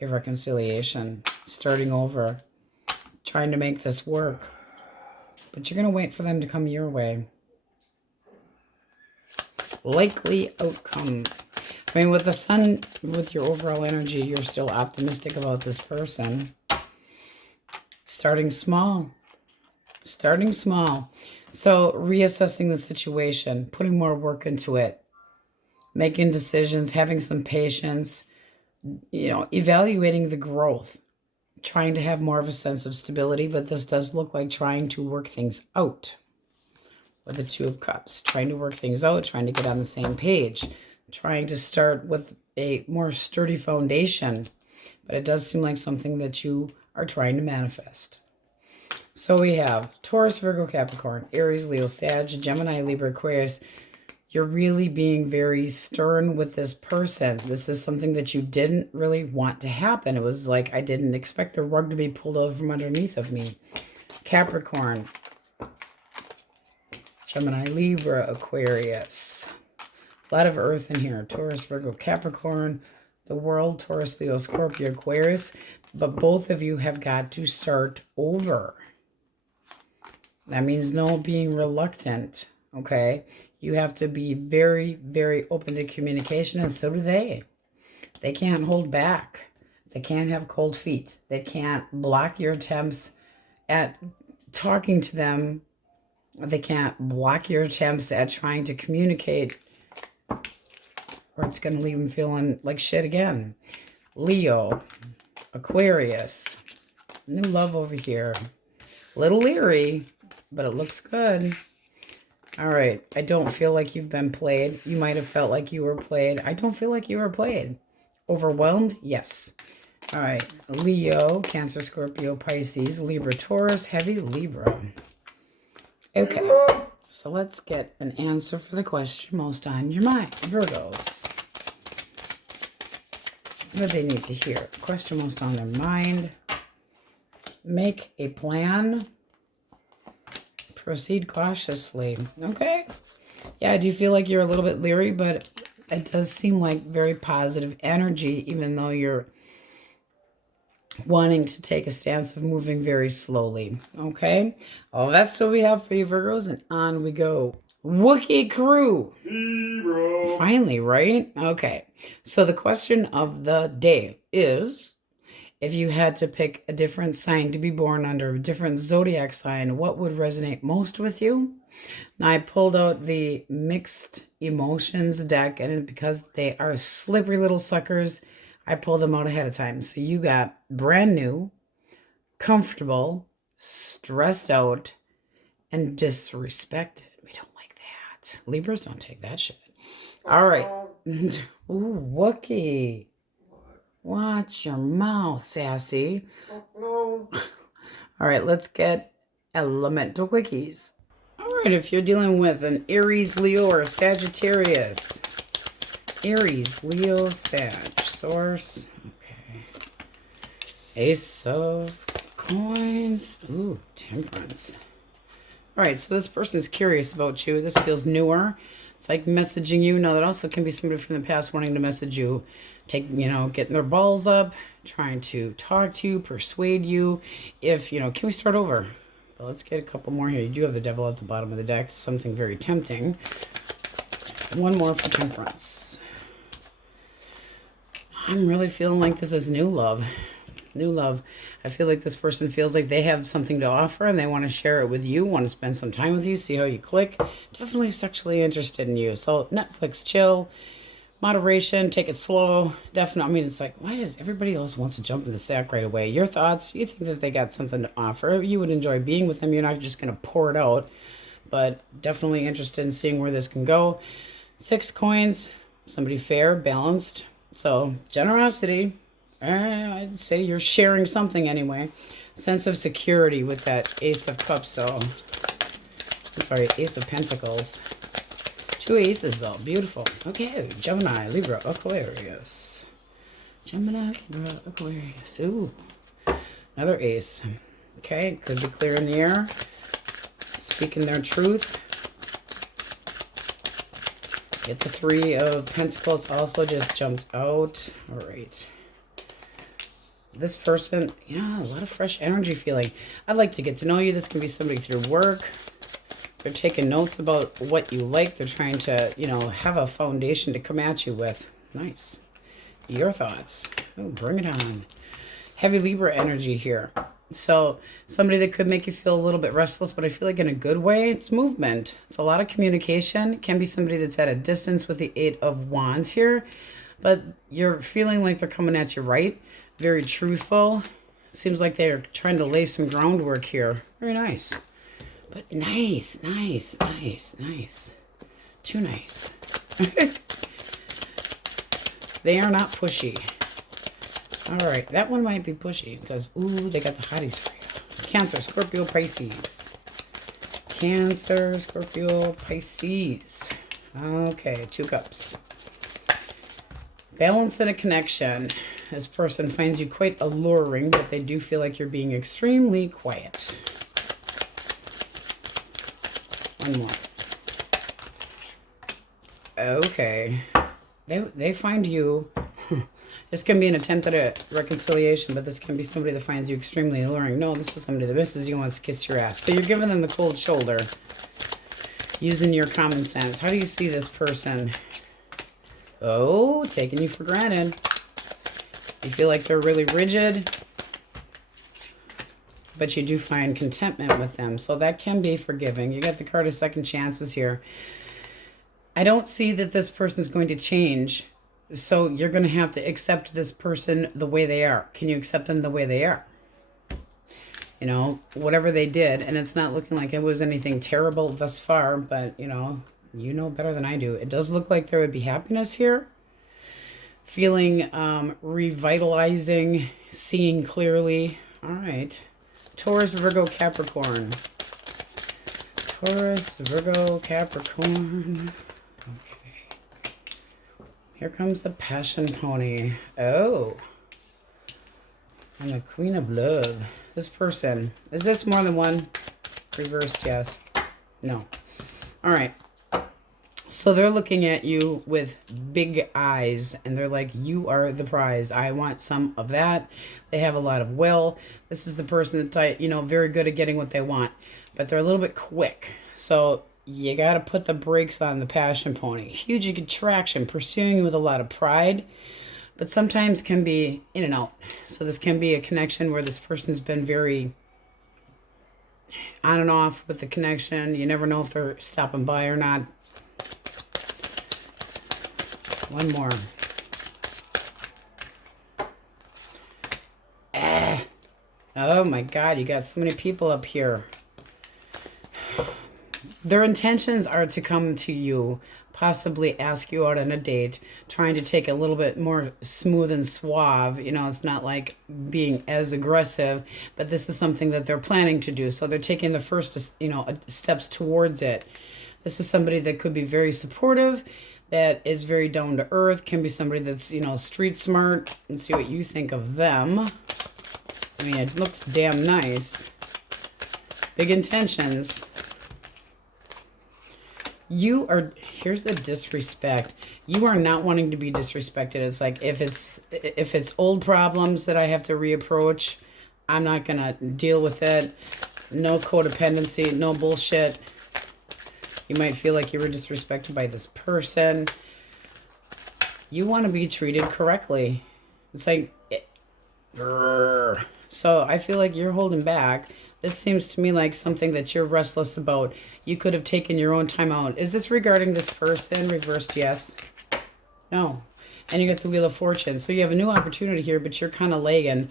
a reconciliation. Starting over. Trying to make this work. But you're going to wait for them to come your way. Likely outcome. I mean, with the sun, with your overall energy, you're still optimistic about this person. Starting small. Starting small. So, reassessing the situation. Putting more work into it. Making decisions. Having some patience. You know, evaluating the growth. Trying to have more of a sense of stability, but this does look like trying to work things out. With the Two of Cups. Trying to work things out, trying to get on the same page. Trying to start with a more sturdy foundation. But it does seem like something that you are trying to manifest. So we have Taurus, Virgo, Capricorn, Aries, Leo, Sag, Gemini, Libra, Aquarius. You're really being very stern with this person. This is something that you didn't really want to happen. It was like, I didn't expect the rug to be pulled over from underneath of me. Capricorn, Gemini, Libra, Aquarius. A lot of earth in here. Taurus, Virgo, Capricorn, the world, Taurus, Leo, Scorpio, Aquarius. But both of you have got to start over. That means no being reluctant, okay? You have to be very, very open to communication, and so do they. They can't hold back. They can't have cold feet. They can't block your attempts at talking to them. They can't block your attempts at trying to communicate, or it's going to leave them feeling like shit again. Leo, Aquarius, new love over here. A little leery, but it looks good. All right, I don't feel like you've been played. You might have felt like you were played. I don't feel like you were played. Overwhelmed? Yes. All right, Leo, Cancer, Scorpio, Pisces, Libra, Taurus, heavy Libra. Okay, so let's get an answer for the question most on your mind. Virgos. What do they need to hear? Question most on their mind. Make a plan. Proceed cautiously. Okay. Yeah, I do feel like you're a little bit leery, but it does seem like very positive energy, even though you're wanting to take a stance of moving very slowly. Okay. Oh, that's what we have for you, Virgos, and on we go. Wookiee crew. Libra. Finally, right? Okay. So the question of the day is, if you had to pick a different sign to be born under, a different zodiac sign, what would resonate most with you? Now, I pulled out the mixed emotions deck, and because they are slippery little suckers, I pulled them out ahead of time. So you got brand new, comfortable, stressed out, and disrespected. We don't like that. Libras don't take that shit. All right. Ooh, Wookiee. Watch your mouth, sassy. No. All right, let's get elemental quickies. All right, if you're dealing with an Aries, Leo, or Sagittarius. Aries, Leo, Sag. Source. Okay. Ace of coins. Ooh, temperance. All right, so this person is curious about you. This feels newer. It's like messaging you. Now, that also can be somebody from the past wanting to message you, getting their balls up, trying to talk to you, persuade you. Can we start over? Well, let's get a couple more here. You do have the devil at the bottom of the deck, something very tempting. One more for temperance. I'm really feeling like this is new love. New love. I feel like this person feels like they have something to offer and they want to share it with you, want to spend some time with you, see how you click. Definitely sexually interested in you. So Netflix, chill, moderation, take it slow. Definitely. It's like, why does everybody else wants to jump in the sack right away? Your thoughts, you think that they got something to offer. You would enjoy being with them. You're not just going to pour it out, but definitely interested in seeing where this can go. 6 coins, somebody fair, balanced. So generosity. I'd say you're sharing something anyway. Sense of security with that Ace of Cups, though. I'm sorry, Ace of Pentacles. 2 aces, though. Beautiful. Okay, Gemini, Libra, Aquarius. Gemini, Libra, Aquarius. Ooh, another ace. Okay, could be clear in the air. Speaking their truth. Get the 3 of Pentacles also just jumped out. All right. This person, a lot of fresh energy feeling. I'd like to get to know you. This can be somebody through work. They're taking notes about what you like. They're trying to, have a foundation to come at you with. Nice. Your thoughts. Oh, bring it on. Heavy Libra energy here. So somebody that could make you feel a little bit restless, but I feel like in a good way. It's movement. It's a lot of communication. It can be somebody that's at a distance with the 8 of Wands here, but you're feeling like they're coming at you right. Very truthful. Seems like they're trying to lay some groundwork here. Very nice. But nice. Too nice. They are not pushy. All right, that one might be pushy because, they got the hotties for you. Cancer, Scorpio, Pisces. Cancer, Scorpio, Pisces. Okay, 2 cups. Balance and a connection. This person finds you quite alluring, but they do feel like you're being extremely quiet. One more. Okay. They find you. This can be an attempt at a reconciliation, but this can be somebody that finds you extremely alluring. No, this is somebody that misses you and wants to kiss your ass. So you're giving them the cold shoulder, using your common sense. How do you see this person? Oh, taking you for granted. You feel like they're really rigid, but you do find contentment with them. So that can be forgiving. You got the card of second chances here. I don't see that this person is going to change. So you're going to have to accept this person the way they are. Can you accept them the way they are? Whatever they did. And it's not looking like it was anything terrible thus far, but you know better than I do. It does look like there would be happiness here. Feeling revitalizing, seeing clearly. All right. Taurus, Virgo, Capricorn. Taurus, Virgo, Capricorn. Okay. Here comes the passion pony. Oh. And the Queen of Love. This person. Is this more than one? Reversed, yes. No. All right. So they're looking at you with big eyes, and they're like, you are the prize. I want some of that. They have a lot of will. This is the person that's, very good at getting what they want, but they're a little bit quick. So you got to put the brakes on the passion pony. Huge attraction, pursuing you with a lot of pride, but sometimes can be in and out. So this can be a connection where this person's been very on and off with the connection. You never know if they're stopping by or not. One more. Oh my God, you got so many people up here. Their intentions are to come to you, possibly ask you out on a date, trying to take a little bit more smooth and suave. It's not like being as aggressive, but this is something that they're planning to do. So they're taking the first, steps towards it. This is somebody that could be very supportive, that is very down to earth, can be somebody that's, street smart. Let's see what you think of them. I mean, it looks damn nice. Big intentions. Here's the disrespect. You are not wanting to be disrespected. It's like if it's old problems that I have to reapproach, I'm not going to deal with it. No codependency, no bullshit. You might feel like you were disrespected by this person. You want to be treated correctly. It's like, so I feel like you're holding back. This seems to me like something that you're restless about. You could have taken your own time out. Is this regarding this person? Reversed, yes. No. And you got the Wheel of Fortune. So you have a new opportunity here, but you're kind of lagging.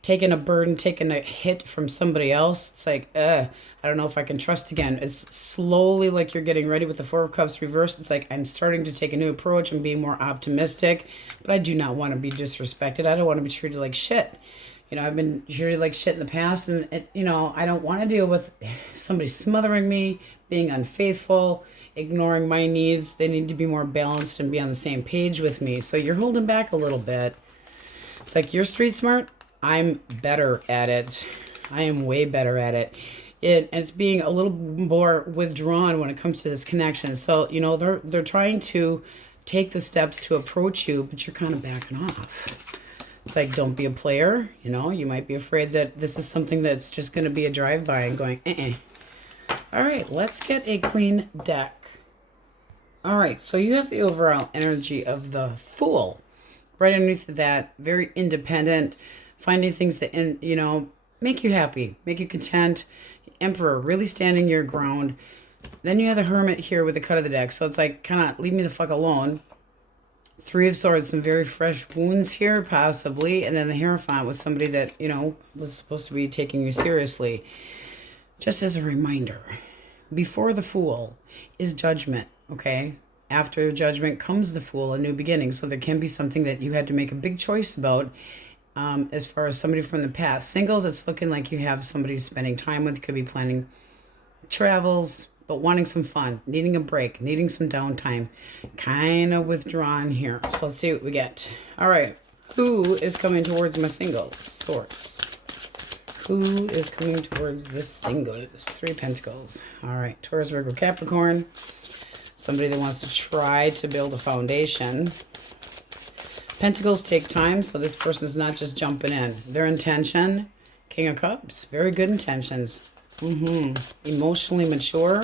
Taking a burden, taking a hit from somebody else. It's like, I don't know if I can trust again. It's slowly like you're getting ready with the Four of Cups reversed. It's like I'm starting to take a new approach and being more optimistic. But I do not want to be disrespected. I don't want to be treated like shit. You know, I've been treated like shit in the past, and, I don't want to deal with somebody smothering me, being unfaithful, ignoring my needs. They need to be more balanced and be on the same page with me. So you're holding back a little bit. It's like you're street smart. I'm better at it. I am way better at it. It's being a little more withdrawn when it comes to this connection. So, they're trying to take the steps to approach you, but you're kind of backing off. It's like, don't be a player. You might be afraid that this is something that's just going to be a drive-by and going, All right, let's get a clean deck. All right, so you have the overall energy of the Fool. Right underneath of that, very independent, finding things that, make you happy, make you content. Emperor, really standing your ground. Then you have the Hermit here with the cut of the deck. So it's like, kind of leave me the fuck alone. Three of Swords, some very fresh wounds here, possibly. And then the Hierophant was somebody that, was supposed to be taking you seriously. Just as a reminder, before the Fool is Judgment, okay? After Judgment comes the Fool, a new beginning. So there can be something that you had to make a big choice about as far as somebody from the past. Singles, it's looking like you have somebody spending time with. Could be planning travels, but wanting some fun, needing a break, needing some downtime, kind of withdrawn here. So let's see what we get. All right, who is coming towards my singles? Source. Who is coming towards the singles? Three Pentacles. All right, Taurus, Virgo, Capricorn. Somebody that wants to try to build a foundation. Pentacles take time, so this person's not just jumping in. Their intention, King of Cups, very good intentions. Emotionally mature.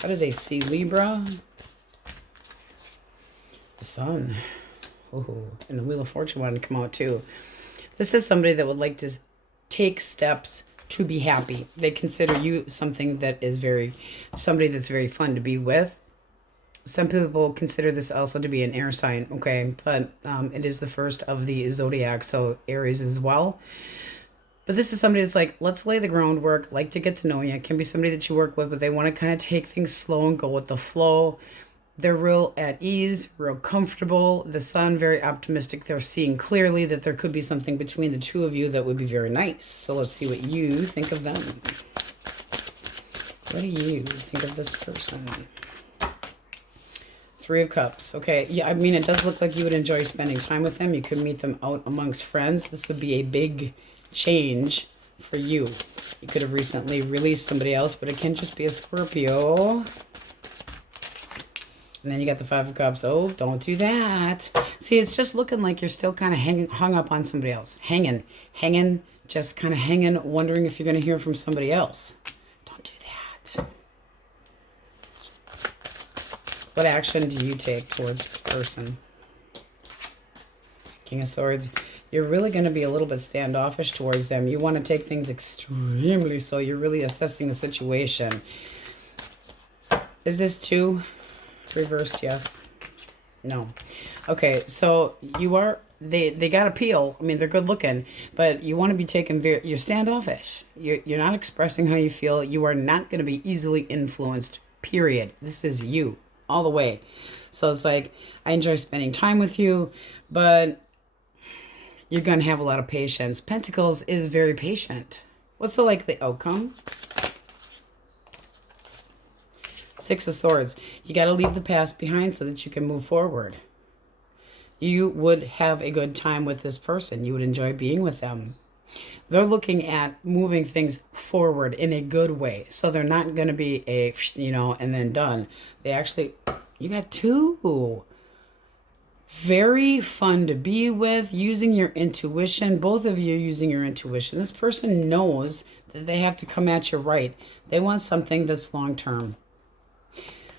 How do they see Libra? The Sun. Ooh, and the Wheel of Fortune wanted to come out too. This is somebody that would like to take steps to be happy. They consider you something that is somebody that's very fun to be with. Some people consider this also to be an air sign, okay? But it is the first of the zodiac, so Aries as well. But this is somebody that's like, let's lay the groundwork, like to get to know you. It can be somebody that you work with, but they want to kind of take things slow and go with the flow. They're real at ease, real comfortable. The Sun, very optimistic. They're seeing clearly that there could be something between the two of you that would be very nice. So let's see what you think of them. What do you think of this person? Three of Cups. Okay, yeah, I mean, it does look like you would enjoy spending time with them. You could meet them out amongst friends. This would be a big change for you. You could have recently released somebody else, but it can just be a Scorpio. And then you got the Five of Cups. Oh, don't do that. See, it's just looking like you're still kind of hung up on somebody else. Hanging, just kind of hanging, wondering if you're going to hear from somebody else. Don't do that. What action do you take towards this person? King of Swords. You're really going to be a little bit standoffish towards them. You want to take things extremely slow. You're really assessing the situation. Is this two? Reversed, yes. No. Okay, so you are, they got appeal. I mean, they're good looking, but you want to be taken you're standoffish. You're not expressing how you feel. You are not going to be easily influenced, period. This is you all the way. So it's like, I enjoy spending time with you, but you're going to have a lot of patience. Pentacles is very patient. What's the likely outcome? Six of Swords. You got to leave the past behind so that you can move forward. You would have a good time with this person. You would enjoy being with them. They're looking at moving things forward in a good way. So they're not going to be a, you know, and then done. They actually, you got two. Very fun to be with, using your intuition. Both of you using your intuition. This person knows that they have to come at you right. They want something that's long term.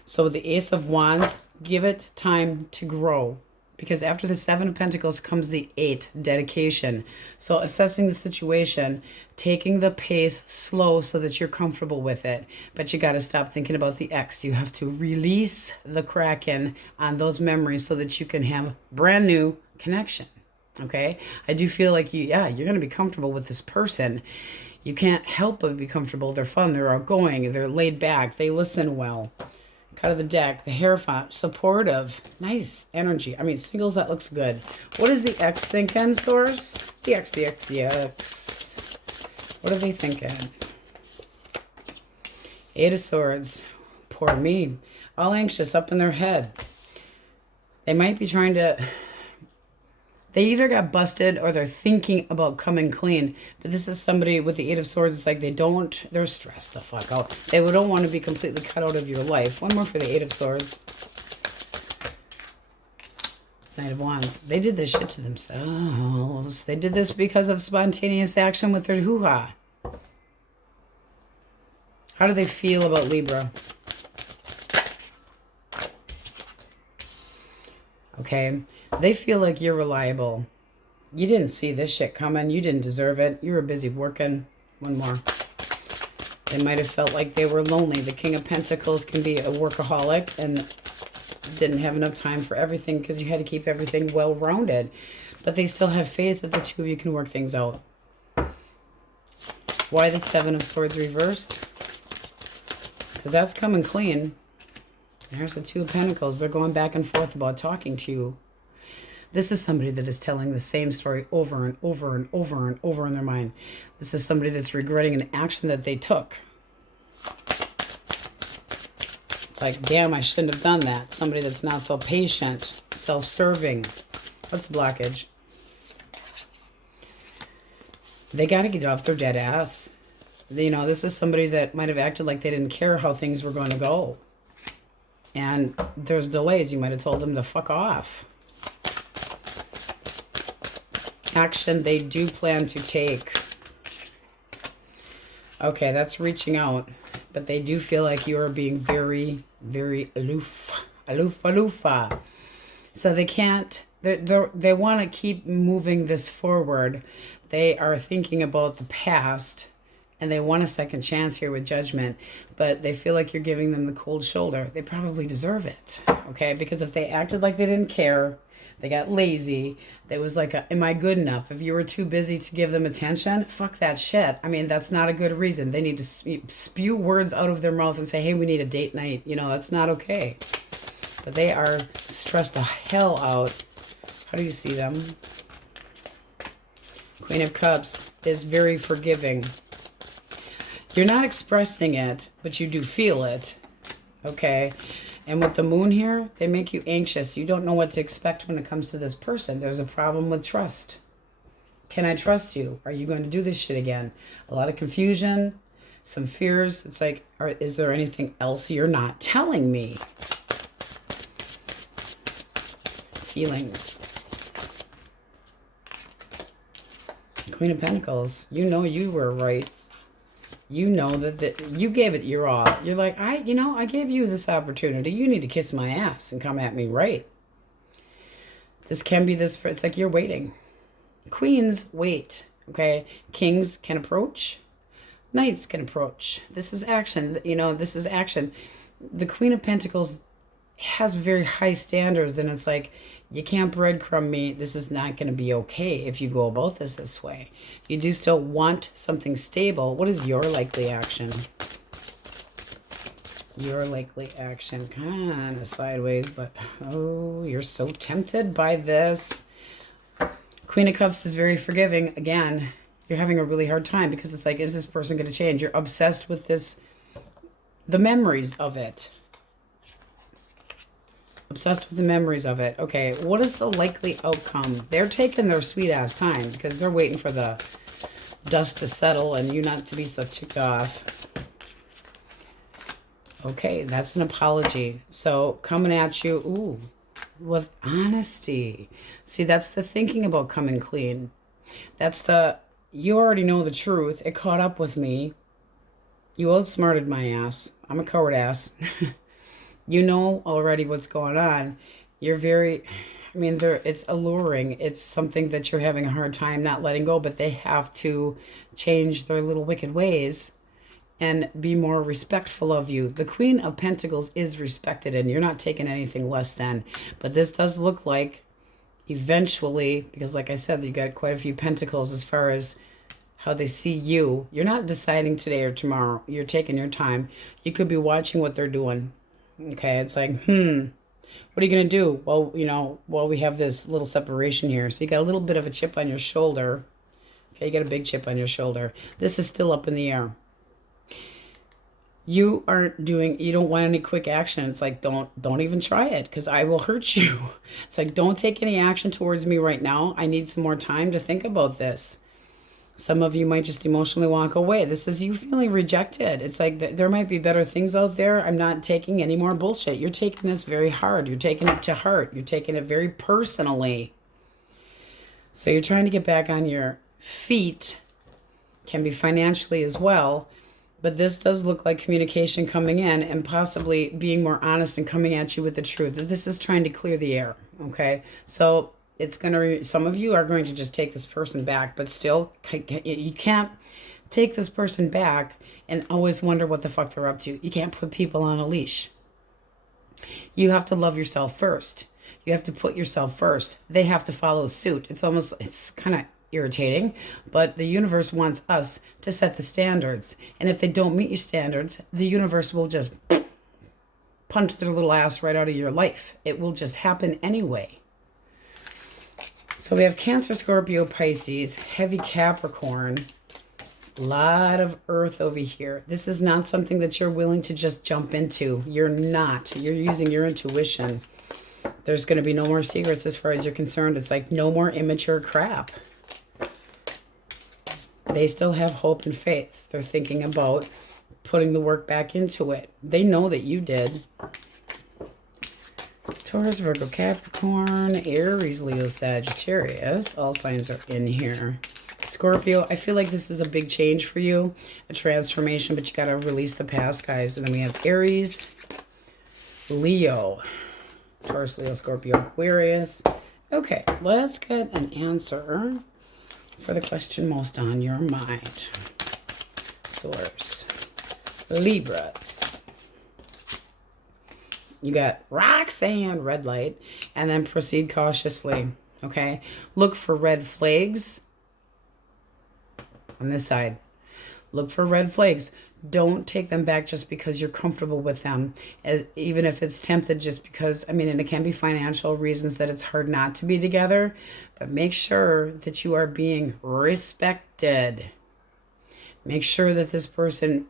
So with the Ace of Wands, give it time to grow. Because after the Seven of Pentacles comes the 8, dedication. So assessing the situation, taking the pace slow so that you're comfortable with it. But you got to stop thinking about the ex. You have to release the Kraken on those memories so that you can have brand new connection. Okay? I do feel like you're going to be comfortable with this person. You can't help but be comfortable. They're fun. They're outgoing. They're laid back. They listen well. Cut of the deck, the Hierophant, supportive, nice energy. I mean, singles, that looks good. What is the ex thinking, Source? The ex. What are they thinking? 8 of Swords. Poor me. All anxious, up in their head. They might be trying to... They either got busted or they're thinking about coming clean. But this is somebody with the 8 of Swords. It's like they're stressed the fuck out. They don't want to be completely cut out of your life. One more for the 8 of Swords. Knight of Wands. They did this shit to themselves. They did this because of spontaneous action with their hoo-ha. How do they feel about Libra? Okay. They feel like you're reliable. You didn't see this shit coming. You didn't deserve it. You were busy working. One more. They might have felt like they were lonely. The King of Pentacles can be a workaholic and didn't have enough time for everything because you had to keep everything well-rounded. But they still have faith that the two of you can work things out. Why the 7 of Swords reversed? Because that's coming clean. There's the 2 of Pentacles. They're going back and forth about talking to you. This is somebody that is telling the same story over and over and over and over in their mind. This is somebody that's regretting an action that they took. It's like, damn, I shouldn't have done that. Somebody that's not so patient, self-serving. What's the blockage? They got to get off their dead ass. You know, this is somebody that might have acted like they didn't care how things were going to go. And there's delays. You might have told them to fuck off. Action they do plan to take. Okay, that's reaching out. But they do feel like you are being very, very aloof. Aloofa. So they can't... They want to keep moving this forward. They are thinking about the past. And they want a second chance here with Judgment. But they feel like you're giving them the cold shoulder. They probably deserve it. Okay? Because if they acted like they didn't care... They got lazy. There was like, am I good enough? If you were too busy to give them attention, fuck that shit. I mean, that's not a good reason. They need to spew words out of their mouth and say, hey, we need a date night. You know, that's not okay. But they are stressed the hell out. How do you see them? Queen of Cups is very forgiving. You're not expressing it, but you do feel it. Okay? And with the moon here, they make you anxious. You don't know what to expect when it comes to this person. There's a problem with trust. Can I trust you? Are you going to do this shit again? A lot of confusion, some fears. It's like, is there anything else you're not telling me? Feelings. Queen of Pentacles. You know you were right. You know that you gave it your all. You're like, I gave you this opportunity. You need to kiss my ass and come at me right. This can be this. It's like you're waiting. Queens wait. Okay. Kings can approach. Knights can approach. This is action. You know, this is action. The Queen of Pentacles has very high standards, and it's like, you can't breadcrumb me. This is not going to be okay if you go about this way. You do still want something stable. What is your likely action? Your likely action. Kind of sideways, but oh, you're so tempted by this. Queen of Cups is very forgiving. Again, you're having a really hard time because it's like, is this person going to change? You're obsessed with this, the memories of it. Obsessed with the memories of it. Okay, what is the likely outcome? They're taking their sweet ass time because they're waiting for the dust to settle and you not to be so ticked off. Okay, that's an apology. So coming at you, ooh, with honesty. See, that's the thinking about coming clean. That's the, you already know the truth. It caught up with me. You outsmarted my ass. I'm a coward ass. You know already what's going on. You're very, I mean, it's alluring. It's something that you're having a hard time not letting go, but they have to change their little wicked ways and be more respectful of you. The Queen of Pentacles is respected, and you're not taking anything less than. But this does look like eventually, because like I said, you got quite a few pentacles as far as how they see you. You're not deciding today or tomorrow. You're taking your time. You could be watching what they're doing. Okay, it's like, what are you going to do? Well, you know, well, we have this little separation here. So you got a little bit of a chip on your shoulder. Okay, you got a big chip on your shoulder. This is still up in the air. You don't want any quick action. It's like, don't even try it, because I will hurt you. It's like, don't take any action towards me right now. I need some more time to think about this. Some of you might just emotionally walk away. This is you feeling rejected. It's like there might be better things out there. I'm not taking any more bullshit. You're taking this very hard. You're taking it to heart. You're taking it very personally. So you're trying to get back on your feet. Can be financially as well. But this does look like communication coming in and possibly being more honest and coming at you with the truth. This is trying to clear the air, okay? So it's going to, some of you are going to just take this person back, but still, you can't take this person back and always wonder what the fuck they're up to. You can't put people on a leash. You have to love yourself first. You have to put yourself first. They have to follow suit. It's kind of irritating, but the universe wants us to set the standards, and if they don't meet your standards, the universe will just punch their little ass right out of your life. It will just happen anyway. So we have Cancer, Scorpio, Pisces, heavy Capricorn, a lot of earth over here. This is not something that you're willing to just jump into. You're not. You're using your intuition. There's going to be no more secrets as far as you're concerned. It's like no more immature crap. They still have hope and faith. They're thinking about putting the work back into it. They know that you did. Taurus, Virgo, Capricorn, Aries, Leo, Sagittarius. All signs are in here. Scorpio, I feel like this is a big change for you. A transformation, but you got to release the past, guys. And then we have Aries, Leo, Taurus, Leo, Scorpio, Aquarius. Okay, let's get an answer for the question most on your mind. Source. Libras. You got Roxanne, red light, and then proceed cautiously. Okay? Look for red flags on this side. Look for red flags. Don't take them back just because you're comfortable with them. Even if it's tempted just because, I mean, and it can be financial reasons that it's hard not to be together. But make sure that you are being respected. Make sure that this person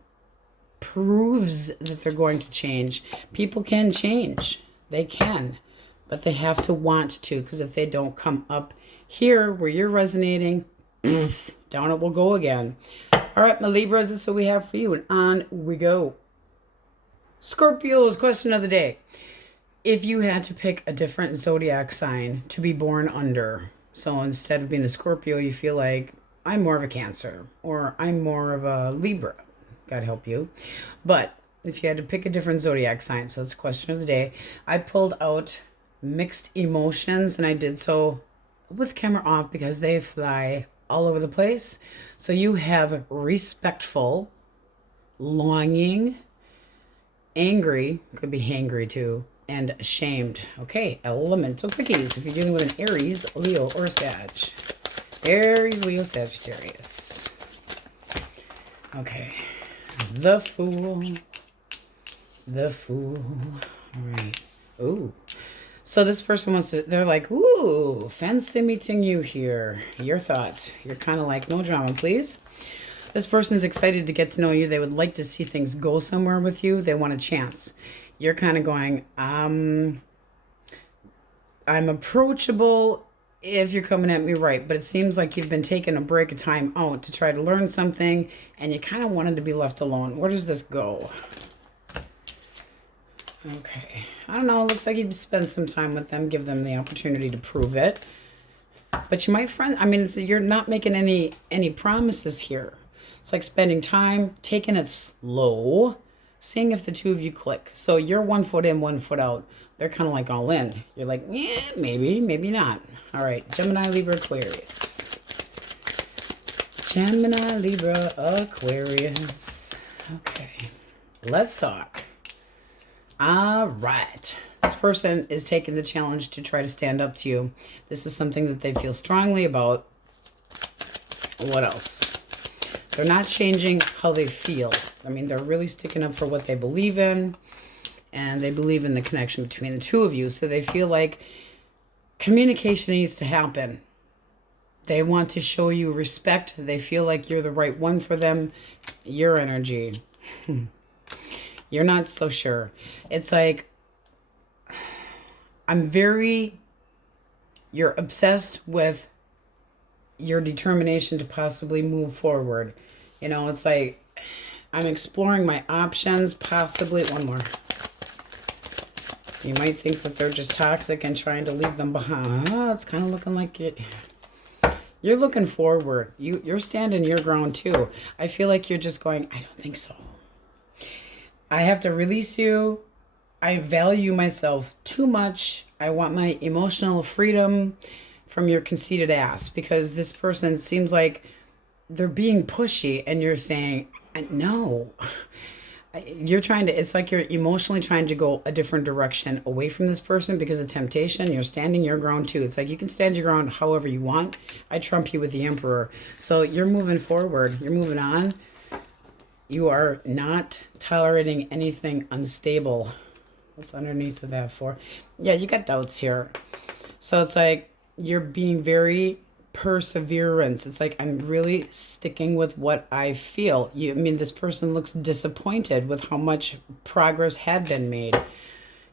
proves that they're going to change. People can change. They can. But they have to want to. Because if they don't come up here where you're resonating, down it will go again. All right, my Libras, this is what we have for you. And on we go. Scorpios, question of the day. If you had to pick a different zodiac sign to be born under, so instead of being a Scorpio, you feel like, I'm more of a Cancer, or I'm more of a Libra. God help you. But if you had to pick a different zodiac sign, so that's the question of the day. I pulled out mixed emotions, and I did so with camera off because they fly all over the place. So you have respectful, longing, angry, could be hangry too, and ashamed. Okay, elemental quickies. If you're dealing with an Aries, Leo, or Sag. Aries, Leo, Sagittarius. Okay. The Fool. The Fool. All right. Ooh. So this person wants to, they're like, ooh, fancy meeting you here. Your thoughts. You're kind of like, no drama, please. This person's excited to get to know you. They would like to see things go somewhere with you. They want a chance. You're kind of going, I'm approachable if you're coming at me right, but it seems like you've been taking a break of time out to try to learn something, and you kind of wanted to be left alone. Where does this go? Okay. I don't know. It looks like you'd spend some time with them, give them the opportunity to prove it. But you might you're not making any promises here. It's like spending time, taking it slow, seeing if the two of you click. So you're 1 foot in, 1 foot out. They're kind of like all in. You're like, yeah, maybe, maybe not. All right, Gemini, Libra, Aquarius. Gemini, Libra, Aquarius. Okay, let's talk. All right. This person is taking the challenge to try to stand up to you. This is something that they feel strongly about. What else? They're not changing how they feel. I mean, they're really sticking up for what they believe in. And they believe in the connection between the two of you. So they feel like communication needs to happen. They want to show you respect. They feel like you're the right one for them. Your energy. You're not so sure. It's like, you're obsessed with your determination to possibly move forward. You know, it's like, I'm exploring my options, possibly. One more. You might think that they're just toxic and trying to leave them behind. Oh, it's kind of looking like you're looking forward. You're standing your ground too. I feel like you're just going, I don't think so. I have to release you. I value myself too much. I want my emotional freedom from your conceited ass, because this person seems like they're being pushy and you're saying, no. You're trying to, it's like you're emotionally trying to go a different direction away from this person because of temptation. You're standing your ground too. It's like you can stand your ground however you want. I trump you with the Emperor. So you're moving forward. You're moving on. You are not tolerating anything unstable. What's underneath of that for? Yeah, you got doubts here. So it's like you're being very perseverance. It's like, I'm really sticking with what I feel. This person looks disappointed with how much progress had been made.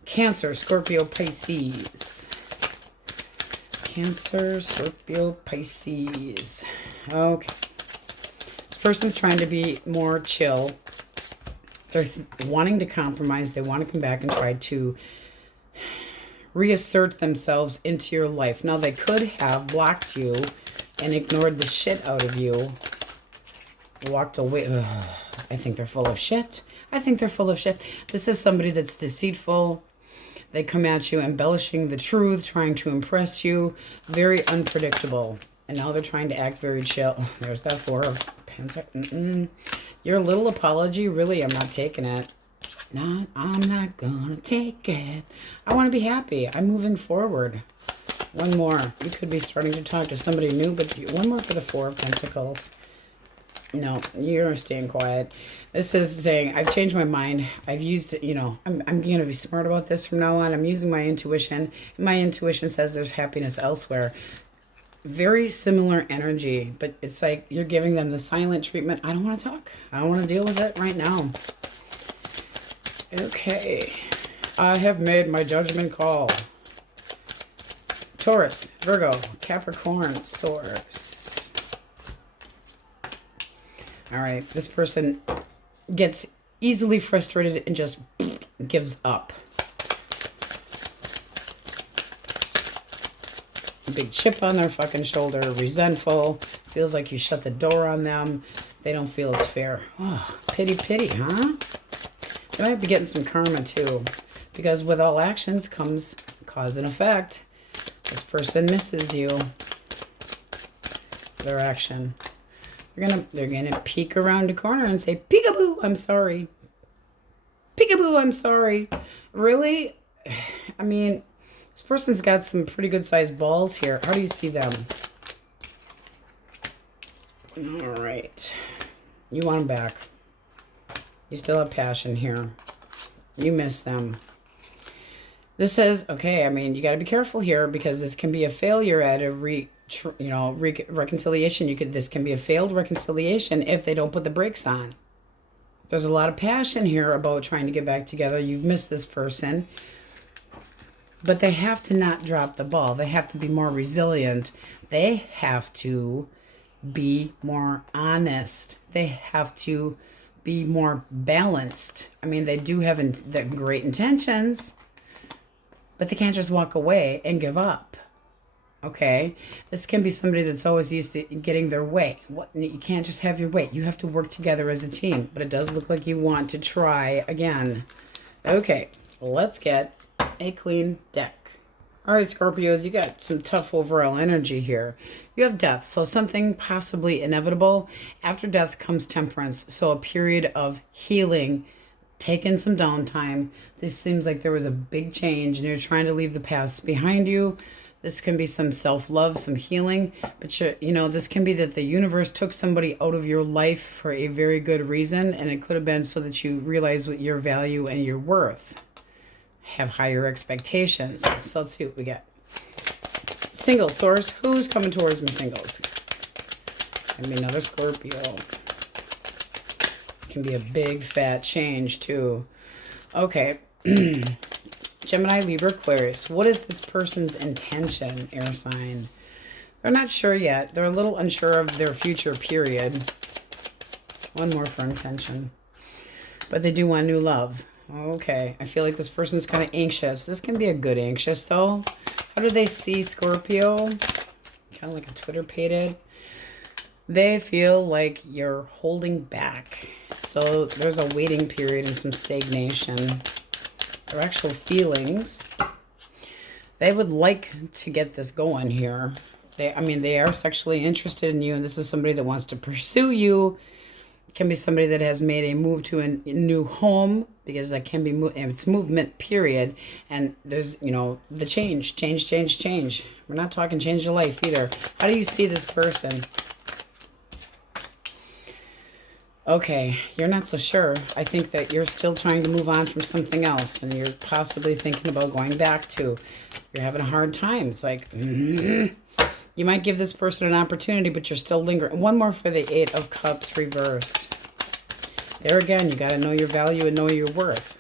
Cancer, Scorpio, Pisces. Cancer, Scorpio, Pisces. Okay. This person's trying to be more chill. They're wanting to compromise. They want to come back and try to reassert themselves into your life. Now, they could have blocked you and ignored the shit out of you. Walked away. Ugh, I think they're full of shit. I think they're full of shit. This is somebody that's deceitful. They come at you embellishing the truth, trying to impress you. Very unpredictable. And now they're trying to act very chill. There's that 4 of Pentacles. Your little apology, really, I'm not taking it. I'm not gonna take it. I want to be happy. I'm moving forward. One more. You could be starting to talk to somebody new, but one more for the 4 of Pentacles. No, you're staying quiet. This is saying, I've changed my mind. I've used, I'm going to be smart about this from now on. I'm using my intuition. My intuition says there's happiness elsewhere. Very similar energy, but it's like you're giving them the silent treatment. I don't want to talk. I don't want to deal with it right now. Okay. I have made my judgment call. Taurus, Virgo, Capricorn, Source. All right. This person gets easily frustrated and just gives up. Big chip on their fucking shoulder, resentful, feels like you shut the door on them. They don't feel it's fair. Oh, pity, huh? They might be getting some karma too, because with all actions comes cause and effect. This person misses you. Their action. They're gonna peek around the corner and say, "Peekaboo, I'm sorry. Peekaboo, I'm sorry." Really? This person's got some pretty good sized balls here. How do you see them? All right. You want them back. You still have passion here. You miss them. This says, okay, you got to be careful here, because this can be a failure at a reconciliation. This can be a failed reconciliation if they don't put the brakes on. There's a lot of passion here about trying to get back together. You've missed this person. But they have to not drop the ball. They have to be more resilient. They have to be more honest. They have to be more balanced. I mean, they do have the great intentions, but they can't just walk away and give up. Okay? This can be somebody that's always used to getting their way. You can't just have your way. You have to work together as a team. But it does look like you want to try again. Okay, let's get a clean deck. All right, Scorpios, you got some tough overall energy here. You have death, so something possibly inevitable. After death comes temperance, so a period of healing, taking some downtime. This seems like there was a big change, and you're trying to leave the past behind you. This can be some self-love, some healing, but this can be that the universe took somebody out of your life for a very good reason, and it could have been so that you realize what your value and your worth. Have higher expectations. So let's see what we get. Single source. Who's coming towards me, singles? Can be another Scorpio. Can be a big fat change too. Okay. Gemini, Libra, Aquarius. What is this person's intention, air sign? They're not sure yet. They're a little unsure of their future period. One more for intention. But they do want new love. Okay, I feel like this person's kind of anxious. This can be a good anxious, though. How do they see Scorpio? Kind of like a Twitter pated. They feel like you're holding back. So there's a waiting period and some stagnation. Their actual feelings. They would like to get this going here. They are sexually interested in you, and this is somebody that wants to pursue you. Can be somebody that has made a move to a new home, because that can be it's movement period, and there's the change. We're not talking change your life either. How do you see this person? Okay, you're not so sure. I think that you're still trying to move on from something else, and you're possibly thinking about going back to. You're having a hard time. It's like you might give this person an opportunity, but you're still lingering. One more for the 8 of Cups reversed. There again, you got to know your value and know your worth.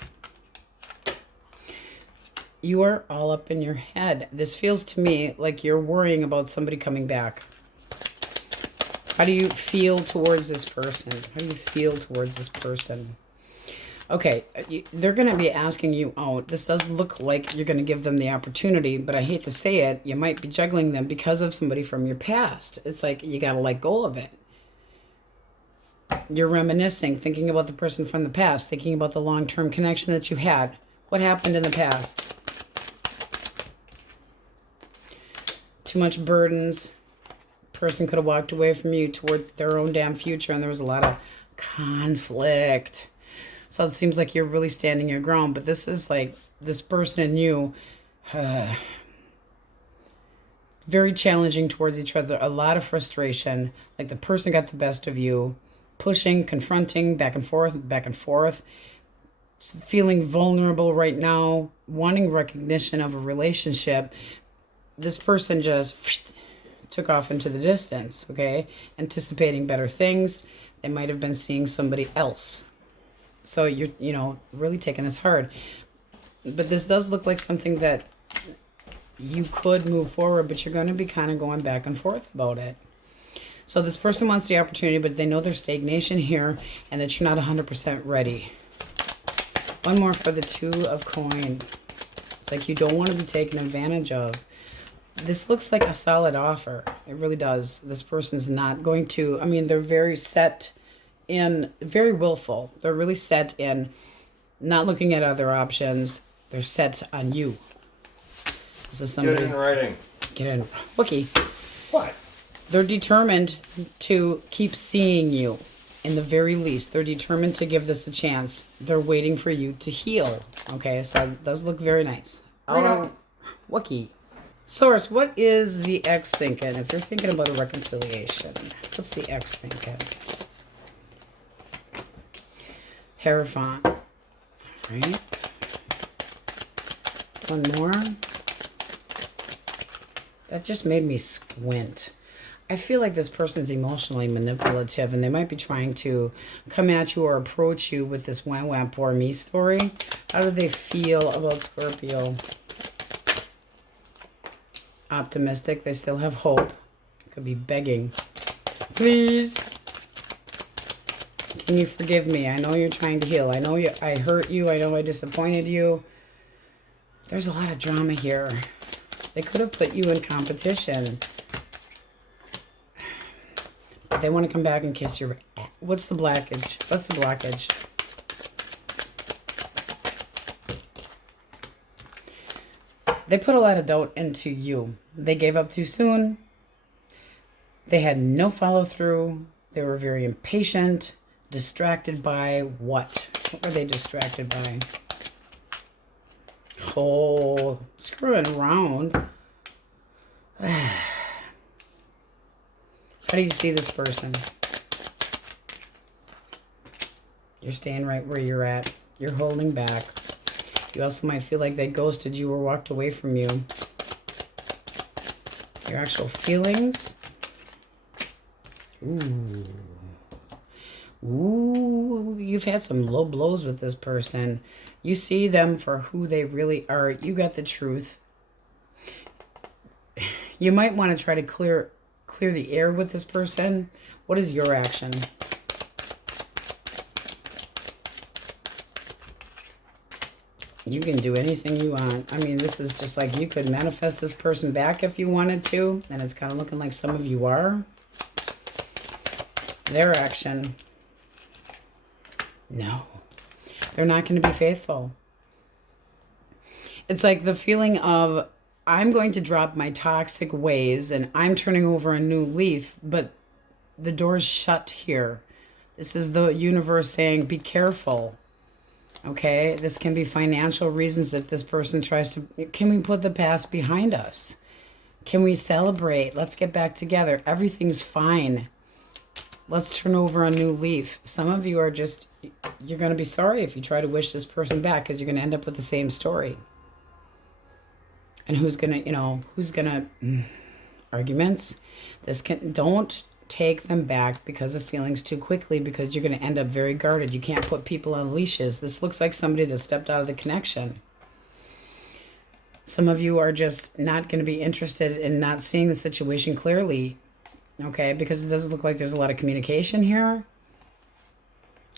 You are all up in your head. This feels to me like you're worrying about somebody coming back. How do you feel towards this person? How do you feel towards this person? Okay, they're going to be asking you out. This does look like you're going to give them the opportunity, but I hate to say it, you might be juggling them because of somebody from your past. It's like you got to let go of it. You're reminiscing, thinking about the person from the past, thinking about the long-term connection that you had. What happened in the past? Too much burdens. Person could have walked away from you towards their own damn future, and there was a lot of conflict. So it seems like you're really standing your ground, but this is like this person and you, very challenging towards each other. A lot of frustration, like the person got the best of you, pushing, confronting, back and forth, feeling vulnerable right now, wanting recognition of a relationship. This person just took off into the distance, okay? Anticipating better things. They might have been seeing somebody else. So you're, really taking this hard. But this does look like something that you could move forward, but you're going to be kind of going back and forth about it. So this person wants the opportunity, but they know there's stagnation here and that you're not 100% ready. One more for the 2 of Coins. It's like you don't want to be taken advantage of. This looks like a solid offer. It really does. This person's not going to, they're very set in, very willful. They're really set in not looking at other options. They're set on you. This is somebody. Get in writing. Get in. Wookie. What? They're determined to keep seeing you. In the very least, they're determined to give this a chance. They're waiting for you to heal. Okay, so it does look very nice. Wookie. Source, what is the ex thinking? If you're thinking about a reconciliation, what's the ex thinking? Hierophant. All right. One more. That just made me squint. I feel like this person's emotionally manipulative, and they might be trying to come at you or approach you with this wham wham poor me story. How do they feel about Scorpio? optimistic. They still have hope. Could be begging. Please. Can you forgive me? I know you're trying to heal. I know I hurt you. I know I disappointed you. There's a lot of drama here. They could have put you in competition. But they want to come back and kiss your... What's the blockage? What's the blockage? They put a lot of doubt into you. They gave up too soon. They had no follow-through. They were very impatient. Distracted by what? What were they distracted by? Oh, screwing around. How do you see this person? You're staying right where you're at. You're holding back. You also might feel like they ghosted you or walked away from you. Your actual feelings. Ooh. Ooh, you've had some low blows with this person. You see them for who they really are. You got the truth. You might want to try to clear the air with this person. What is your action? You can do anything you want. I mean, this is just like you could manifest this person back if you wanted to. And it's kind of looking like some of you are. Their action. No. They're not going to be faithful. It's like the feeling of, I'm going to drop my toxic ways and I'm turning over a new leaf, but the door's shut here. This is the universe saying, be careful. Okay? This can be financial reasons that this person tries to... Can we put the past behind us? Can we celebrate? Let's get back together. Everything's fine. Let's turn over a new leaf. Some of you are just... You're going to be sorry if you try to wish this person back because you're going to end up with the same story. And who's going to, arguments. Don't take them back because of feelings too quickly because you're going to end up very guarded. You can't put people on leashes. This looks like somebody that stepped out of the connection. Some of you are just not going to be interested in not seeing the situation clearly. Okay, because it doesn't look like there's a lot of communication here.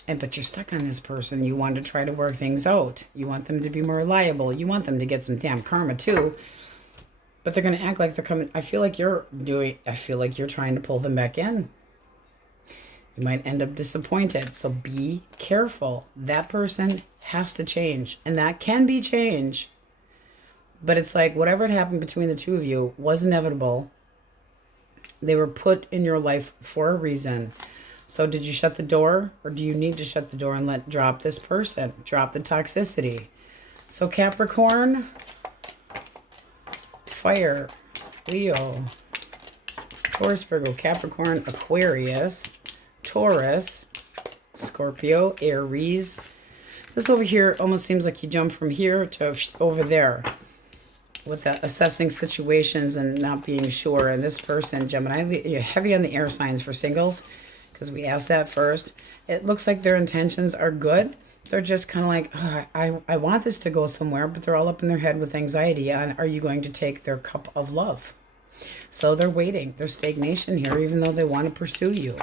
But you're stuck on this person. You want to try to work things out. You want them to be more reliable. You want them to get some damn karma too. But they're going to act like they're coming. I feel like you're trying to pull them back in. You might end up disappointed. So be careful. That person has to change. And that can be change. But it's like whatever had happened between the two of you was inevitable. They were put in your life for a reason. So did you shut the door? Or do you need to shut the door and drop this person? Drop the toxicity. So Capricorn, Fire, Leo, Taurus, Virgo, Capricorn, Aquarius, Taurus, Scorpio, Aries. This over here almost seems like you jump from here to over there with that assessing situations and not being sure. And this person, Gemini, you're heavy on the air signs for singles because we asked that first. It looks like their intentions are good. They're just kind of like, oh, I want this to go somewhere, but they're all up in their head with anxiety on, are you going to take their cup of love? So they're waiting. There's stagnation here, even though they want to pursue you.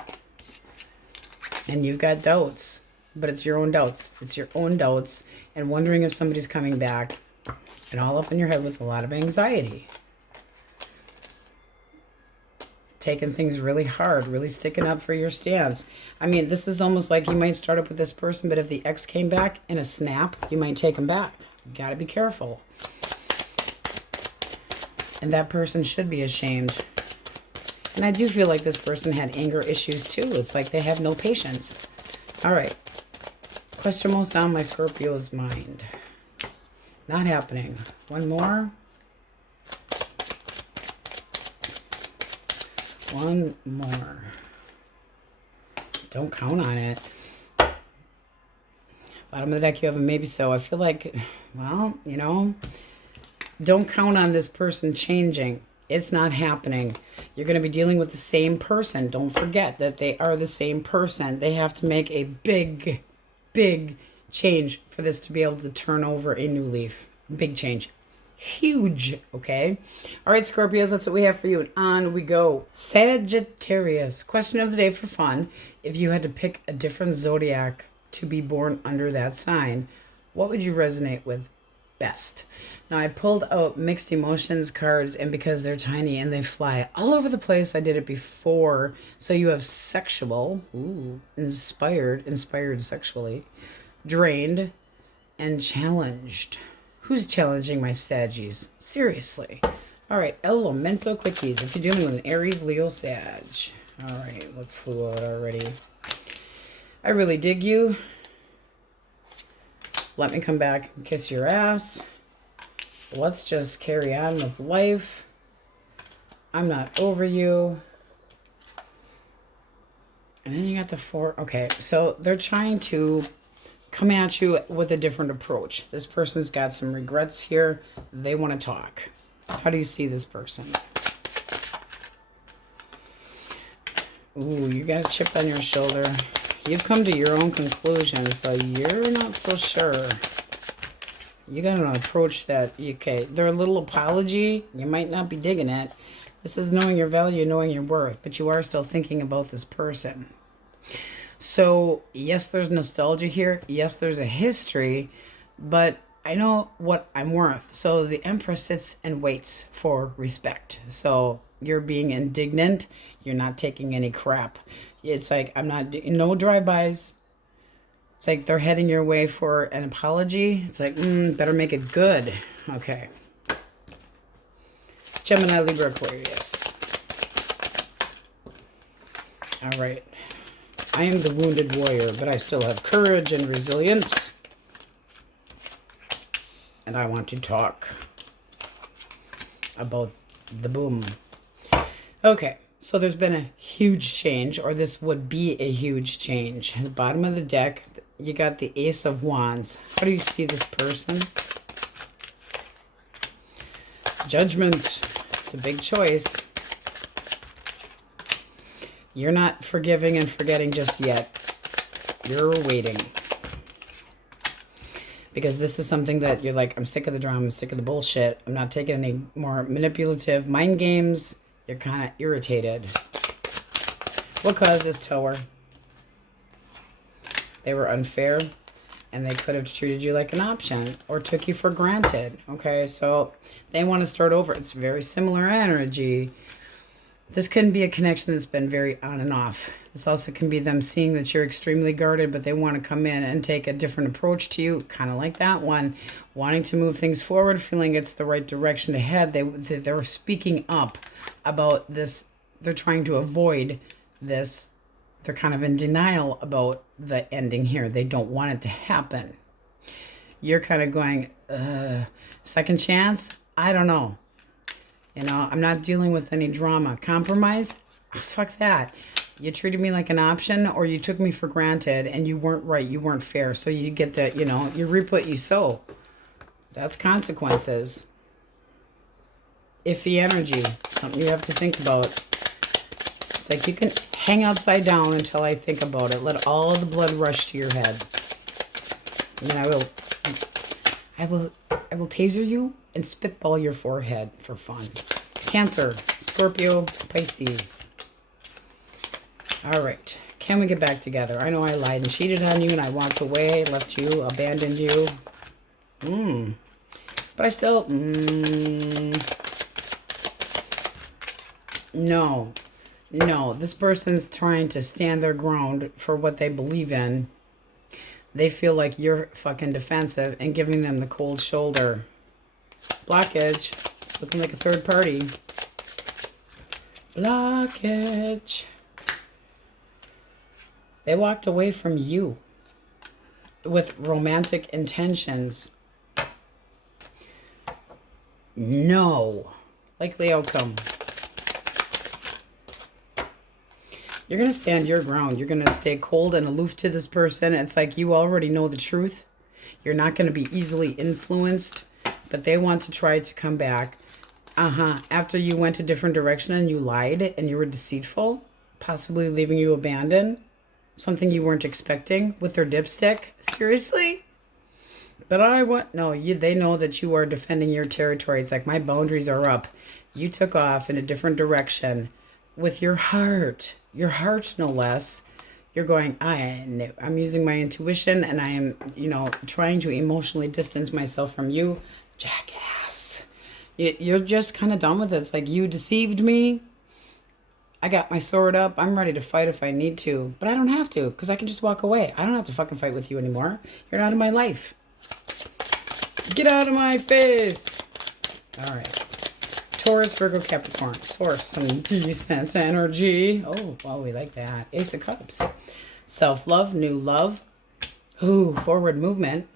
And you've got doubts, but it's your own doubts. It's your own doubts and wondering if somebody's coming back and all up in your head with a lot of anxiety. Taking things really hard, really sticking up for your stance. I mean, this is almost like you might start up with this person, but if the ex came back in a snap, you might take them back. You got to be careful. And that person should be ashamed. And I do feel like this person had anger issues too. It's like they have no patience. All right. Question most on my Scorpio's mind. Not happening. One more. One more. Don't count on it. Bottom of the deck, you have a maybe so. I feel like, well, you know, don't count on this person changing. It's not happening. You're going to be dealing with the same person. Don't forget that they are the same person. They have to make a big, big change for this to be able to turn over a new leaf. Big change. huge, okay? All right, Scorpios, that's what we have for you. And on we go. Sagittarius. Question of the day for fun. If you had to pick a different zodiac to be born under that sign, what would you resonate with best? Now, I pulled out mixed emotions cards, and because they're tiny and they fly all over the place, I did it before. So you have sexual, inspired sexually, drained, and challenged. Who's challenging my Saggies? Seriously. All right, elemental quickies. If you're dealing with an Aries, Leo, Sag. All right, what flew out already? I really dig you. Let me come back and kiss your ass. Let's just carry on with life. I'm not over you. And then you got the 4. Okay, so they're trying to come at you with a different approach. This person's got some regrets here. They want to talk. How do you see this person? Ooh, you got a chip on your shoulder. You've come to your own conclusion, so you're not so sure. You got an approach that, okay, they're a little apology. You might not be digging it. This is knowing your value, knowing your worth, but you are still thinking about this person. So, yes, there's nostalgia here. Yes, there's a history, but I know what I'm worth. So the Empress sits and waits for respect. So you're being indignant. You're not taking any crap. It's like, I'm not, no drive-bys. It's like they're heading your way for an apology. It's like, better make it good. Okay. Gemini, Libra, Aquarius. All right. I am the wounded warrior, but I still have courage and resilience. And I want to talk about the boom. Okay, so there's been a huge change, or this would be a huge change. At the bottom of the deck, you got the Ace of Wands. How do you see this person? Judgment. It's a big choice. You're not forgiving and forgetting just yet. You're waiting. Because this is something that you're like, I'm sick of the drama, I'm sick of the bullshit. I'm not taking any more manipulative mind games. You're kind of irritated. What caused this, Tower? They were unfair, and they could have treated you like an option or took you for granted. Okay, so they want to start over. It's very similar energy. This can be a connection that's been very on and off. This also can be them seeing that you're extremely guarded, but they want to come in and take a different approach to you, kind of like that one, wanting to move things forward, feeling it's the right direction to head. They were speaking up about this. They're trying to avoid this. They're kind of in denial about the ending here. They don't want it to happen. You're kind of going, second chance? I don't know. You know, I'm not dealing with any drama. Compromise? Fuck that. You treated me like an option, or you took me for granted, and you weren't right. You weren't fair. So you get that, you know, you reap what you sow. That's consequences. Iffy energy. Something you have to think about. It's like you can hang upside down until I think about it. Let all the blood rush to your head. And then I will taser you and spitball your forehead for fun. Cancer, Scorpio, Pisces. All right. Can we get back together? I know I lied and cheated on you, and I walked away, left you, abandoned you. But I still... No. No. This person's trying to stand their ground for what they believe in. They feel like you're fucking defensive and giving them the cold shoulder. Blockage. It's looking like a third party. Blockage. They walked away from you with romantic intentions. No. Likely outcome. You're going to stand your ground. You're going to stay cold and aloof to this person. It's like you already know the truth. You're not going to be easily influenced, but they want to try to come back. After you went a different direction and you lied and you were deceitful, possibly leaving you abandoned, something you weren't expecting with their dipstick. Seriously? But I want, no, they know that you are defending your territory. It's like my boundaries are up. You took off in a different direction with your heart no less. You're going, I'm using my intuition and I am, trying to emotionally distance myself from you. Jackass. You're just kind of done with it. It's like, you deceived me. I got my sword up. I'm ready to fight if I need to. But I don't have to because I can just walk away. I don't have to fucking fight with you anymore. You're not in my life. Get out of my face. All right. Taurus, Virgo, Capricorn. Source some decent energy. Oh, well, we like that. Ace of Cups. Self-love, new love. Ooh, forward movement.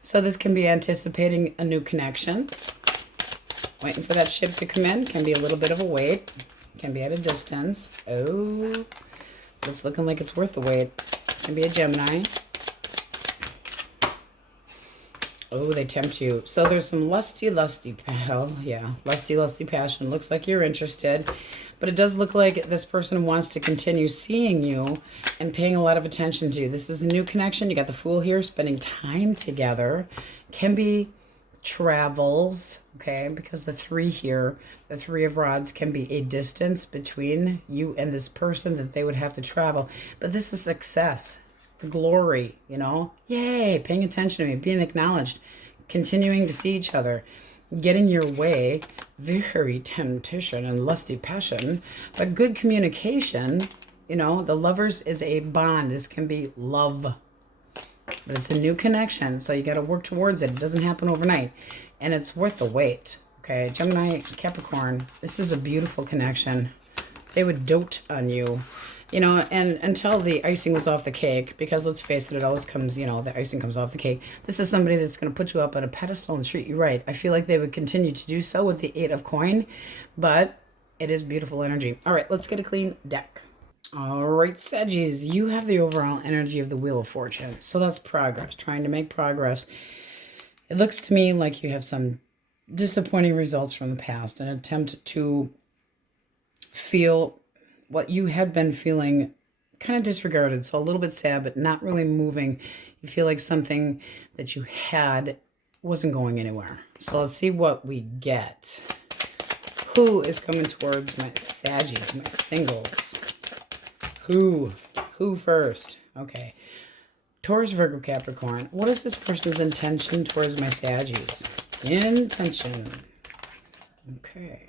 So this can be anticipating a new connection. Waiting for that ship to come in. Can be a little bit of a wait. Can be at a distance. Oh, it's looking like it's worth the wait. Can be a Gemini. Oh, they tempt you. So there's some lusty passion. Looks like you're interested. But it does look like this person wants to continue seeing you and paying a lot of attention to you. This is a new connection. You got the Fool here, spending time together. Can be travels, okay? Because the 3 here, the 3 of Rods, can be a distance between you and this person that they would have to travel. But this is success. The glory, yay, paying attention to me, being acknowledged, continuing to see each other, getting your way, very temptation and lusty passion, but good communication, the Lovers is a bond. This can be love, but it's a new connection, so you got to work towards it. It doesn't happen overnight, and it's worth the wait, okay? Gemini, Capricorn, this is a beautiful connection. They would dote on you. And until the icing was off the cake, because let's face it always comes, the icing comes off the cake. This is somebody that's going to put you up on a pedestal and treat you right. I feel like they would continue to do so with the 8 of coin, but it is beautiful energy. All right, let's get a clean deck. All right, Saggies, you have the overall energy of the Wheel of Fortune. So that's progress, trying to make progress. It looks to me like you have some disappointing results from the past, an attempt to feel what you had been feeling kind of disregarded. So a little bit sad, but not really moving. You feel like something that you had wasn't going anywhere. So let's see what we get. Who is coming towards my Saggies, my singles? Who first? Okay. Taurus, Virgo, Capricorn. What is this person's intention towards my Saggies? Intention. Okay.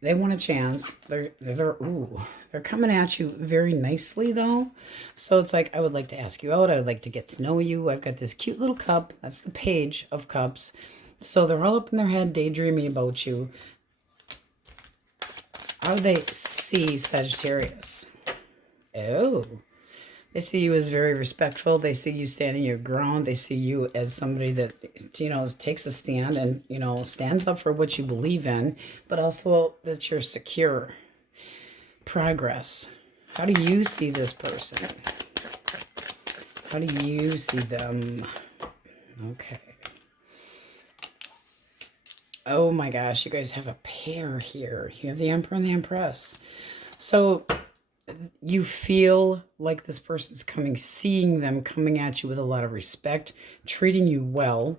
They want a chance. They're coming at you very nicely though. So it's like, I would like to ask you out. I would like to get to know you. I've got this cute little cup. That's the Page of Cups. So they're all up in their head daydreaming about you. How do they see Sagittarius? Oh, they see you as very respectful. They see you standing your ground. They see you as somebody that, takes a stand and, stands up for what you believe in, but also that you're secure. Progress. How do you see this person? How do you see them? Okay. Oh my gosh, you guys have a pair here. You have the Emperor and the Empress. So you feel like this person's seeing them coming at you with a lot of respect, treating you well,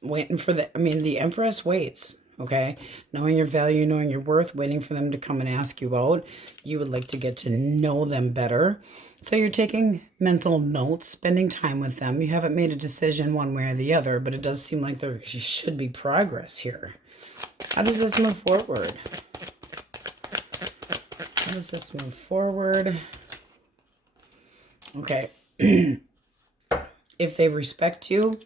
waiting for the Empress waits, okay? Knowing your value, knowing your worth, waiting for them to come and ask you out. You would like to get to know them better. So you're taking mental notes, spending time with them. You haven't made a decision one way or the other, but it does seem like there should be progress here. How does this move forward? How does this move forward? Okay. If they respect you,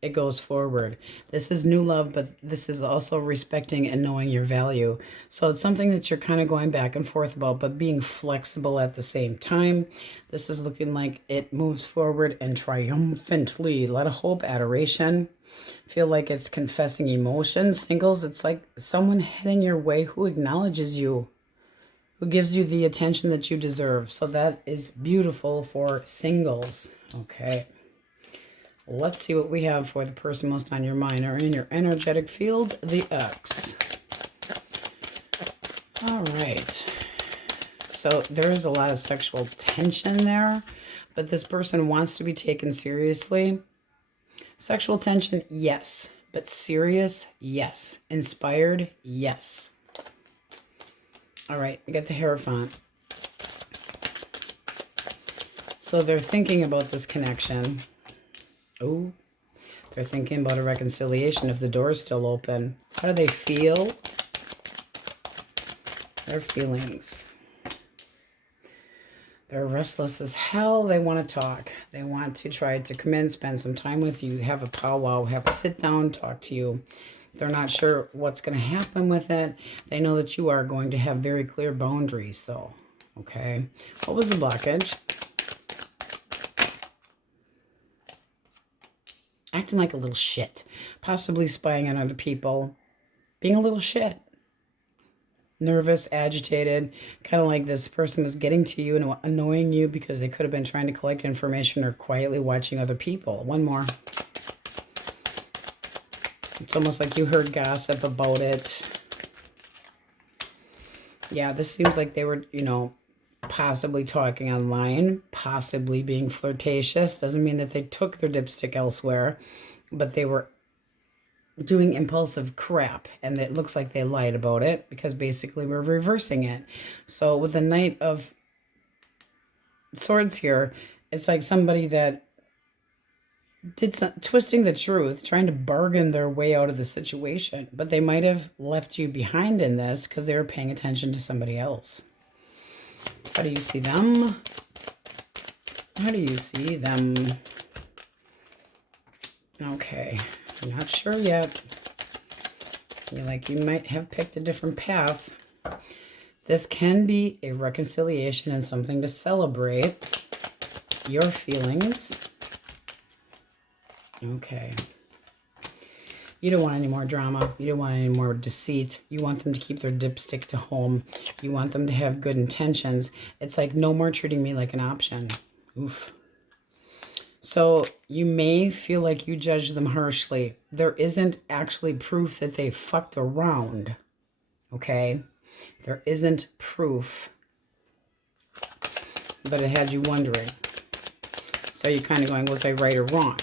it goes forward. This is new love, but this is also respecting and knowing your value. So it's something that you're kind of going back and forth about, but being flexible at the same time. This is looking like it moves forward and triumphantly. A lot of hope, adoration. Feel like it's confessing emotions. Singles, it's like someone heading your way who acknowledges you, who gives you the attention that you deserve. So that is beautiful for singles. Okay. Let's see what we have for the person most on your mind or in your energetic field, the X. All right. So there is a lot of sexual tension there, but this person wants to be taken seriously. Sexual tension, yes. But serious, yes. Inspired, yes. All right, we got the Hierophant. So they're thinking about this connection. Oh, they're thinking about a reconciliation if the door is still open. How do they feel? Their feelings. They're restless as hell. They want to talk. They want to try to come in, spend some time with you, have a powwow, have a sit down, talk to you. They're not sure what's going to happen with it. They know that you are going to have very clear boundaries, though. Okay. What was the blockage? Acting like a little shit. Possibly spying on other people. Being a little shit. Nervous, agitated, kind of like this person was getting to you and annoying you because they could have been trying to collect information or quietly watching other people. One more. It's almost like you heard gossip about it. Yeah, this seems like they were, you know, possibly talking online, possibly being flirtatious. Doesn't mean that they took their dipstick elsewhere, but they were doing impulsive crap, and it looks like they lied about it because basically we're reversing it. So with the Knight of Swords here, it's like somebody that did some twisting the truth, trying to bargain their way out of the situation, but they might have left you behind in this because they were paying attention to somebody else. How do you see them? How do you see them? Okay. I'm not sure yet. Feel like you might have picked a different path. This can be a reconciliation and something to celebrate your feelings. Okay. You don't want any more drama. You don't want any more deceit. You want them to keep their dipstick to home. You want them to have good intentions. It's like no more treating me like an option. Oof. So you may feel like you judge them harshly. There isn't actually proof that they fucked around. Okay? There isn't proof. But it had you wondering. So you're kind of going, was I right or wrong?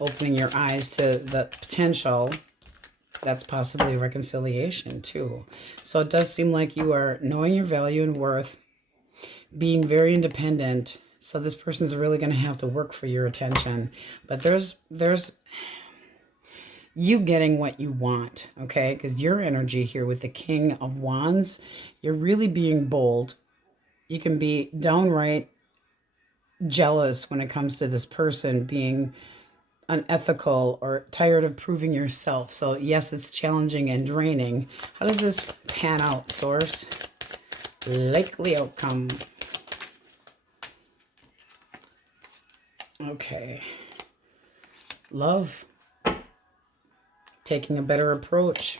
Opening your eyes to the potential. That's possibly reconciliation too. So it does seem like you are knowing your value and worth. Being very independent. So this person's really going to have to work for your attention. But there's you getting what you want, okay? Because your energy here with the King of Wands, you're really being bold. You can be downright jealous when it comes to this person being unethical or tired of proving yourself. So yes, it's challenging and draining. How does this pan out, Source? Likely outcome. Okay. Love. Taking a better approach.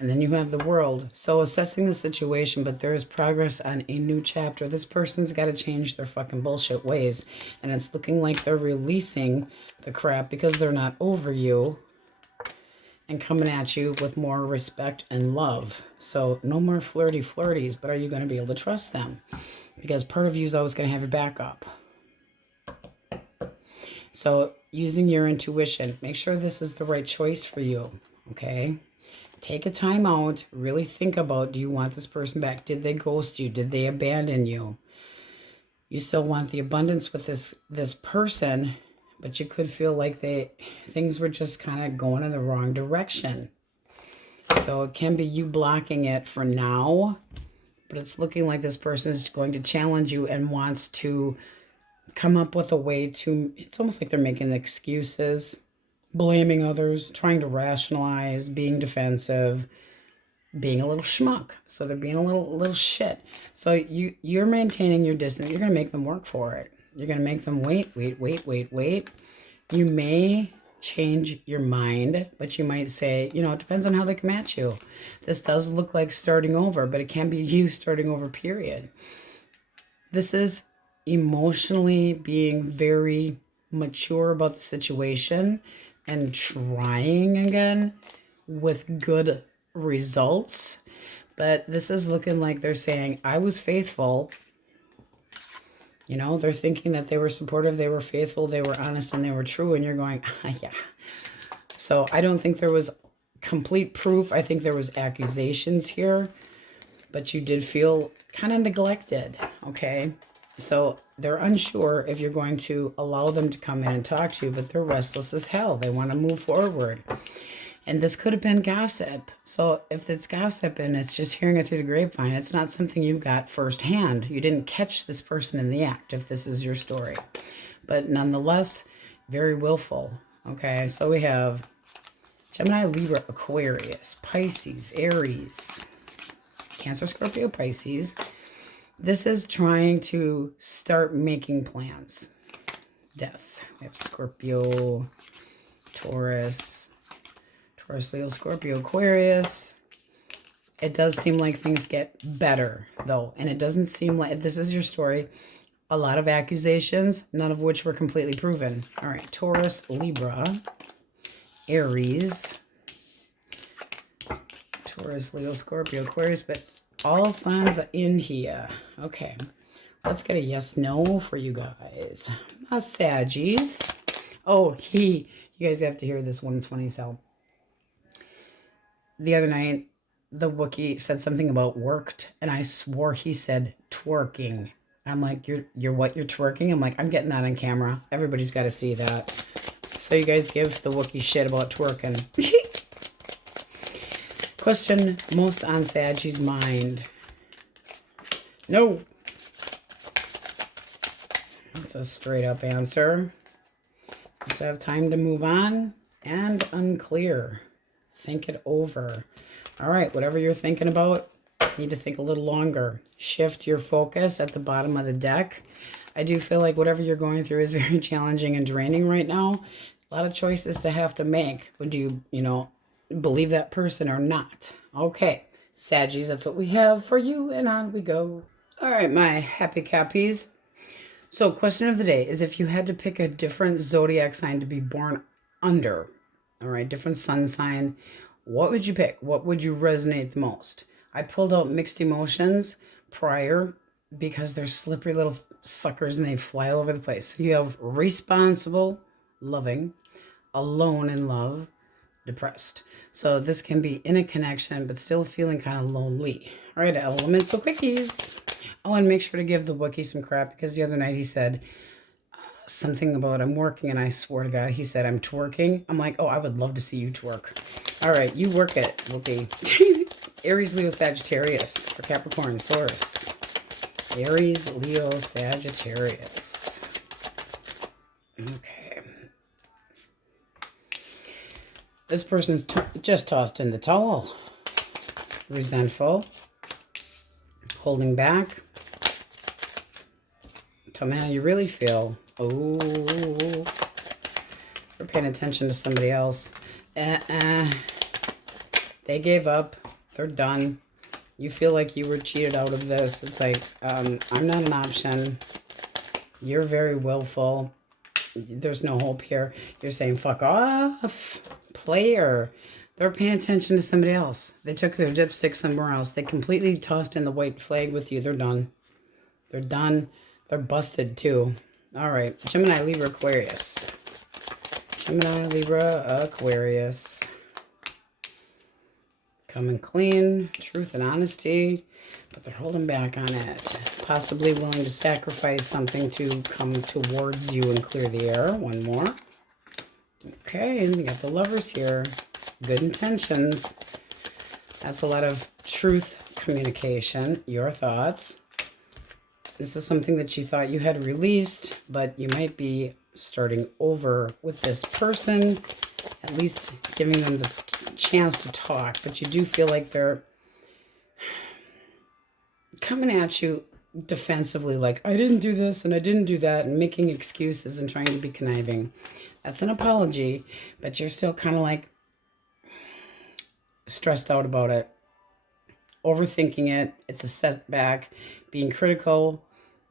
And then you have the World. So assessing the situation, but there is progress on a new chapter. This person's got to change their fucking bullshit ways. And it's looking like they're releasing the crap because they're not over you and coming at you with more respect and love. So no more flirties, but are you going to be able to trust them? Because part of you is always going to have your back up. So using your intuition, make sure this is the right choice for you, okay? Take a time out, really think about, do you want this person back? Did they ghost you? Did they abandon you? You still want the abundance with this person, but you could feel like things were just kind of going in the wrong direction. So it can be you blocking it for now, but it's looking like this person is going to challenge you and wants to come up with a way to, it's almost like they're making excuses, blaming others, trying to rationalize, being defensive, being a little schmuck. So they're being a little shit. So you're maintaining your distance. You're going to make them work for it. You're going to make them wait. You may change your mind, but you might say, you know, it depends on how they come at you. This does look like starting over, but it can be you starting over, period. This is emotionally being very mature about the situation and trying again with good results. But this is looking like they're saying, I was faithful. You know, they're thinking that they were supportive, they were faithful, they were honest, and they were true. And you're going, yeah. So I don't think there was complete proof. I think there was accusations here, but you did feel kind of neglected, okay? So they're unsure if you're going to allow them to come in and talk to you, but they're restless as hell. They want to move forward. And this could have been gossip. So if it's gossip and it's just hearing it through the grapevine, it's not something you got firsthand. You didn't catch this person in the act if this is your story. But nonetheless, very willful. Okay, so we have Gemini, Libra, Aquarius, Pisces, Aries, Cancer, Scorpio, Pisces. This is trying to start making plans. Death. We have Scorpio, Taurus, Leo, Scorpio, Aquarius. It does seem like things get better, though. And it doesn't seem like, if this is your story, a lot of accusations, none of which were completely proven. All right, Taurus, Libra, Aries, Taurus, Leo, Scorpio, Aquarius, but all signs are in here. Okay, let's get a yes, no for you guys. Saggies. Oh, you guys have to hear this one. It's funny, so. The other night, the Wookiee said something about worked, and I swore he said twerking. I'm like, you're what? You're twerking? I'm like, I'm getting that on camera. Everybody's got to see that. So you guys give the Wookiee shit about twerking. Question most on Saggie's mind. No. That's a straight up answer. So I have time to move on. And unclear. Think it over. All right, whatever you're thinking about, you need to think a little longer. Shift your focus at the bottom of the deck. I do feel like whatever you're going through is very challenging and draining right now. A lot of choices to have to make. Would you, believe that person or not? Okay, Saggies, that's what we have for you, and on we go. All right, my happy cappies. So question of the day is if you had to pick a different zodiac sign to be born under, all right, different sun sign, what would you pick? What would you resonate the most? I pulled out mixed emotions prior because they're slippery little suckers and they fly all over the place. So you have responsible, loving, alone in love, depressed. So this can be in a connection, but still feeling kind of lonely. All right, elemental quickies. Oh, and make sure to give the Wookiee some crap because the other night he said something about I'm working, and I swore to God, he said I'm twerking. I'm like, oh, I would love to see you twerk. All right, you work it, Wookiee. Aries, Leo, Sagittarius for Capricorn, Taurus. Aries, Leo, Sagittarius. Okay. This person's just tossed in the towel. Resentful. Holding back. Tell me how you really feel. Oh. We're paying attention to somebody else. They gave up. They're done. You feel like you were cheated out of this. It's like, I'm not an option. You're very willful. There's no hope here. You're saying, fuck off. Player. They're paying attention to somebody else. They took their dipstick somewhere else. They completely tossed in the white flag with you. They're done. They're done. They're busted too. All right. Gemini, Libra, Aquarius. Gemini, Libra, Aquarius. Coming clean. Truth and honesty. But they're holding back on it. Possibly willing to sacrifice something to come towards you and clear the air. One more. Okay. And we got the Lovers here. Good intentions. That's a lot of truth communication. Your thoughts. This is something that you thought you had released, but you might be starting over with this person, at least giving them the chance to talk. But you do feel like they're coming at you defensively, like, I didn't do this and I didn't do that, and making excuses and trying to be conniving. That's an apology, but you're still kind of like stressed out about it, overthinking it. It's a setback, being critical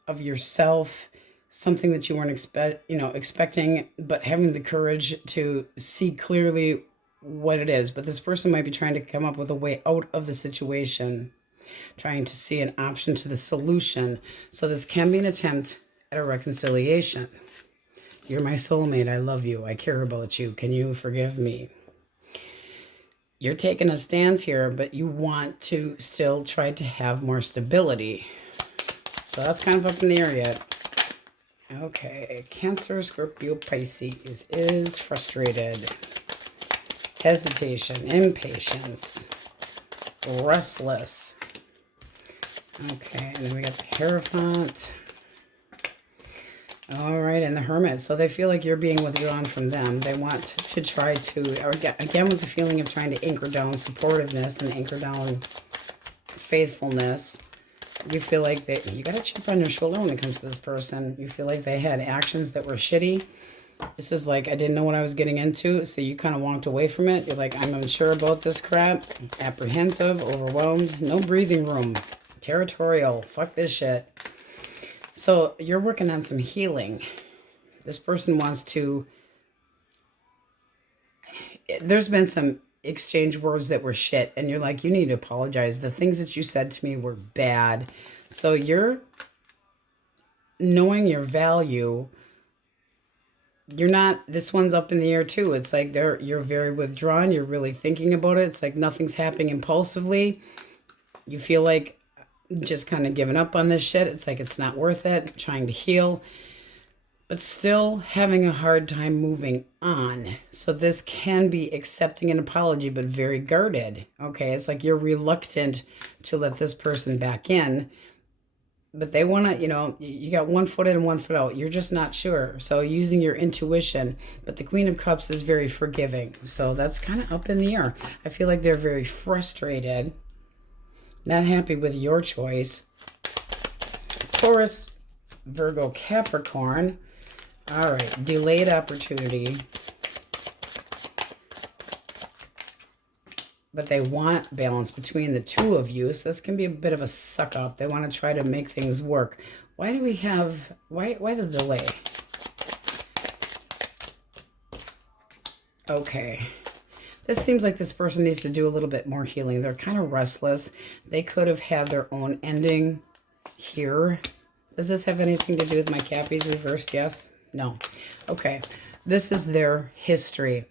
of yourself, something that you weren't expecting, but having the courage to see clearly what it is. But this person might be trying to come up with a way out of the situation, trying to see an option to the solution. So this can be an attempt at a reconciliation. You're my soulmate. I love you. I care about you. Can you forgive me? You're taking a stance here, but you want to still try to have more stability. So that's kind of up in the air yet. Okay, Cancer, Scorpio, Pisces is frustrated. Hesitation, impatience, restless. Okay, and then we got the Hierophant. All right, and the Hermit. So they feel like you're being withdrawn from them. They want to try to, or again with the feeling of trying to anchor down supportiveness and anchor down faithfulness. You feel like you got a chip on your shoulder when it comes to this person. You feel like they had actions that were shitty. This is like, I didn't know what I was getting into, so you kind of walked away from it. You're like, I'm unsure about this crap. Apprehensive, overwhelmed, no breathing room. Territorial, fuck this shit. So you're working on some healing. This person wants to... There's been some exchange words that were shit, and you're like, you need to apologize. The things that you said to me were bad. So you're knowing your value. You're not, this one's up in the air too. It's like you're very withdrawn. You're really thinking about it. It's like nothing's happening impulsively. You feel like just kind of giving up on this shit. It's like it's not worth it. Trying to heal, but still having a hard time moving on. So this can be accepting an apology, but very guarded. Okay, it's like you're reluctant to let this person back in. But they want to, you got 1 foot in and 1 foot out. You're just not sure. So using your intuition. But the Queen of Cups is very forgiving. So that's kind of up in the air. I feel like they're very frustrated. Not happy with your choice. Taurus, Virgo, Capricorn. All right. Delayed opportunity. But they want balance between the two of you. So this can be a bit of a suck up. They want to try to make things work. Why do we have, why the delay? Okay. This seems like this person needs to do a little bit more healing. They're kind of restless. They could have had their own ending here. Does this have anything to do with my Cappies reversed? Yes? No. Okay. This is their history.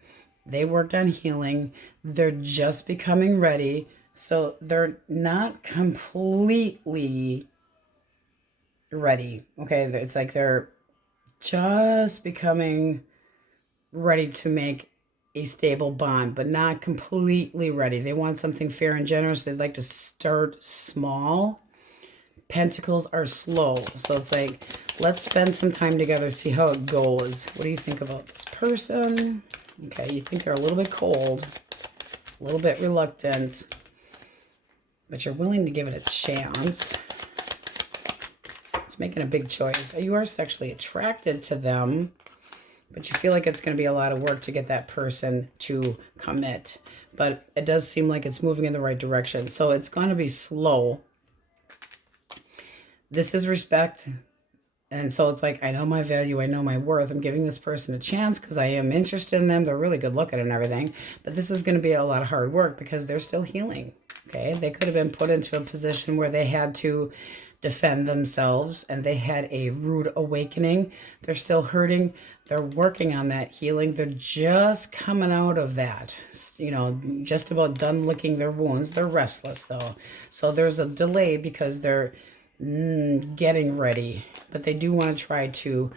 They worked on healing. They're just becoming ready. So they're not completely ready. Okay, it's like they're just becoming ready to make a stable bond, but not completely ready. They want something fair and generous. They'd like to start small. Pentacles are slow. So it's like, let's spend some time together, see how it goes. What do you think about this person? Okay, you think they're a little bit cold, a little bit reluctant, but you're willing to give it a chance. It's making a big choice. You are sexually attracted to them, but you feel like it's going to be a lot of work to get that person to commit. But it does seem like it's moving in the right direction. So it's going to be slow. This is respect. And so it's like, I know my value, I know my worth. I'm giving this person a chance because I am interested in them. They're really good looking and everything. But this is going to be a lot of hard work because they're still healing. Okay, they could have been put into a position where they had to defend themselves and they had a rude awakening. They're still hurting. They're working on that healing. They're just coming out of that, just about done licking their wounds. They're restless though. So there's a delay because they're getting ready, but they do want to try to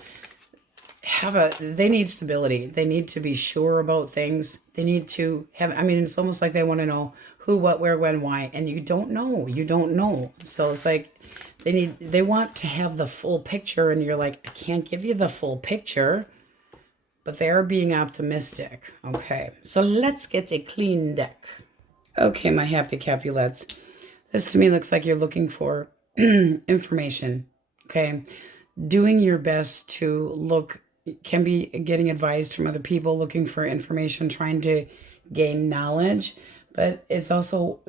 they need stability. They need to be sure about things. They need to have, it's almost like they want to know who, what, where, when, why, and you don't know. So it's like they want to have the full picture, and you're like, I can't give you the full picture, but they are being optimistic. Okay, so let's get a clean deck. Okay, my happy Capulets. This to me looks like you're looking for information. Okay, doing your best to look, can be getting advice from other people, looking for information, trying to gain knowledge, but it's also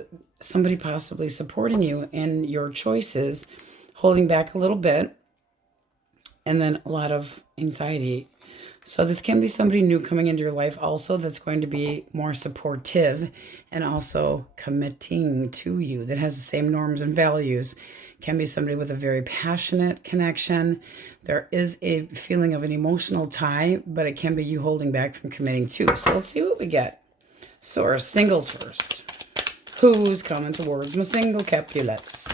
somebody possibly supporting you in your choices, holding back a little bit, and then a lot of anxiety. So this can be somebody new coming into your life also that's going to be more supportive and also committing to you, that has the same norms and values. Can be somebody with a very passionate connection. There is a feeling of an emotional tie, but it can be you holding back from committing too. So let's see what we get. So our singles first. Who's coming towards my single Capulets?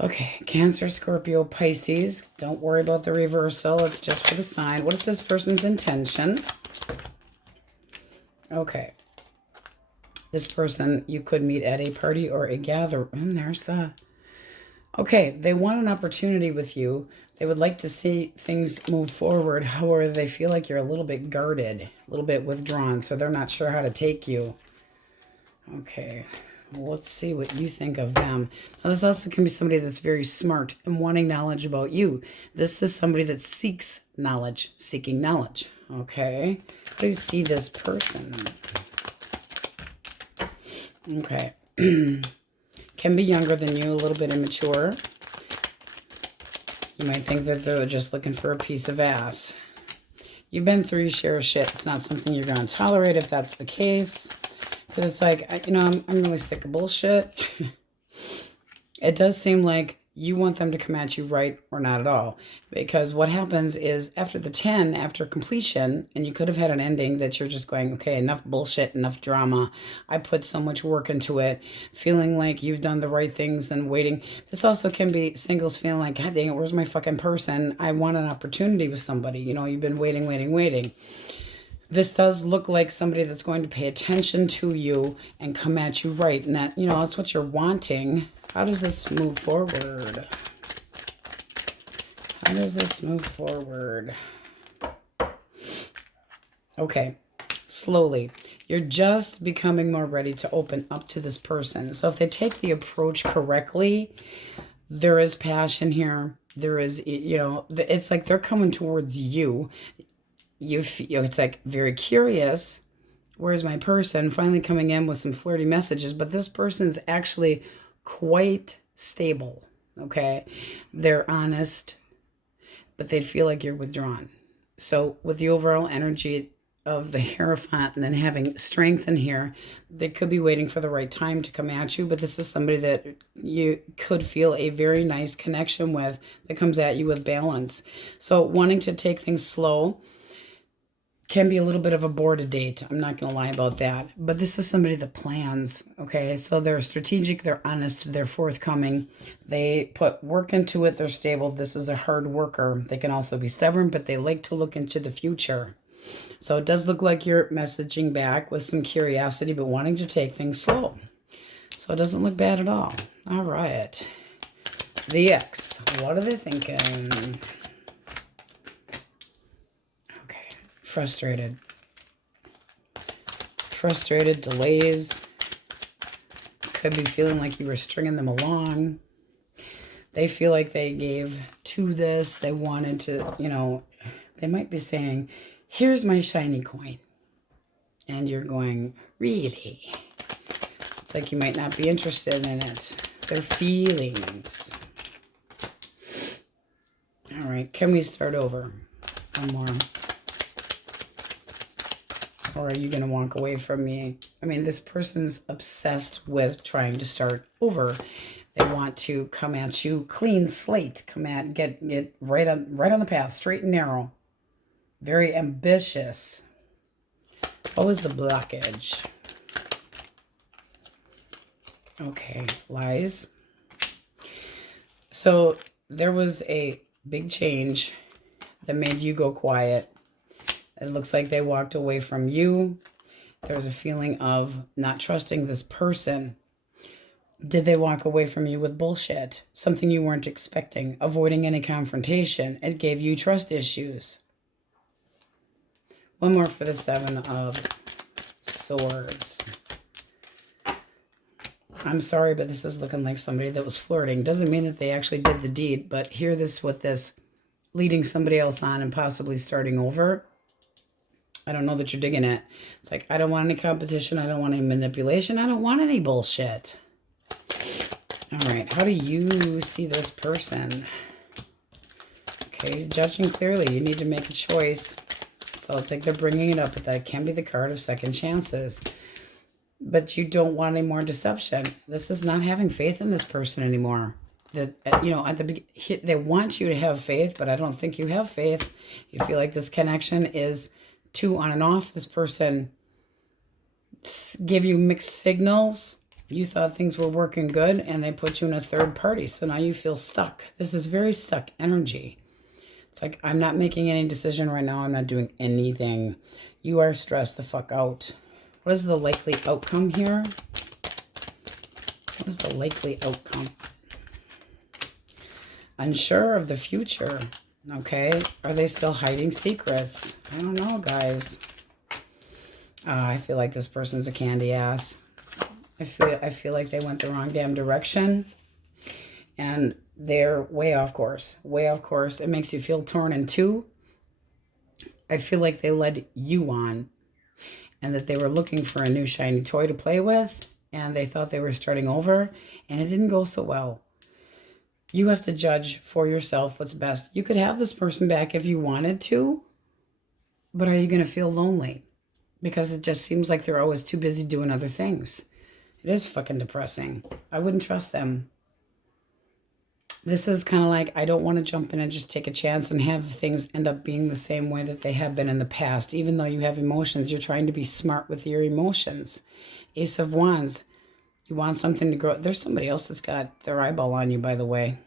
Okay, Cancer, Scorpio, Pisces. Don't worry about the reversal. It's just for the sign. What is this person's intention? Okay. This person you could meet at a party or a gather. And there's the... Okay, they want an opportunity with you. They would like to see things move forward. However, they feel like you're a little bit guarded, a little bit withdrawn, so they're not sure how to take you. Okay, well, let's see what you think of them. Now, this also can be somebody that's very smart and wanting knowledge about you. This is somebody that seeks knowledge, seeking knowledge. Okay, how do you see this person? Okay. Can be younger than you, a little bit immature. You might think that they're just looking for a piece of ass. You've been through your share of shit. It's not something you're going to tolerate if that's the case. Because it's like, you know, I'm really sick of bullshit. It does seem like you want them to come at you right or not at all. Because what happens is after the 10, after completion, and you could have had an ending that you're just going, okay, enough bullshit, enough drama. I put so much work into it, feeling like you've done the right things and waiting. This also can be singles feeling like, God dang it, where's my fucking person? I want an opportunity with somebody. You know, you've been waiting, waiting, waiting. This does look like somebody that's going to pay attention to you and come at you right. And that, you know, that's what you're wanting. How does this move forward? How does this move forward? Okay, slowly. You're just becoming more ready to open up to this person. So if they take the approach correctly, there is passion here. There is, you know, it's like they're coming towards you. You know, it's like very curious. Where's my person? Finally coming in with some flirty messages. But this person's actually quite stable, okay? They're honest, but they feel like you're withdrawn. So with the overall energy of the Hierophant and then having strength in here, they could be waiting for the right time to come at you, but this is somebody that you could feel a very nice connection with that comes at you with balance. So wanting to take things slow can be a little bit of a boarded date. I'm not going to lie about that. But this is somebody that plans, okay? So they're strategic, they're honest, they're forthcoming. They put work into it, they're stable. This is a hard worker. They can also be stubborn, but they like to look into the future. So it does look like you're messaging back with some curiosity, but wanting to take things slow. So it doesn't look bad at all. All right. The X. What are they thinking? Frustrated. Frustrated, delays. Could be feeling like you were stringing them along. They feel like they gave to this. They wanted to, you know, they might be saying, here's my shiny coin. And you're going, really? It's like you might not be interested in it. Their feelings. All right, can we start over? One more. Or are you going to walk away from me? I mean, this person's obsessed with trying to start over. They want to come at you clean slate. Come at, get right on the path, straight and narrow. Very ambitious. What was the blockage? Okay, lies. So there was a big change that made you go quiet. It looks like they walked away from you. There's a feeling of not trusting this person. Did they walk away from you with bullshit? Something you weren't expecting. Avoiding any confrontation. It gave you trust issues. One more for the Seven of Swords. I'm sorry, but this is looking like somebody that was flirting. Doesn't mean that they actually did the deed, but hear this with this. Leading somebody else on and possibly starting over. I don't know that you're digging it. It's like, I don't want any competition. I don't want any manipulation. I don't want any bullshit. All right. How do you see this person? Okay, judging clearly. You need to make a choice. So it's like they're bringing it up, but that can be the card of second chances. But you don't want any more deception. This is not having faith in this person anymore. That, you know, at the beginning, they want you to have faith, but I don't think you have faith. You feel like this connection is too on and off. This person give you mixed signals. You thought things were working good, and they put you in a third party. So now you feel stuck. This is very stuck energy. It's like, I'm not making any decision right now. I'm not doing anything. You are stressed the fuck out. What is the likely outcome here? What is the likely outcome? Unsure of the future. Okay. Are they still hiding secrets? I don't know, guys. I feel like this person's a candy ass. I feel like they went the wrong damn direction. And they're way off course. Way off course. It makes you feel torn in two. I feel like they led you on. And that they were looking for a new shiny toy to play with. And they thought they were starting over. And it didn't go so well. You have to judge for yourself what's best. You could have this person back if you wanted to. But are you going to feel lonely? Because it just seems like they're always too busy doing other things. It is fucking depressing. I wouldn't trust them. This is kind of like, I don't want to jump in and just take a chance and have things end up being the same way that they have been in the past. Even though you have emotions, you're trying to be smart with your emotions. Ace of Wands. You want something to grow. There's somebody else that's got their eyeball on you, by the way.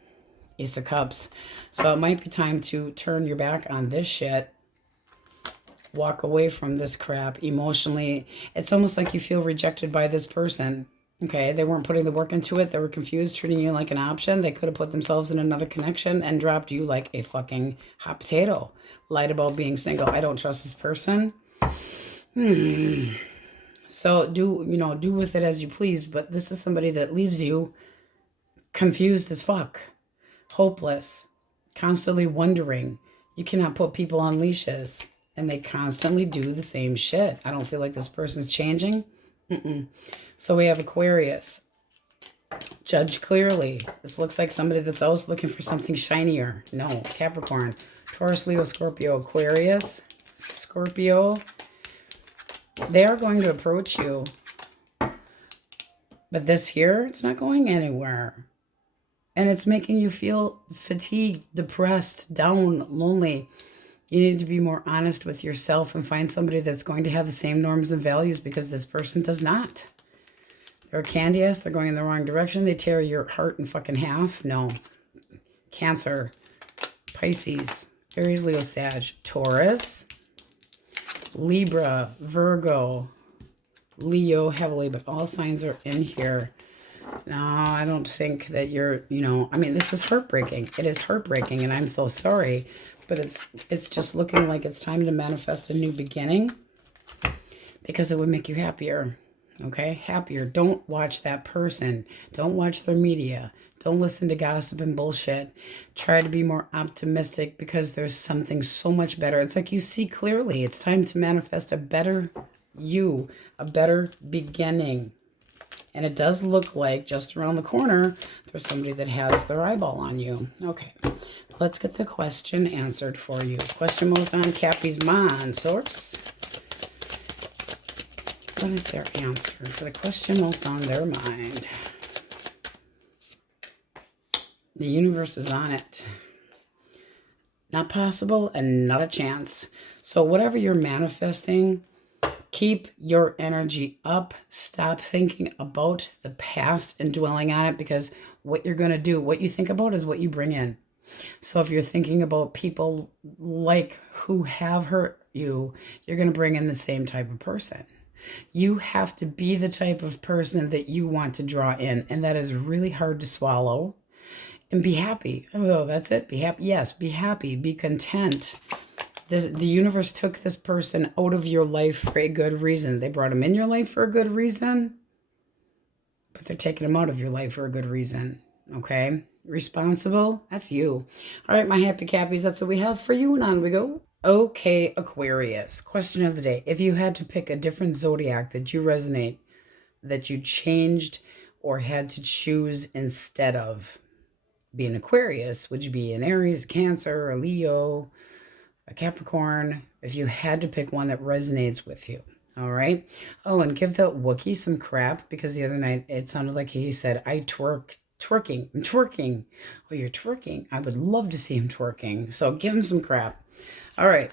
Ace of Cups. So it might be time to turn your back on this shit. Walk away from this crap emotionally. It's almost like you feel rejected by this person. Okay, they weren't putting the work into it. They were confused, treating you like an option. They could have put themselves in another connection and dropped you like a fucking hot potato. Lied about being single. I don't trust this person. So do with it as you please. But this is somebody that leaves you confused as fuck. Hopeless. Constantly wondering. You cannot put people on leashes. And they constantly do the same shit. I don't feel like this person's changing. So we have Aquarius. Judge clearly. This looks like somebody that's always looking for something shinier. No. Capricorn. Taurus, Leo, Scorpio, Aquarius. Scorpio. They are going to approach you. But this here, it's not going anywhere. And it's making you feel fatigued, depressed, down, lonely. You need to be more honest with yourself and find somebody that's going to have the same norms and values, because this person does not. They're a candy ass. They're going in the wrong direction. They tear your heart in fucking half. No. Cancer. Pisces. Aries, Leo, Sag. Taurus. Libra. Virgo. Leo heavily, but all signs are in here. No, I don't think that you're, I mean, this is heartbreaking. It is heartbreaking, and I'm so sorry. But it's just looking like it's time to manifest a new beginning, because it would make you happier, okay? Happier. Don't watch that person. Don't watch their media. Don't listen to gossip and bullshit. Try to be more optimistic, because there's something so much better. It's like you see clearly. It's time to manifest a better you, a better beginning. And it does look like just around the corner, there's somebody that has their eyeball on you. Okay, let's get the question answered for you. Question most on Cappy's mind, source. What is their answer for the question most on their mind? The universe is on it. Not possible and not a chance. So whatever you're manifesting, keep your energy up. Stop thinking about the past and dwelling on it, because what you're going to do, what you think about is what you bring in. So if you're thinking about people like who have hurt you, you're going to bring in the same type of person. You have to be the type of person that you want to draw in. And that is really hard to swallow. And be happy. Oh, that's it. Be happy. Yes, be happy. Be content. The universe took this person out of your life for a good reason. They brought him in your life for a good reason, but they're taking him out of your life for a good reason. Okay? Responsible? That's you. All right, my happy cappies, that's what we have for you, and on we go. Okay, Aquarius. Question of the day. If you had to pick a different zodiac that you resonate, that you changed or had to choose instead of, be an Aquarius? Would you be an Aries, a Cancer, a Leo, a Capricorn? If you had to pick one that resonates with you. All right. Oh, and give the Wookiee some crap, because the other night it sounded like he said, I'm twerking. Oh, you're twerking. I would love to see him twerking. So give him some crap. All right.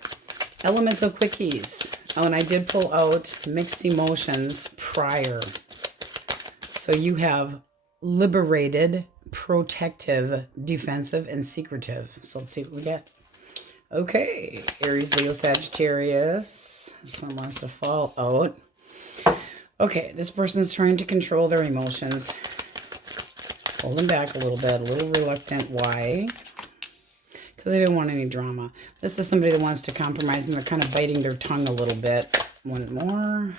Elemental Quickies. Oh, and I did pull out mixed emotions prior. So you have liberated, protective, defensive, and secretive. So let's see what we get. Okay. Aries, Leo, Sagittarius. This one wants to fall out. Okay, this person's trying to control their emotions. Holding back a little bit, a little reluctant. Why? Because they didn't want any drama. This is somebody that wants to compromise, and they're kind of biting their tongue a little bit. One more.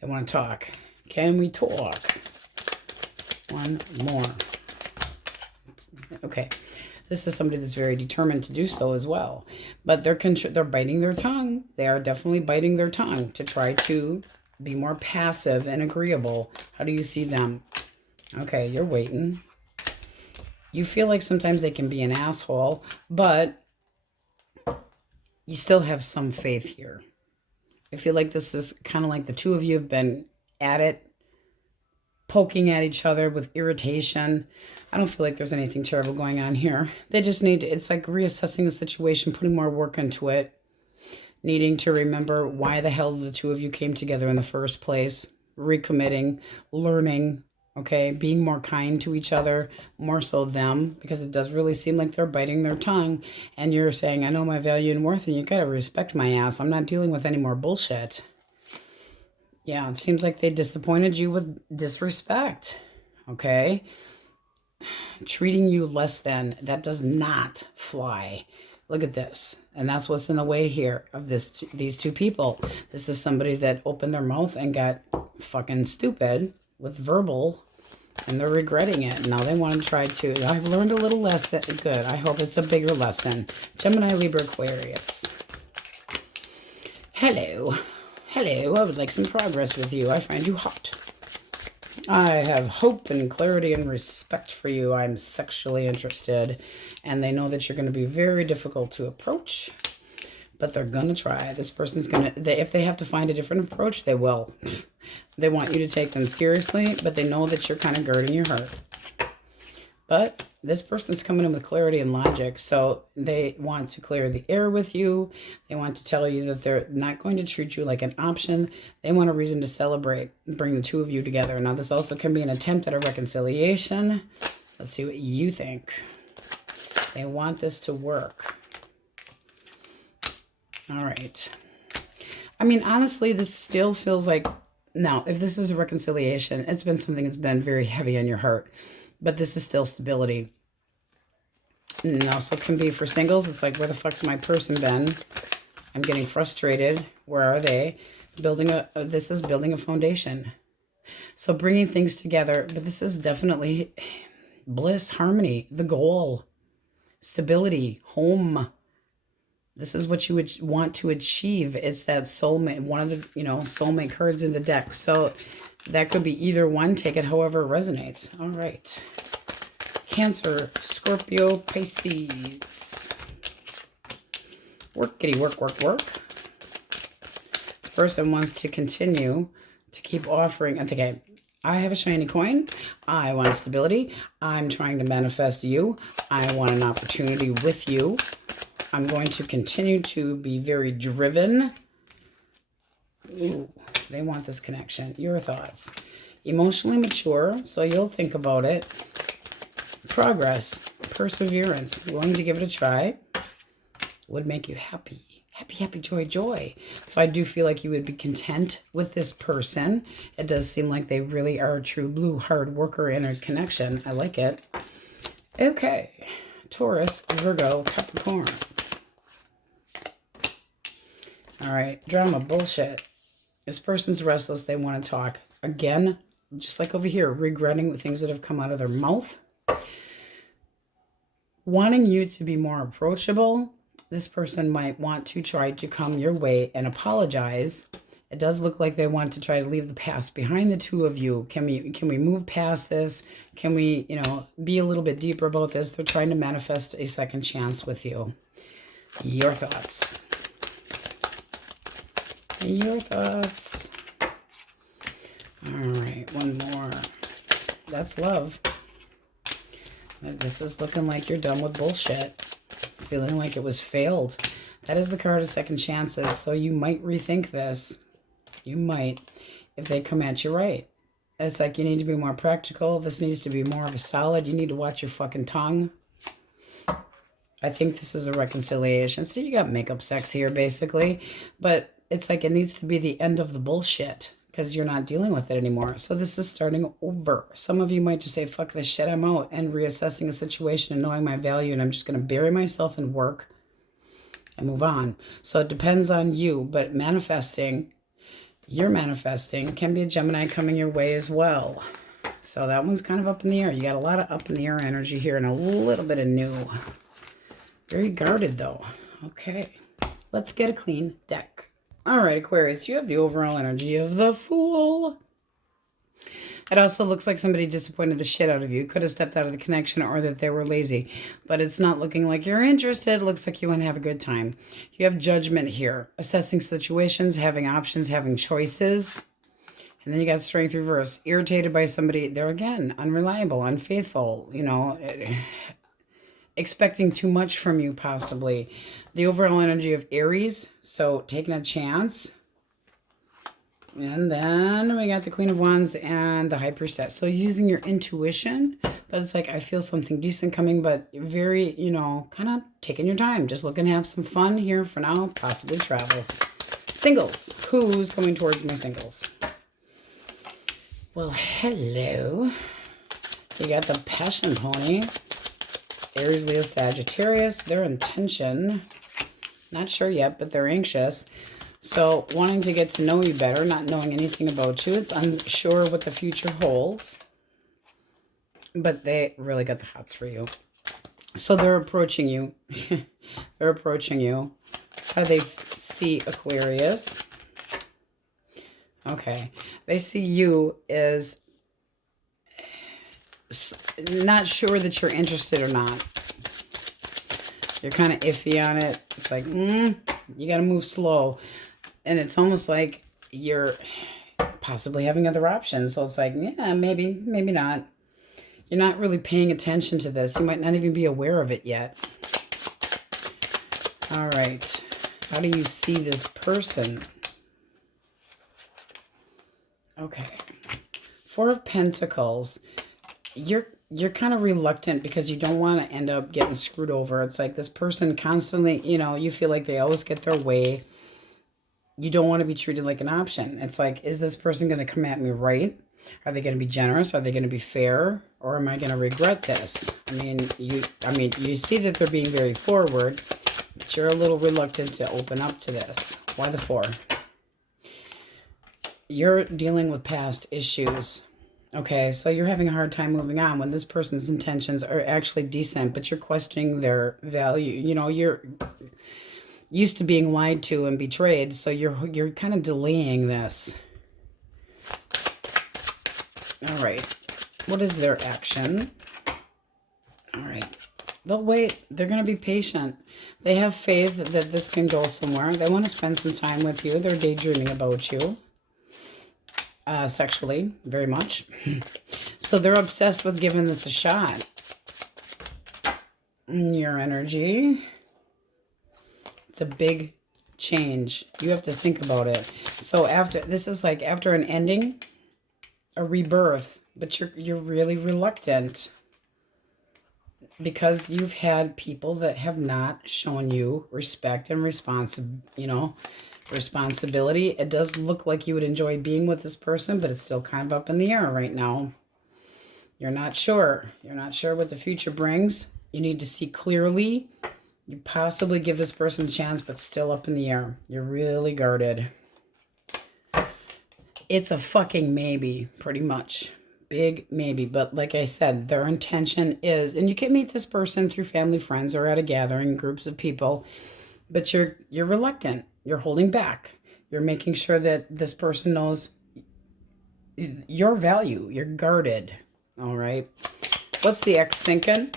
They want to talk. Can we talk? One more. Okay. This is somebody that's very determined to do so as well. But they're biting their tongue. They are definitely biting their tongue to try to be more passive and agreeable. How do you see them? Okay, you're waiting. You feel like sometimes they can be an asshole, but you still have some faith here. I feel like this is kind of like the two of you have been at it, poking at each other with irritation. I don't feel like there's anything terrible going on here. They just need to, it's like reassessing the situation, putting more work into it, needing to remember why the hell the two of you came together in the first place, recommitting, learning, okay, being more kind to each other, more so them, because it does really seem like they're biting their tongue, and you're saying, I know my value and worth, and you gotta respect my ass. I'm not dealing with any more bullshit. Yeah, it seems like they disappointed you with disrespect, okay? Treating you less than, that does not fly. Look at this. And that's what's in the way here of these two people. This is somebody that opened their mouth and got fucking stupid with verbal, and they're regretting it. Now they want to try to, I've learned a little lesson. Good. I hope it's a bigger lesson. Gemini, Libra, Aquarius. Hello. Hello. I would like some progress with you. I find you hot. I have hope and clarity and respect for you. I'm sexually interested. And they know that you're going to be very difficult to approach. But they're going to try. This person's going to, if they have to find a different approach, they will. They want you to take them seriously, but they know that you're kind of guarding your heart. But this person's coming in with clarity and logic, so they want to clear the air with you. They want to tell you that they're not going to treat you like an option. They want a reason to celebrate and bring the two of you together. Now, this also can be an attempt at a reconciliation. Let's see what you think. They want this to work. All right. I mean, honestly, this still feels like, now, if this is a reconciliation, it's been something that's been very heavy on your heart. But this is still stability. And also can be for singles. It's like, where the fuck's my person been? I'm getting frustrated. Where are they? This is building a foundation. So bringing things together. But this is definitely bliss, harmony, the goal, stability, home. This is what you would want to achieve. It's that soulmate, one of the, soulmate cards in the deck. So that could be either one. Take it however it resonates. All right. Cancer, Scorpio, Pisces. Work, kitty, work, work, work. This person wants to continue to keep offering. Okay, I have a shiny coin. I want stability. I'm trying to manifest you. I want an opportunity with you. I'm going to continue to be very driven. Ooh, they want this connection. Your thoughts. Emotionally mature, so you'll think about it. Progress, perseverance, willing to give it a try. Would make you happy. Happy, happy, joy, joy. So I do feel like you would be content with this person. It does seem like they really are a true blue hard worker in a connection. I like it. Okay. Taurus, Virgo, Capricorn. All right. Drama, bullshit. This person's restless. They want to talk. Again, just like over here, regretting the things that have come out of their mouth. Wanting you to be more approachable. This person might want to try to come your way and apologize It does look like they want to try to leave the past behind, the two of you. Can we move past this? Can we, be a little bit deeper about this? They're trying to manifest a second chance with you. Your thoughts. Your thoughts. All right, one more. That's love. This is looking like you're done with bullshit. Feeling like it was failed. That is the card of second chances, so you might rethink this. You might, if they come at you right. It's like you need to be more practical. This needs to be more of a solid. You need to watch your fucking tongue. I think this is a reconciliation. So you got makeup sex here, basically. But it's like it needs to be the end of the bullshit because you're not dealing with it anymore. So this is starting over. Some of you might just say, fuck this shit, I'm out. And reassessing a situation and knowing my value. And I'm just going to bury myself in work and move on. So it depends on you. But manifesting... You're manifesting can be a Gemini coming your way as well. So that one's kind of up in the air. You got a lot of up in the air energy here and a little bit of new. Very guarded though. Okay. Let's get a clean deck. All right, Aquarius, you have the overall energy of the Fool. It also looks like somebody disappointed the shit out of you. Could have stepped out of the connection or that they were lazy. But it's not looking like you're interested. It looks like you want to have a good time. You have Judgment here. Assessing situations, having options, having choices. And then you got Strength reverse. Irritated by somebody. They're again unreliable, unfaithful. Expecting too much from you possibly. The overall energy of Aries. So taking a chance. And then we got the Queen of Wands and the High Priestess. So using your intuition, but it's like, I feel something decent coming, but very, kind of taking your time. Just looking to have some fun here for now, possibly travels. Singles. Who's coming towards my singles? Well, hello. You got the Passion Pony. Aries, Leo, Sagittarius. Their intention, not sure yet, but they're anxious. So, wanting to get to know you better, not knowing anything about you. It's unsure what the future holds. But they really got the hots for you. So, they're approaching you. They're approaching you. How do they see Aquarius? Okay. They see you as not sure that you're interested or not. You're kind of iffy on it. It's like, you got to move slow. And it's almost like you're possibly having other options. So it's like, yeah, maybe not. You're not really paying attention to this. You might not even be aware of it yet. All right. How do you see this person? Okay. Four of Pentacles. You're kind of reluctant because you don't want to end up getting screwed over. It's like this person constantly, you feel like they always get their way. You don't want to be treated like an option. It's like, is this person going to come at me right? Are they going to be generous? Are they going to be fair? Or am I going to regret this? You see that they're being very forward, but you're a little reluctant to open up to this. Why the four? You're dealing with past issues. Okay, so you're having a hard time moving on when this person's intentions are actually decent, but you're questioning their value. You're used to being lied to and betrayed, so you're kind of delaying this. All right. What is their action? All right. They'll wait. They're going to be patient. They have faith that this can go somewhere. They want to spend some time with you. They're daydreaming about you. Sexually, very much. So they're obsessed with giving this a shot. Your energy. It's a big change. You have to think about it. So this is like after an ending, a rebirth, but you're really reluctant because you've had people that have not shown you respect and responsibility. It does look like you would enjoy being with this person, but it's still kind of up in the air right now. You're not sure. You're not sure what the future brings. You need to see clearly. You possibly give this person a chance, but still up in the air. You're really guarded. It's a fucking maybe, pretty much. Big maybe. But like I said, their intention is, and you can meet this person through family, friends, or at a gathering, groups of people, but you're reluctant. You're holding back. You're making sure that this person knows your value. You're guarded. All right. What's the ex thinking?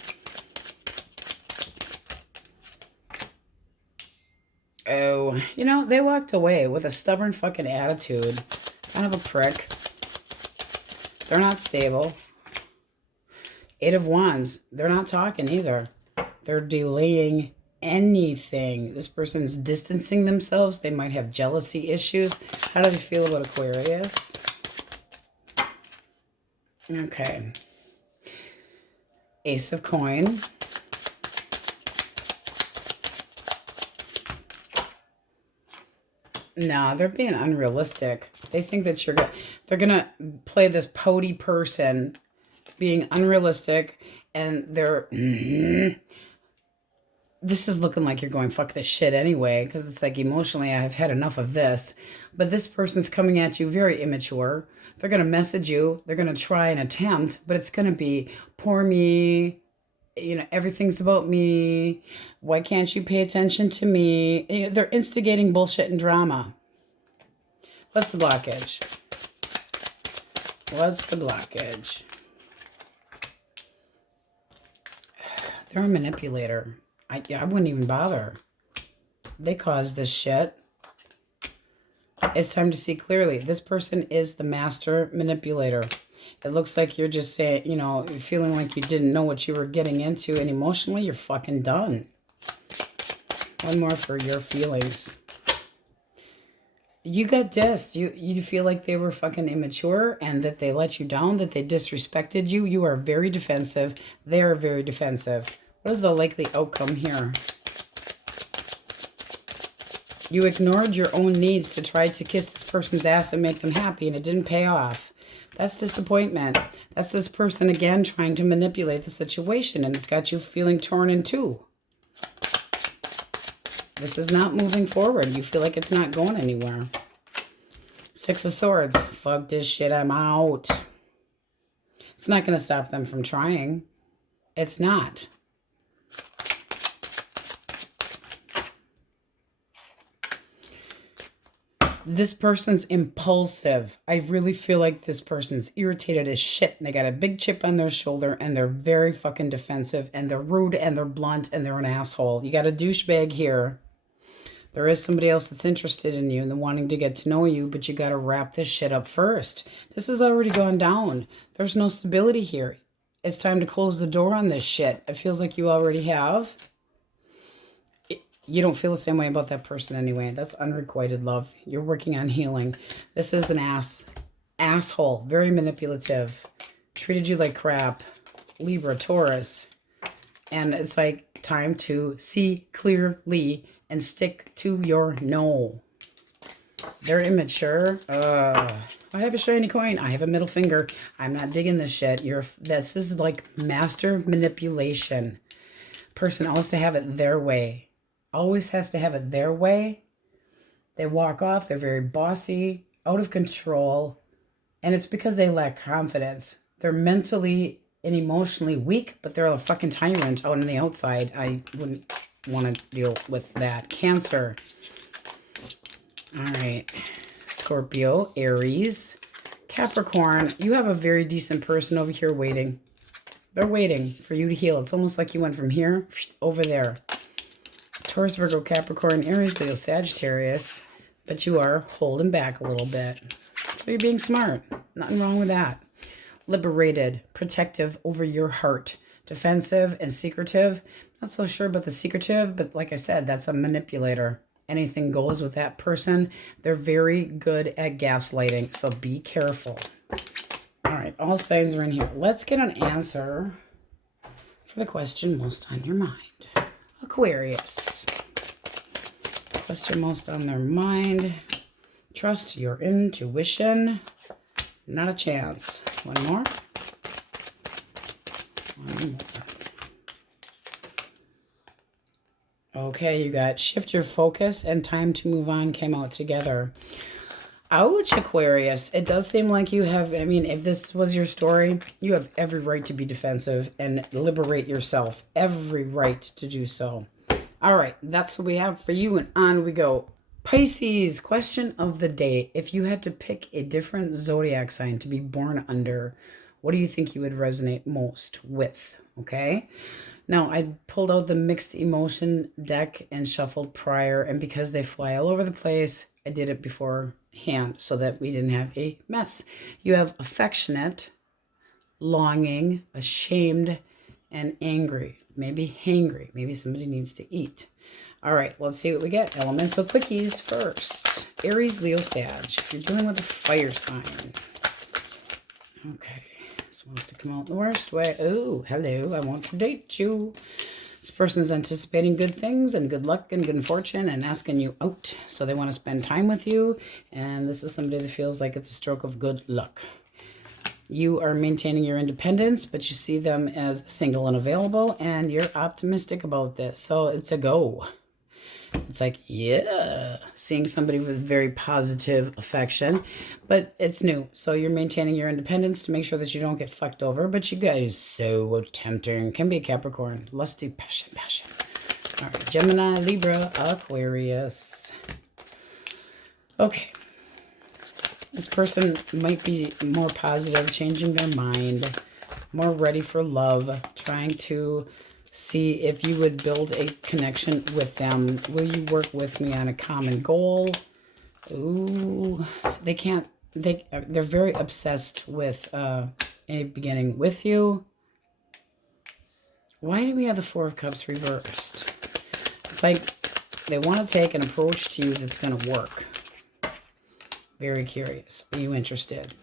Oh, you know, they walked away with a stubborn fucking attitude. Kind of a prick. They're not stable. 8 of Wands. They're not talking either. They're delaying anything. This person's distancing themselves. They might have jealousy issues. How do they feel about Aquarius? Okay. Ace of Coin. No, they're being unrealistic. They think that they're gonna play this pouty person, being unrealistic, and they're this is looking like you're going fuck this shit anyway, because it's like emotionally I've had enough of this. But this person's coming at you very immature. They're gonna message you, they're gonna try and attempt, but it's gonna be poor me, you know, everything's about me. Why can't you pay attention to me? You know, they're instigating bullshit and drama. What's the blockage? What's the blockage? They're a manipulator. I wouldn't even bother. They caused this shit. It's time to see clearly. This person is the master manipulator. It looks like you're just saying, you know, feeling like you didn't know what you were getting into, and emotionally you're fucking done. One more for your feelings. You got dissed. You feel like they were fucking immature and that they let you down, that they disrespected you. You are very defensive. They are very defensive. What is the likely outcome here? You ignored your own needs to try to kiss this person's ass and make them happy, and it didn't pay off. That's disappointment. That's this person again trying to manipulate the situation, and it's got you feeling torn in two. This is not moving forward. You feel like it's not going anywhere. 6 of Swords. Fuck this shit, I'm out. It's not going to stop them from trying. It's not. This person's impulsive. I really feel like this person's irritated as shit. And they got a big chip on their shoulder. And they're very fucking defensive. And they're rude. And they're blunt. And they're an asshole. You got a douchebag here. There is somebody else that's interested in you and wanting to get to know you. But you got to wrap this shit up first. This has already gone down. There's no stability here. It's time to close the door on this shit. It feels like you already have. You don't feel the same way about that person anyway. That's unrequited love. You're working on healing. This is an asshole. Very manipulative. Treated you like crap. Libra, Taurus. And it's like time to see clearly and stick to your no. They're immature. I have a shiny coin. I have a middle finger. I'm not digging this shit. This is like master manipulation. Person always to have it their way. Always has to have it their way. They walk off. They're very bossy, out of control. And it's because they lack confidence. They're mentally and emotionally weak, but they're a fucking tyrant out on the outside. I wouldn't want to deal with that. Cancer. All right. Scorpio, Aries, Capricorn. You have a very decent person over here waiting. They're waiting for you to heal. It's almost like you went from here over there. Taurus, Virgo, Capricorn, Aries, Leo, Sagittarius. But you are holding back a little bit. So you're being smart. Nothing wrong with that. Liberated, protective over your heart. Defensive and secretive. Not so sure about the secretive, but like I said, that's a manipulator. Anything goes with that person. They're very good at gaslighting, so be careful. All right, all signs are in here. Let's get an answer for the question most on your mind. Aquarius. Question most on their mind. Trust your intuition. Not a chance. One more. One more. Okay, you got shift your focus and time to move on came out together. Ouch, Aquarius. It does seem like you have, I mean, if this was your story, you have every right to be defensive and liberate yourself. Every right to do so. All right, that's what we have for you, and on we go. Pisces, question of the day. If you had to pick a different zodiac sign to be born under, what do you think you would resonate most with? Okay. Now, I pulled out the mixed emotion deck and shuffled prior, and because they fly all over the place, I did it beforehand so that we didn't have a mess. You have affectionate, longing, ashamed, and angry. Maybe hangry. Maybe somebody needs to eat. All right, let's see what we get. Elemental quickies first. Aries, Leo, Sag. If you're dealing with a fire sign. Okay. This wants to come out the worst way. Oh, hello. I want to date you. This person is anticipating good things and good luck and good fortune and asking you out. So they want to spend time with you. And this is somebody that feels like it's a stroke of good luck. You are maintaining your independence, but you see them as single and available. And you're optimistic about this. So it's a go. It's like, yeah, seeing somebody with very positive affection, but it's new. So you're maintaining your independence to make sure that you don't get fucked over. But you guys, so tempting. Can be a Capricorn. Lusty, passion. All right, Gemini, Libra, Aquarius. Okay. This person might be more positive, changing their mind, more ready for love, trying to see if you would build a connection with them. Will you work with me on a common goal? Ooh, they can't. They're very obsessed with a beginning with you. Why do we have the Four of Cups reversed? It's like they want to take an approach to you that's going to work. Very curious. Are you interested?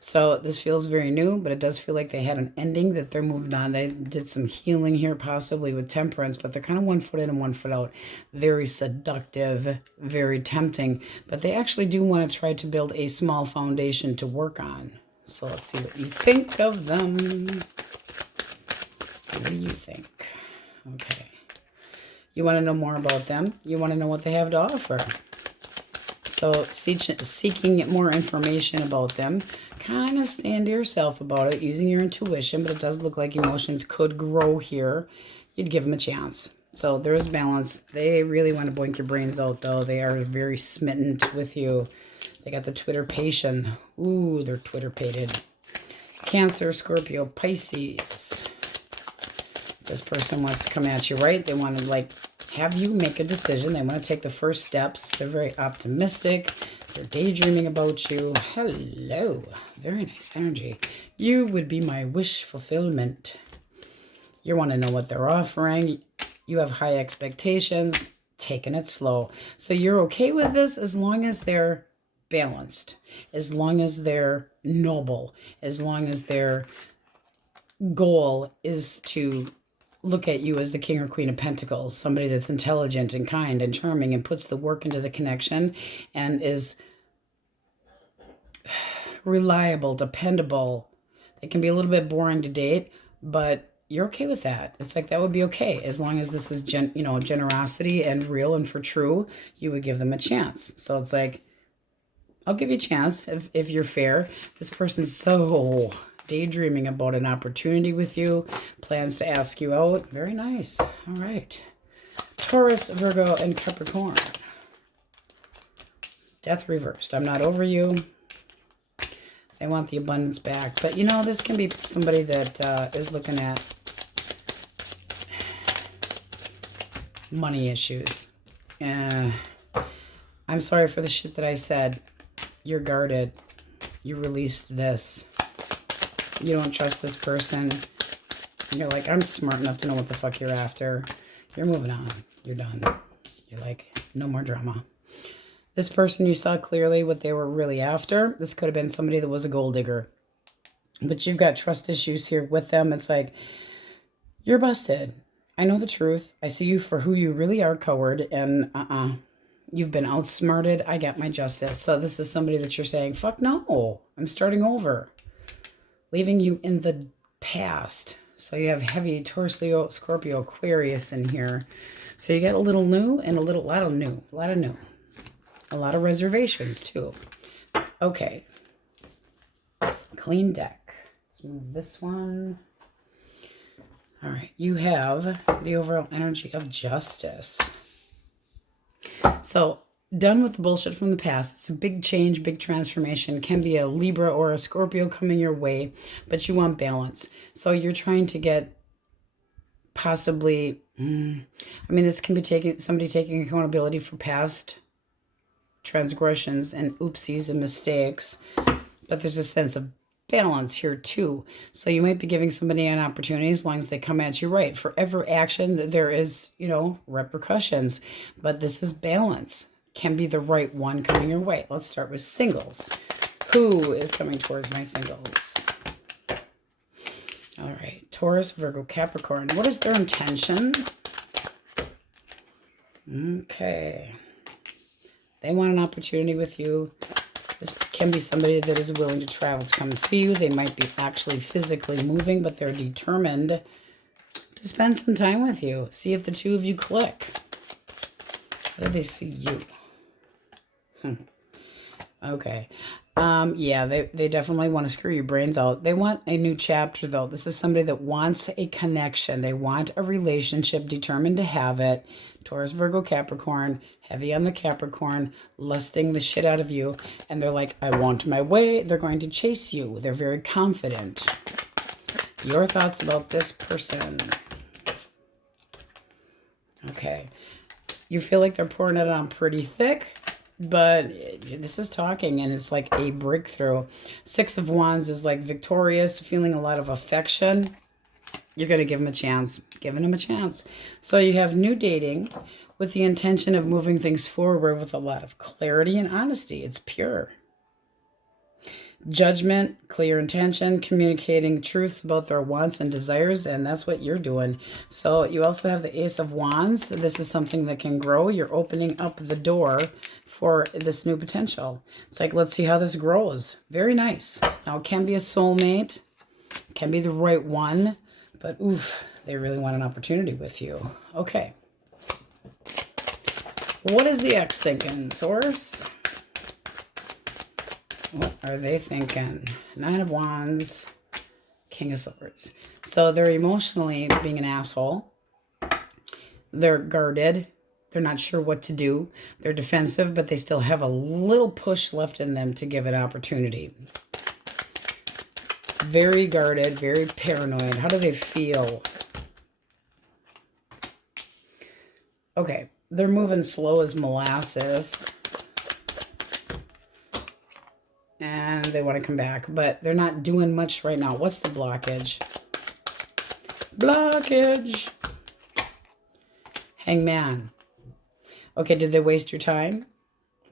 So this feels very new, but it does feel like they had an ending that they're moving on. They did some healing here, possibly with temperance, but they're kind of 1 foot in and 1 foot out. Very seductive, very tempting, but they actually do want to try to build a small foundation to work on. So let's see what you think of them. What do you think? Okay. You want to know more about them? You want to know what they have to offer? So seeking more information about them, kind of stand to yourself about it, using your intuition, but it does look like emotions could grow here. You'd give them a chance. So there is balance. They really want to blink your brains out, though. They are very smitten with you. They got the Twitter patient. Ooh, they're Twitter pated. Cancer, Scorpio, Pisces. This person wants to come at you, right? They want to, like, have you make a decision. They want to take the first steps. They're very optimistic. They're daydreaming about you. Hello. Very nice energy. You would be my wish fulfillment. You want to know what they're offering. You have high expectations. Taking it slow. So you're okay with this as long as they're balanced. As long as they're noble. As long as their goal is to look at you as the King or Queen of Pentacles, somebody that's intelligent and kind and charming and puts the work into the connection and is reliable, dependable. They can be a little bit boring to date, but you're okay with that. It's like that would be okay as long as this is generosity and real and for true. You would give them a chance. So it's like, I'll give you a chance if you're fair. This person's so daydreaming about an opportunity with you, plans to ask you out. Very nice. All right. Taurus, Virgo, and Capricorn. Death reversed. I'm not over you. They want the abundance back. But, you know, this can be somebody that is looking at money issues. I'm sorry for the shit that I said. You're guarded. You released this. You don't trust this person. You're like, I'm smart enough to know what the fuck you're after. You're moving on. You're done. You're like, no more drama. This person, you saw clearly what they were really after. This could have been somebody that was a gold digger. But you've got trust issues here with them. It's like, you're busted. I know the truth. I see you for who you really are, coward. And you've been outsmarted. I got my justice. So this is somebody that you're saying, fuck no. I'm starting over. Leaving you in the past. So you have heavy Taurus, Leo, Scorpio, Aquarius in here. So you get a little new and a lot of new. A lot of reservations too. Okay. Clean deck. Let's move this one. All right. You have the overall energy of justice. So done with the bullshit from the past. It's a big change, big transformation. It can be a Libra or a Scorpio coming your way, but you want balance. So you're trying to get possibly, this can be somebody taking accountability for past transgressions and oopsies and mistakes, but there's a sense of balance here too. So you might be giving somebody an opportunity as long as they come at you right. For every action, there is, repercussions, but this is balance. Can be the right one coming your way. Let's start with singles. Who is coming towards my singles? All right, Taurus, Virgo, Capricorn. What is their intention? Okay. They want an opportunity with you. This can be somebody that is willing to travel to come and see you. They might be actually physically moving, but they're determined to spend some time with you. See if the two of you click. How do they see you? Okay. Yeah, they definitely want to screw your brains out. They want a new chapter, though. This is somebody that wants a connection. They want a relationship, determined to have it. Taurus, Virgo, Capricorn, heavy on the Capricorn, lusting the shit out of you. And they're like, I want my way. They're going to chase you. They're very confident. Your thoughts about this person. Okay. You feel like they're pouring it on pretty thick. But this is talking, and it's like a breakthrough. Six of Wands is like victorious, feeling a lot of affection. You're going to give them a chance. Giving them a chance. So you have new dating with the intention of moving things forward with a lot of clarity and honesty. It's pure. Judgment, clear intention, communicating truths about their wants and desires, and that's what you're doing. So you also have the Ace of Wands. This is something that can grow. You're opening up the door for this new potential. It's like, let's see how this grows. Very nice. Now, it can be a soulmate. It can be the right one. But, oof, they really want an opportunity with you. Okay. What is the ex thinking, Source? What are they thinking? Nine of Wands, King of Swords. So they're emotionally being an asshole. They're guarded. They're not sure what to do. They're defensive, but they still have a little push left in them to give an opportunity. Very guarded, very paranoid. How do they feel? Okay, they're moving slow as molasses. And they want to come back, but they're not doing much right now. What's the blockage? Blockage. Hangman. Okay, did they waste your time?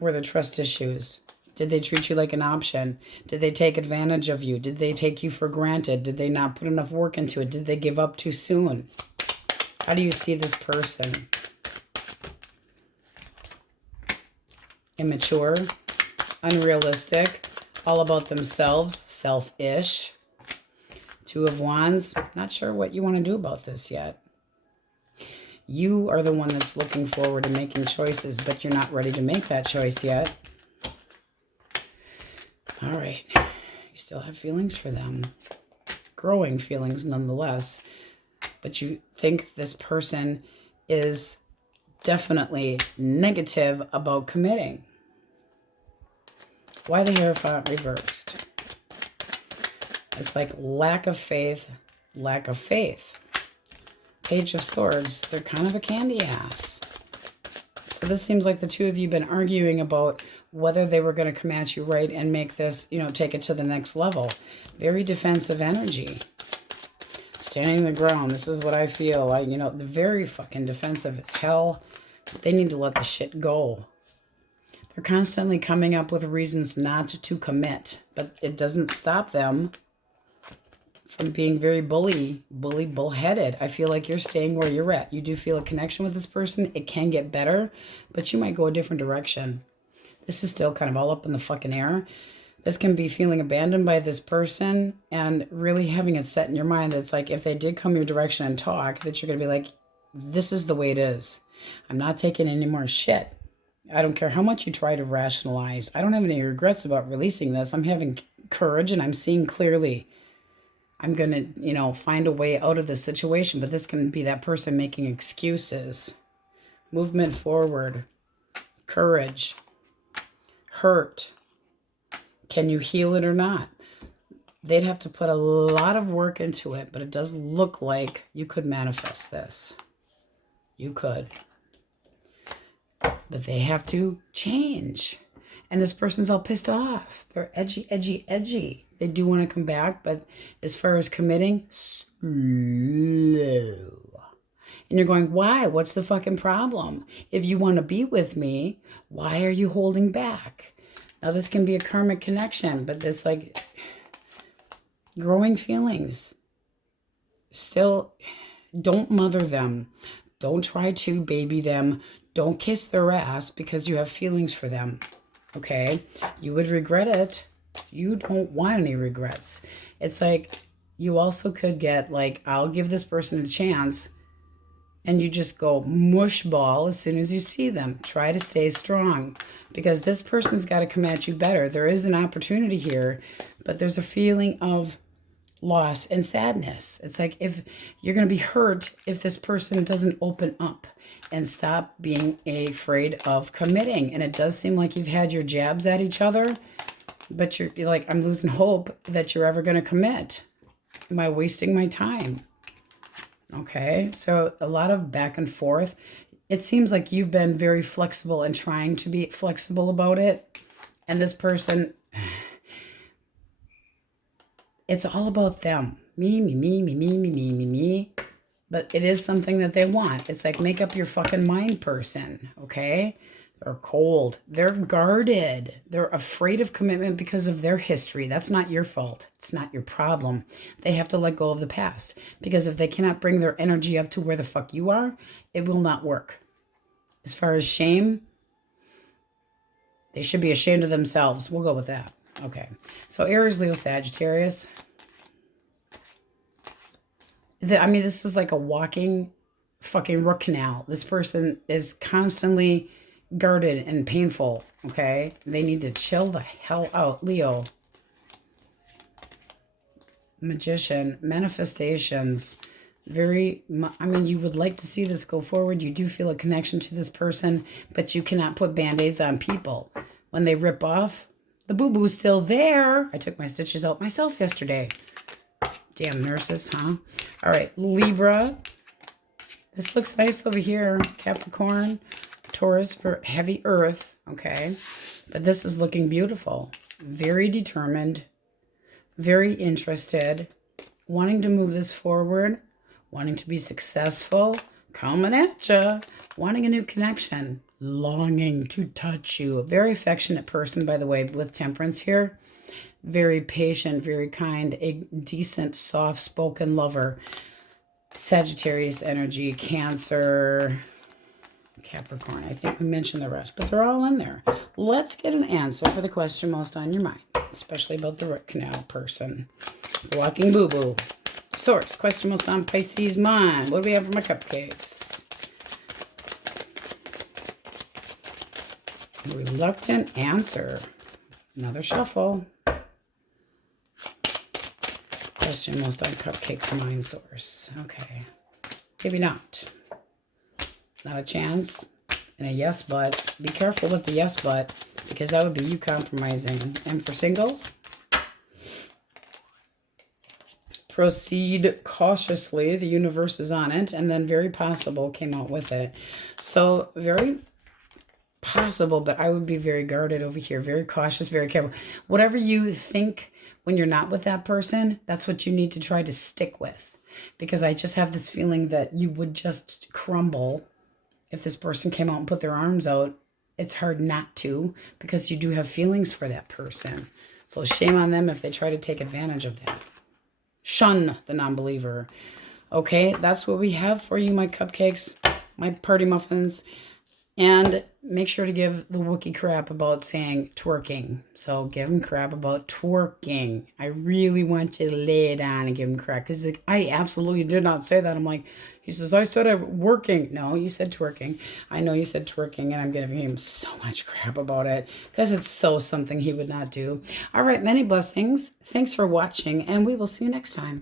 Were there trust issues? Did they treat you like an option? Did they take advantage of you? Did they take you for granted? Did they not put enough work into it? Did they give up too soon? How do you see this person? Immature, unrealistic, all about themselves, selfish. Two of Wands, not sure what you want to do about this yet. You are the one that's looking forward to making choices, but you're not ready to make that choice yet. All right. You still have feelings for them. Growing feelings nonetheless. But you think this person is definitely negative about committing. Why the Hierophant reversed? It's like lack of faith, lack of faith. Page of Swords, they're kind of a candy ass. So this seems like the two of you have been arguing about whether they were going to come at you right and make this, take it to the next level. Very defensive energy. Standing the ground, this is what I feel. They're very fucking defensive as hell. They need to let the shit go. They're constantly coming up with reasons not to commit, but it doesn't stop them from being very bullheaded. I feel like you're staying where you're at. You do feel a connection with this person. It can get better, but you might go a different direction. This is still kind of all up in the fucking air. This can be feeling abandoned by this person and really having it set in your mind that it's like if they did come your direction and talk, that you're going to be like, this is the way it is. I'm not taking any more shit. I don't care how much you try to rationalize. I don't have any regrets about releasing this. I'm having courage and I'm seeing clearly. I'm going to, find a way out of this situation. But this can be that person making excuses. Movement forward. courage, hurt. Can you heal it or not? They'd have to put a lot of work into it, but it does look like you could manifest this. You could. But they have to change. And this person's all pissed off. They're edgy, edgy, edgy. They do want to come back, but as far as committing, slow. And you're going, why? What's the fucking problem? If you want to be with me, why are you holding back? Now, this can be a karmic connection, but this, like, growing feelings. Still, don't mother them. Don't try to baby them. Don't kiss their ass because you have feelings for them. Okay? You would regret it. You don't want any regrets. It's like, you also could get, like, I'll give this person a chance, and you just go mush ball as soon as you see them. Try to stay strong because this person's got to come at you better. There is an opportunity here, but there's a feeling of loss and sadness. It's like, if you're going to be hurt if this person doesn't open up and stop being afraid of committing. And it does seem like you've had your jabs at each other, but you're like, I'm losing hope that you're ever going to commit. Am I wasting my time? Okay, so a lot of back and forth. It seems like you've been very flexible and trying to be flexible about it. And this person, it's all about them. Me, me, me, me, me, me, me, me, me. But it is something that they want. It's like, make up your fucking mind, person, okay? They're cold. They're guarded. They're afraid of commitment because of their history. That's not your fault. It's not your problem. They have to let go of the past. Because if they cannot bring their energy up to where the fuck you are, it will not work. As far as shame, they should be ashamed of themselves. We'll go with that. Okay. So Aries, Leo, Sagittarius. I mean, this is like a walking fucking root canal. This person is constantly guarded and painful, okay? They need to chill the hell out. Leo. Magician. Manifestations. I mean, you would like to see this go forward. You do feel a connection to this person, but you cannot put band-aids on people. When they rip off, the boo-boo's still there. I took my stitches out myself yesterday. Damn nurses, huh? All right, Libra. This looks nice over here. Capricorn. Taurus for heavy earth, okay? But this is looking beautiful. Very determined, very interested, wanting to move this forward, wanting to be successful, coming at you, wanting a new connection, longing to touch you. A very affectionate person, by the way, with temperance here. Very patient, very kind, a decent, soft-spoken lover. Sagittarius energy, Cancer, Capricorn. I think we mentioned the rest, but they're all in there. Let's get an answer for the question most on your mind, especially about the root canal person. Walking boo-boo. Source, question most on Pisces mind. What do we have for my cupcakes? Reluctant answer. Another shuffle. Question most on cupcakes mind source. Okay. Maybe not. Not a chance. And a yes, but. Be careful with the yes, but. Because that would be you compromising. And for singles. Proceed cautiously. The universe is on it. And then very possible came out with it. So very possible, but I would be very guarded over here. Very cautious, very careful. Whatever you think when you're not with that person, that's what you need to try to stick with. Because I just have this feeling that you would just crumble if this person came out and put their arms out. It's hard not to, because you do have feelings for that person. So shame on them if they try to take advantage of that. Shun the non-believer. Okay, that's what we have for you, my cupcakes, my party muffins. And make sure to give the Wookiee crap about saying twerking. So give him crap about twerking. I really want you to lay it on and give him crap. Because like, I absolutely did not say that. I'm like, he says, I said I'm working. No, you said twerking. I know you said twerking, and I'm giving him so much crap about it. Because it's so something he would not do. All right, many blessings. Thanks for watching, and we will see you next time.